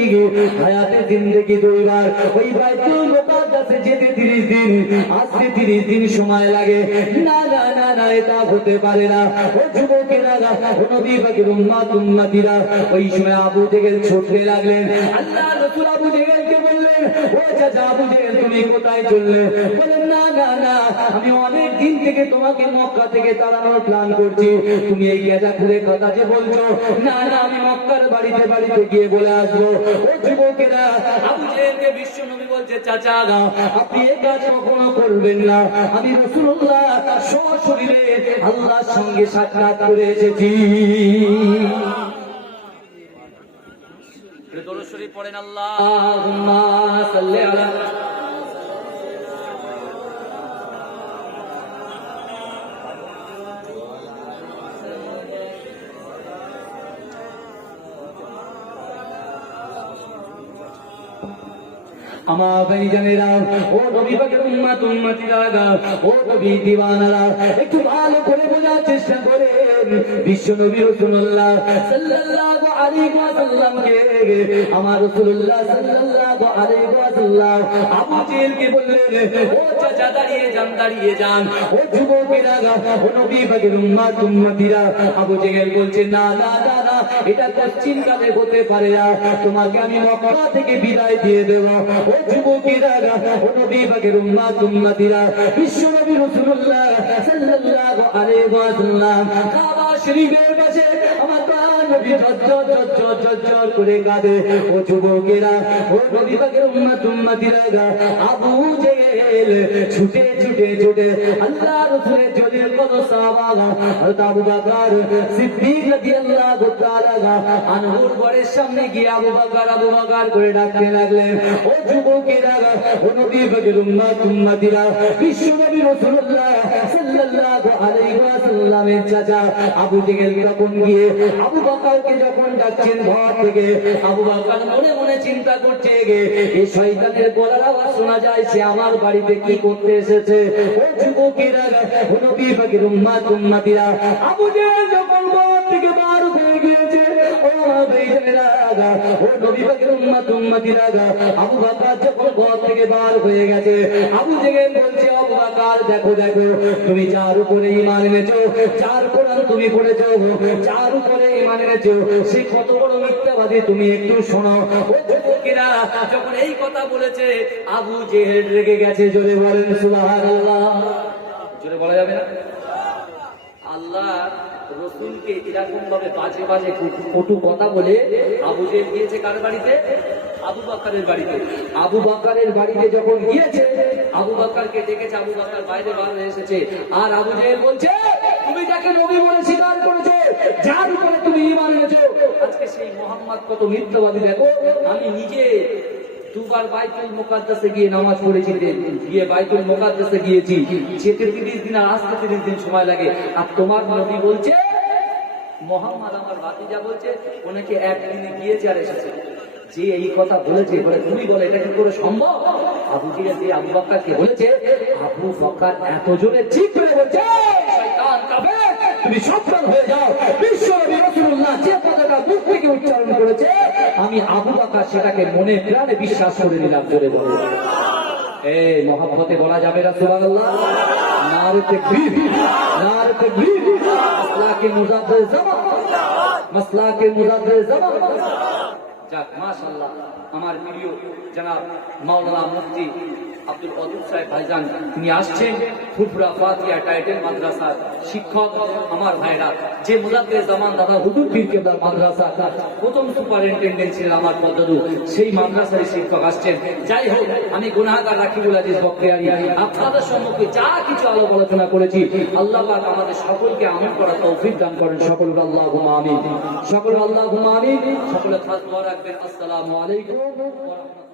হায়াতে জিন্দেগি 2 বার। ওই বাইতুল মুকাদ্দাসে যেতে 30 দিন আসতে 30 দিন সময় লাগে। না না না না এটা হতে পারে না। ও যুবকেরা, ও নবী পাকের উম্মত উম্মতিরা, ওই সময় আবু জেহেল ছুটতে লাগলেন। আল্লাহ রাসূল আবু জেহেলকে বললেন, ও চাচা আবু জেহেল তুমি কোথায় চললে? বলেন না না না আমি অনেক দিন থেকে তোমাকে মক্কা থেকে তাড়ানোর প্ল্যান করছি, তুমি এই গাজাখুরের কথা যে বলছো, না না আমি মক্কার বাড়িতে বাড়িতে গিয়ে বলে আসবো। ও যুবকেরা, আবু জেহেলকে বিশ্ব নবী বলছে, চাচা আপনি এই কাজ কখনো করবেন না, আমি রাসূলুল্লাহ সশরীরে আল্লাহর সঙ্গে সাক্ষাৎ করে এসেছি। দরুদ শরীফ পড়েন, আল্লাহুম্মা সাল্লি আলা আমার ভাইজানেরা, ও নবী পাকের উম্মত উম্মতিরা, ও নবী দিওয়ানারা, একটু ভালো করে বোঝার চেষ্টা করেন। বিশ্ব নবী রাসূলুল্লাহ সাল্লাল্লাহু আলাইহি ওয়াসাল্লামকে আমার রাসূলুল্লাহ সাল্লাল্লাহু আলাইহি ওয়াসাল্লাম আবু জেহেলকে বললেন, ও চাচা দাঁড়িয়ে যান দাঁড়িয়ে যান। ও যুবকেরা, ও নবী পাকের উম্মত উম্মতিরা, আবু জেহেল বলছে না না না না এটা কচ্ছিন কালে হতে পারে না, তোমাকে আমি মক্কা থেকে বিদায় দিয়ে দেব। ও যুবকেরা, ও নবী পাকের উম্মত উম্মতিরা, বিশ্ব নবী রাসূলুল্লাহ সাল্লাল্লাহু আলাইহি ওয়াসাল্লাম কাবা শরীফের পাশে আমার প্রাণ নবী ঝরঝর করে কাঁদে। ও যুবকেরা, ও নবী পাকের উম্মতিরা, আবু জেহেল ছুটে আল্লাহ রাসূলের জলিল কদর সাহাবা হযরত আবু বকর সিদ্দিক রাদিয়াল্লাহু তাআলা আনহুর ঘরের সামনে গিয়ে আবু বকর করে ডাকতে লাগলেন। ও যুবকেরা, ও নবী পাকের উম্মতিরা, বিশ্ব নবী রাসূলুল্লাহ সাল্লাল্লাহু আলাইহি ওয়াসাল্লামের চাচা আবু জেহেল তখন গিয়ে আবু বকরকে যখন ডাকছেন ঘর থেকে, আবু বকর মনে মনে চিন্তা করছে, এই শয়তানের গলার আওয়াজ শোনা যায়, সে আমার বাড়িতে কি করতে এসেছে। ও যুবকেরা, ও নবী পাকের উম্মতিরা, আবু জেহেল যখন ঘর থেকে বার হয়ে গিয়েছে, ও ভাইজানেরা, ও নবী পাকের উম্মতিরা, আবু বকর যখন ঘর থেকে বার হয়ে গেছে, আবু জেহেল বলছে, আবু বকর দেখো তুমি যার উপরে ঈমান এনেছো, যার কোরআন তুমি পড়েছো, যার উপরে ঈমান এনেছো, সে কত বড় মিথ্যাবাদী তুমি একটু শোনো। ও যুবকেরা, যখন এই কথা বলেছে, আবু জেহেল রেগে গেছে। জোরে বলেন সুবহানাল্লাহ। জোরে বলা যাবে না? আল্লাহ রসুলকে এরকম ভাবে বাজে কটু কথা বলে আবু জেহেল গিয়েছে কার বাড়িতে? আবু বকরের বাড়িতে। আবু বকরের বাড়িতে যখন গিয়েছে, আবু বকরকে ডেকেছে, আবু বকর বাইরে বার হয়ে এসেছে, আর আবু জেহেল বলছে, তুমি যাকে নবী বলে স্বীকার করেছো, যার উপরে তুমি ঈমান এনেছো, আজকে সেই মুহাম্মদ কত মিথ্যাবাদী দেখো। আমি নিজে দুবার বাইতুল মুকাদ্দাসে গিয়ে নামাজ পড়েছি, গিয়ে বাইতুল মুকাদ্দাসে গিয়েছি, যেতে 30 দিন আর আসতে 30 দিন সময় লাগে, আর তোমার নবী বলছে মুহাম্মদ আমার ভাতিজা বলছে ওনাকে একদিনে গিয়েছে আর এসেছে। যে এই কথা বলেছে, বলে তুমি বলে এটা কি করে সম্ভব? আবু জেহেল যে আবু বকরকে বলেছে, আবু বকর এত জোরে চিৎ করে বলছে, শয়তান কাফের, তুমি সাবধান হয়ে যাও। বিশ্ব নবী রাসূলুল্লাহ যে কথাটা মুখ থেকে উচ্চারণ করেছে, আমি আবু বকর সেটাকে মনে প্রাণে বিশ্বাস করে নিলাম। জোরে বলো এই মহব্বতে বলা যাবে না সুবহানাল্লাহ? নারে তাকবীর, নারে তাকবীর। মাসলাকে মুজাদ্দিদ জামান, মাসলাকে মুজাদ্দিদ জামান। যাক মাশাআল্লাহ, আমার প্রিয় জনাব মাওলানা মুফতি আব্দুল ওয়াদুদ সাহেব ভাইজান, তিনি আসছেন ফুরফুরা ফাতিহা টাইটেল মাদ্রাসার শিক্ষক। আমার ভাইরা, যে মুজাদ্দিদ জামান দাদা হুজুর পীর কেবলার মাদ্রাসা প্রথম সুপারিনটেন্ডেন্ট ছিলেন আমার পদ্মদু, সেই মাদ্রাসার শিক্ষক আসছেন। যাই হোক, আমি গুনাহগার রাকিবুল আজিজ বখতিয়ারি আপনাদের সম্মুখে যা কিছু আলাপ আলোচনা করেছি, আল্লাহ পাক আমাদের সকলকে আমল করার তৌফিক দান করেন। সকল আল্লাহুম্মা আমিন, সকল আল্লাহুম্মা আমিন। সকলে খাস দোয়া রাখবেন। আসসালামু আলাইকুম ওয়া রাহমাতুল্লাহ।